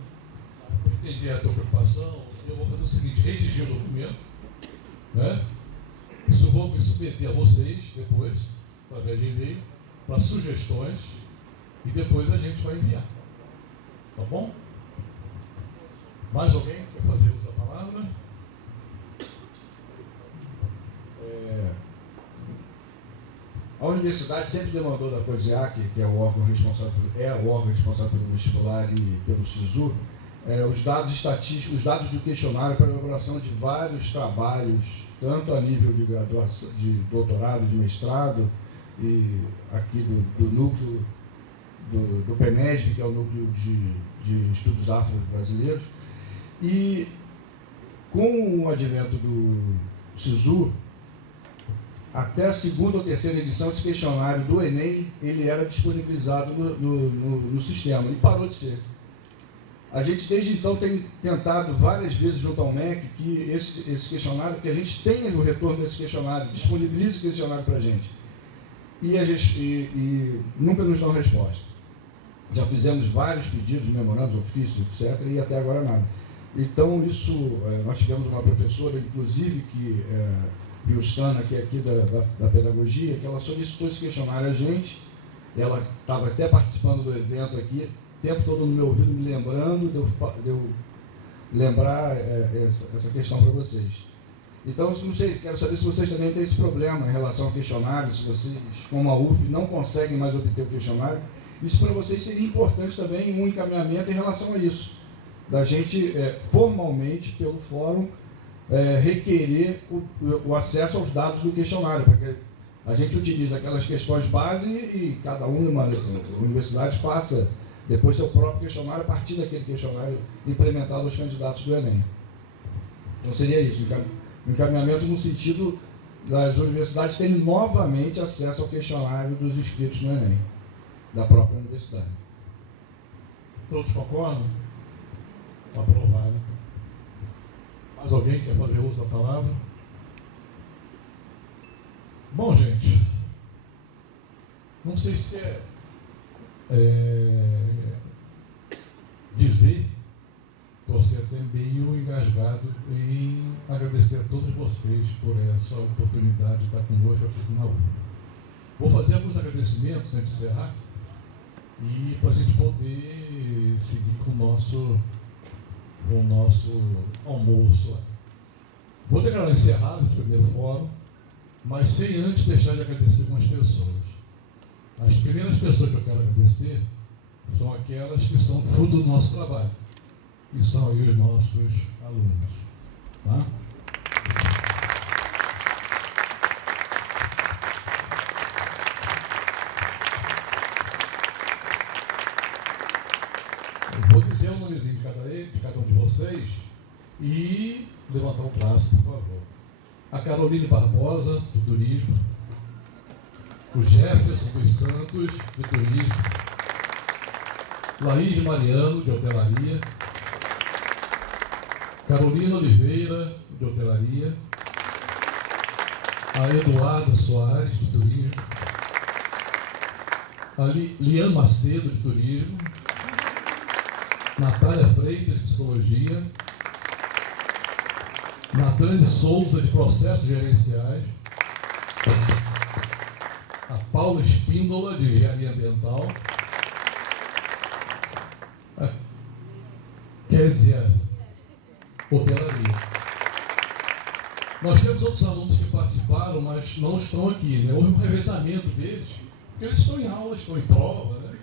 entendi a tua preocupação, eu vou fazer o seguinte, redigir o documento, né? Isso vou me submeter a vocês depois, através de e-mail, para sugestões, e depois a gente vai enviar. Tá bom? Mais alguém quer fazer uso da palavra? A universidade sempre demandou da COSIAC, que é o órgão responsável pelo vestibular e pelo SISU, os dados estatísticos, os dados do questionário para a elaboração de vários trabalhos, tanto a nível de graduação, de doutorado, de mestrado, e aqui do núcleo do PENESB, que é o núcleo de estudos afro-brasileiros. E com o advento do SISU, até a segunda ou terceira edição, esse questionário do Enem, ele era disponibilizado no sistema, e parou de ser. A gente, desde então, tem tentado várias vezes junto ao MEC que esse questionário, que a gente tenha o retorno desse questionário, disponibilize o questionário para a gente. E nunca nos dão resposta. Já fizemos vários pedidos, memorandos, ofícios, etc., e até agora nada. Então, isso, nós tivemos uma professora, inclusive, que Biustana, que é aqui da pedagogia, que ela solicitou esse questionário a gente, ela estava até participando do evento aqui, o tempo todo no meu ouvido me lembrando, de eu lembrar essa questão para vocês. Então, não sei, quero saber se vocês também têm esse problema em relação ao questionário, se vocês, como a UF, não conseguem mais obter o questionário. Isso para vocês seria importante também, um encaminhamento em relação a isso, da gente, formalmente, pelo fórum, requerer o acesso aos dados do questionário, porque a gente utiliza aquelas questões base e cada uma universidade passa depois seu próprio questionário a partir daquele questionário implementado aos candidatos do Enem. Então seria isso, um encaminhamento no sentido das universidades terem novamente acesso ao questionário dos inscritos no Enem, da própria universidade. Todos concordam? Aprovado. Mais alguém quer fazer uso da palavra? Bom, gente, não sei se dizer, estou sendo até meio engasgado em agradecer a todos vocês por essa oportunidade de estar conosco aqui na UF. Vou fazer alguns agradecimentos antes de encerrar e para a gente poder seguir com o nosso almoço. Vou declarar encerrado esse primeiro fórum, mas sem antes deixar de agradecer algumas pessoas. As primeiras pessoas que eu quero agradecer são aquelas que são fruto do nosso trabalho, que são aí os nossos alunos. Tá? Eu vou dizer o nomezinho de cada um de vocês e levantar o braço, por favor. A Caroline Barbosa, de Turismo. O Jefferson dos Santos, de Turismo. Laís Mariano, de Hotelaria. Carolina Oliveira, de Hotelaria. A Eduarda Soares, de Turismo. A Liane Macedo, de Turismo. Natália Freitas, de Psicologia. Natane Souza, de Processos Gerenciais. A Paula Espíndola, de Engenharia Ambiental. A Késia, Hotelaria. Nós temos outros alunos que participaram, mas não estão aqui, né? Houve um revezamento deles, porque eles estão em aula, estão em prova, né?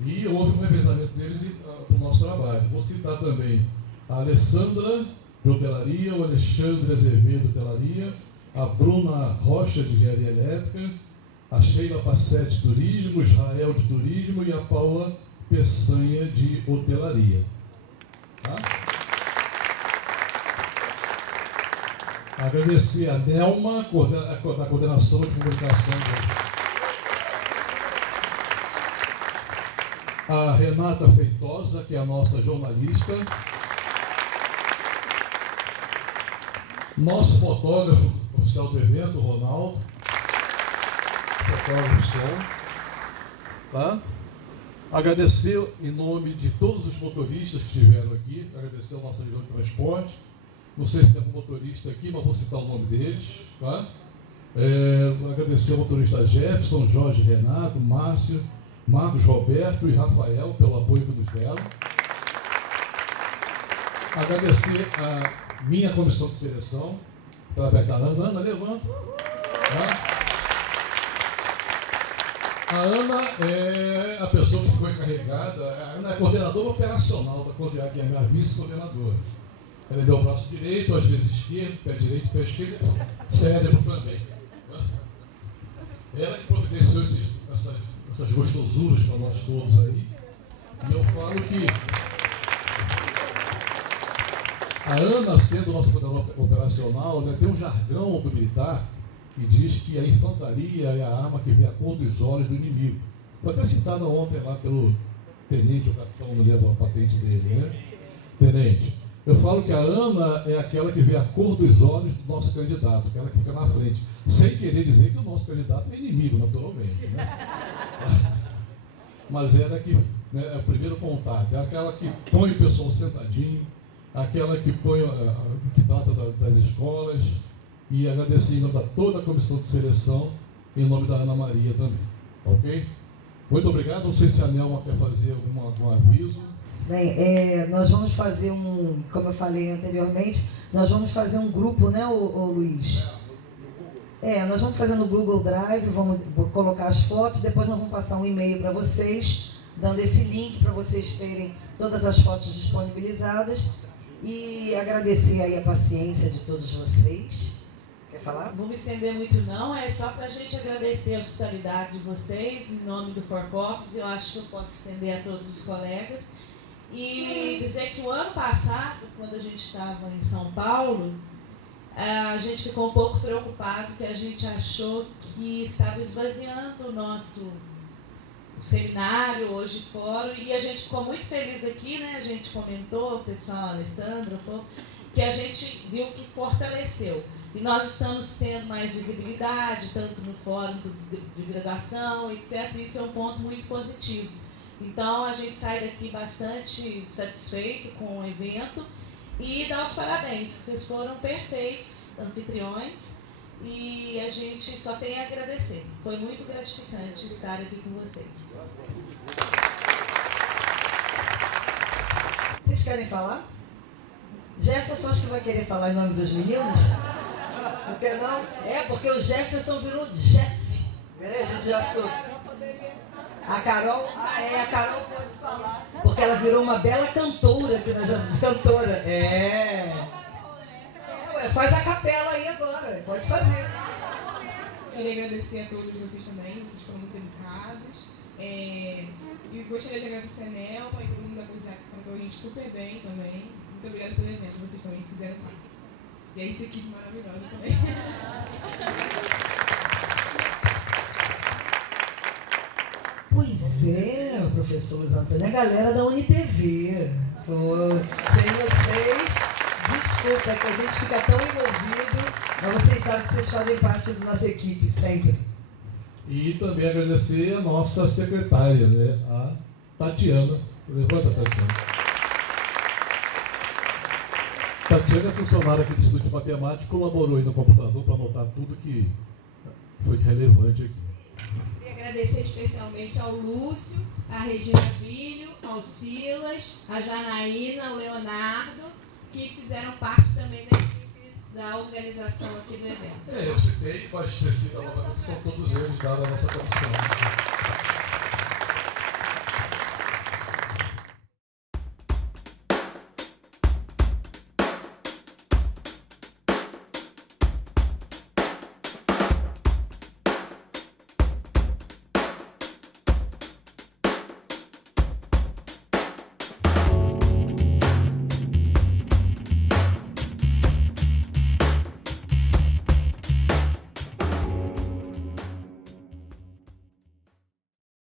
E houve um revezamento deles para o nosso trabalho. Vou citar também a Alessandra, de Hotelaria, o Alexandre Azevedo, de Hotelaria, a Bruna Rocha, de Engenharia Elétrica, a Sheila Passetti, de Turismo, o Israel, de Turismo, e a Paula Peçanha, de Hotelaria. Tá? Agradecer a Nelma, da Coordenação de Comunicação. A Renata Feitosa, que é a nossa jornalista. Nosso fotógrafo oficial do evento, o Ronaldo. Fotógrafo som. Tá? Agradecer em nome de todos os motoristas que estiveram aqui, agradecer ao nosso diretor de transporte. Não sei se tem algum motorista aqui, mas vou citar o nome deles. Tá? Agradecer ao motorista Jefferson, Jorge Renato, Márcio, Marcos Roberto e Rafael pelo apoio que nos deram. Agradecer a minha comissão de seleção, através da Ana. Ana, levanta. Tá? A Ana é a pessoa que ficou encarregada, a Ana é coordenadora operacional da COSEAC, que é a minha vice-coordenadora. Ela é meu braço direito, às vezes esquerdo, pé direito, pé esquerdo, cérebro também. Ela que providenciou essas gostosuras para nós todos aí. E eu falo que a Ana, sendo nossa coordenadora operacional, né, tem um jargão do militar que diz que a infantaria é a arma que vê a cor dos olhos do inimigo. Foi até citada ontem lá pelo tenente, o capitão, não lembro a patente dele, né? Tenente. Eu falo que a Ana é aquela que vê a cor dos olhos do nosso candidato, aquela que fica na frente, sem querer dizer que o nosso candidato é inimigo, naturalmente. Né? Mas era que, né, é o primeiro contato, é aquela que põe o pessoal sentadinho, aquela que põe, que trata das escolas, e agradecer em nome de toda a comissão de seleção, em nome da Ana Maria também. Ok? Muito obrigado. Não sei se a Nelma quer fazer algum aviso. Bem, nós vamos fazer como eu falei anteriormente, nós vamos fazer um grupo, né, Luiz? Nós vamos fazer no Google Drive, vamos colocar as fotos, depois nós vamos passar um e-mail para vocês, dando esse link para vocês terem todas as fotos disponibilizadas, e agradecer aí a paciência de todos vocês. Quer falar? Não vou me estender muito não, é só para a gente agradecer a hospitalidade de vocês, em nome do Forcops. Eu acho que eu posso estender a todos os colegas. E dizer que o ano passado, quando a gente estava em São Paulo, a gente ficou um pouco preocupado, que a gente achou que estava esvaziando o nosso seminário, hoje fórum, e a gente ficou muito feliz aqui, né? A gente comentou, o pessoal, a Alessandra, que a gente viu que fortaleceu. E nós estamos tendo mais visibilidade, tanto no fórum de graduação, etc. Isso é um ponto muito positivo. Então, a gente sai daqui bastante satisfeito com o evento e dá os parabéns, que vocês foram perfeitos anfitriões e a gente só tem a agradecer. Foi muito gratificante estar aqui com vocês. Vocês querem falar? Jefferson, acho que vai querer falar em nome dos meninos? Por que não? Porque o Jefferson virou Jeff. A gente já soube. A Carol, a Carol pode falar. Porque ela virou uma bela cantora, que nós já cantora. Faz a capela aí agora, pode fazer. Queria agradecer a todos vocês também, vocês foram muito educados. E gostaria de agradecer a Nelma e todo mundo da COSEAC que tratou a gente super bem também. Muito obrigada pelo evento, vocês também fizeram parte. E a essa equipe maravilhosa também. Pois é, professor Luiz Antônio, a galera da UniTV. Sem vocês, desculpa, é que a gente fica tão envolvido, mas vocês sabem que vocês fazem parte da nossa equipe, sempre. E também agradecer a nossa secretária, né, a Tatiana. Levanta, Tatiana. Tatiana é funcionária aqui do Instituto de Matemática, colaborou aí no computador para anotar tudo que foi de relevante aqui. Queria agradecer especialmente ao Lúcio, à Regina Filho, ao Silas, à Janaína, ao Leonardo, que fizeram parte também da equipe da organização aqui do evento. Eu citei, mas são todos eles da nossa comissão.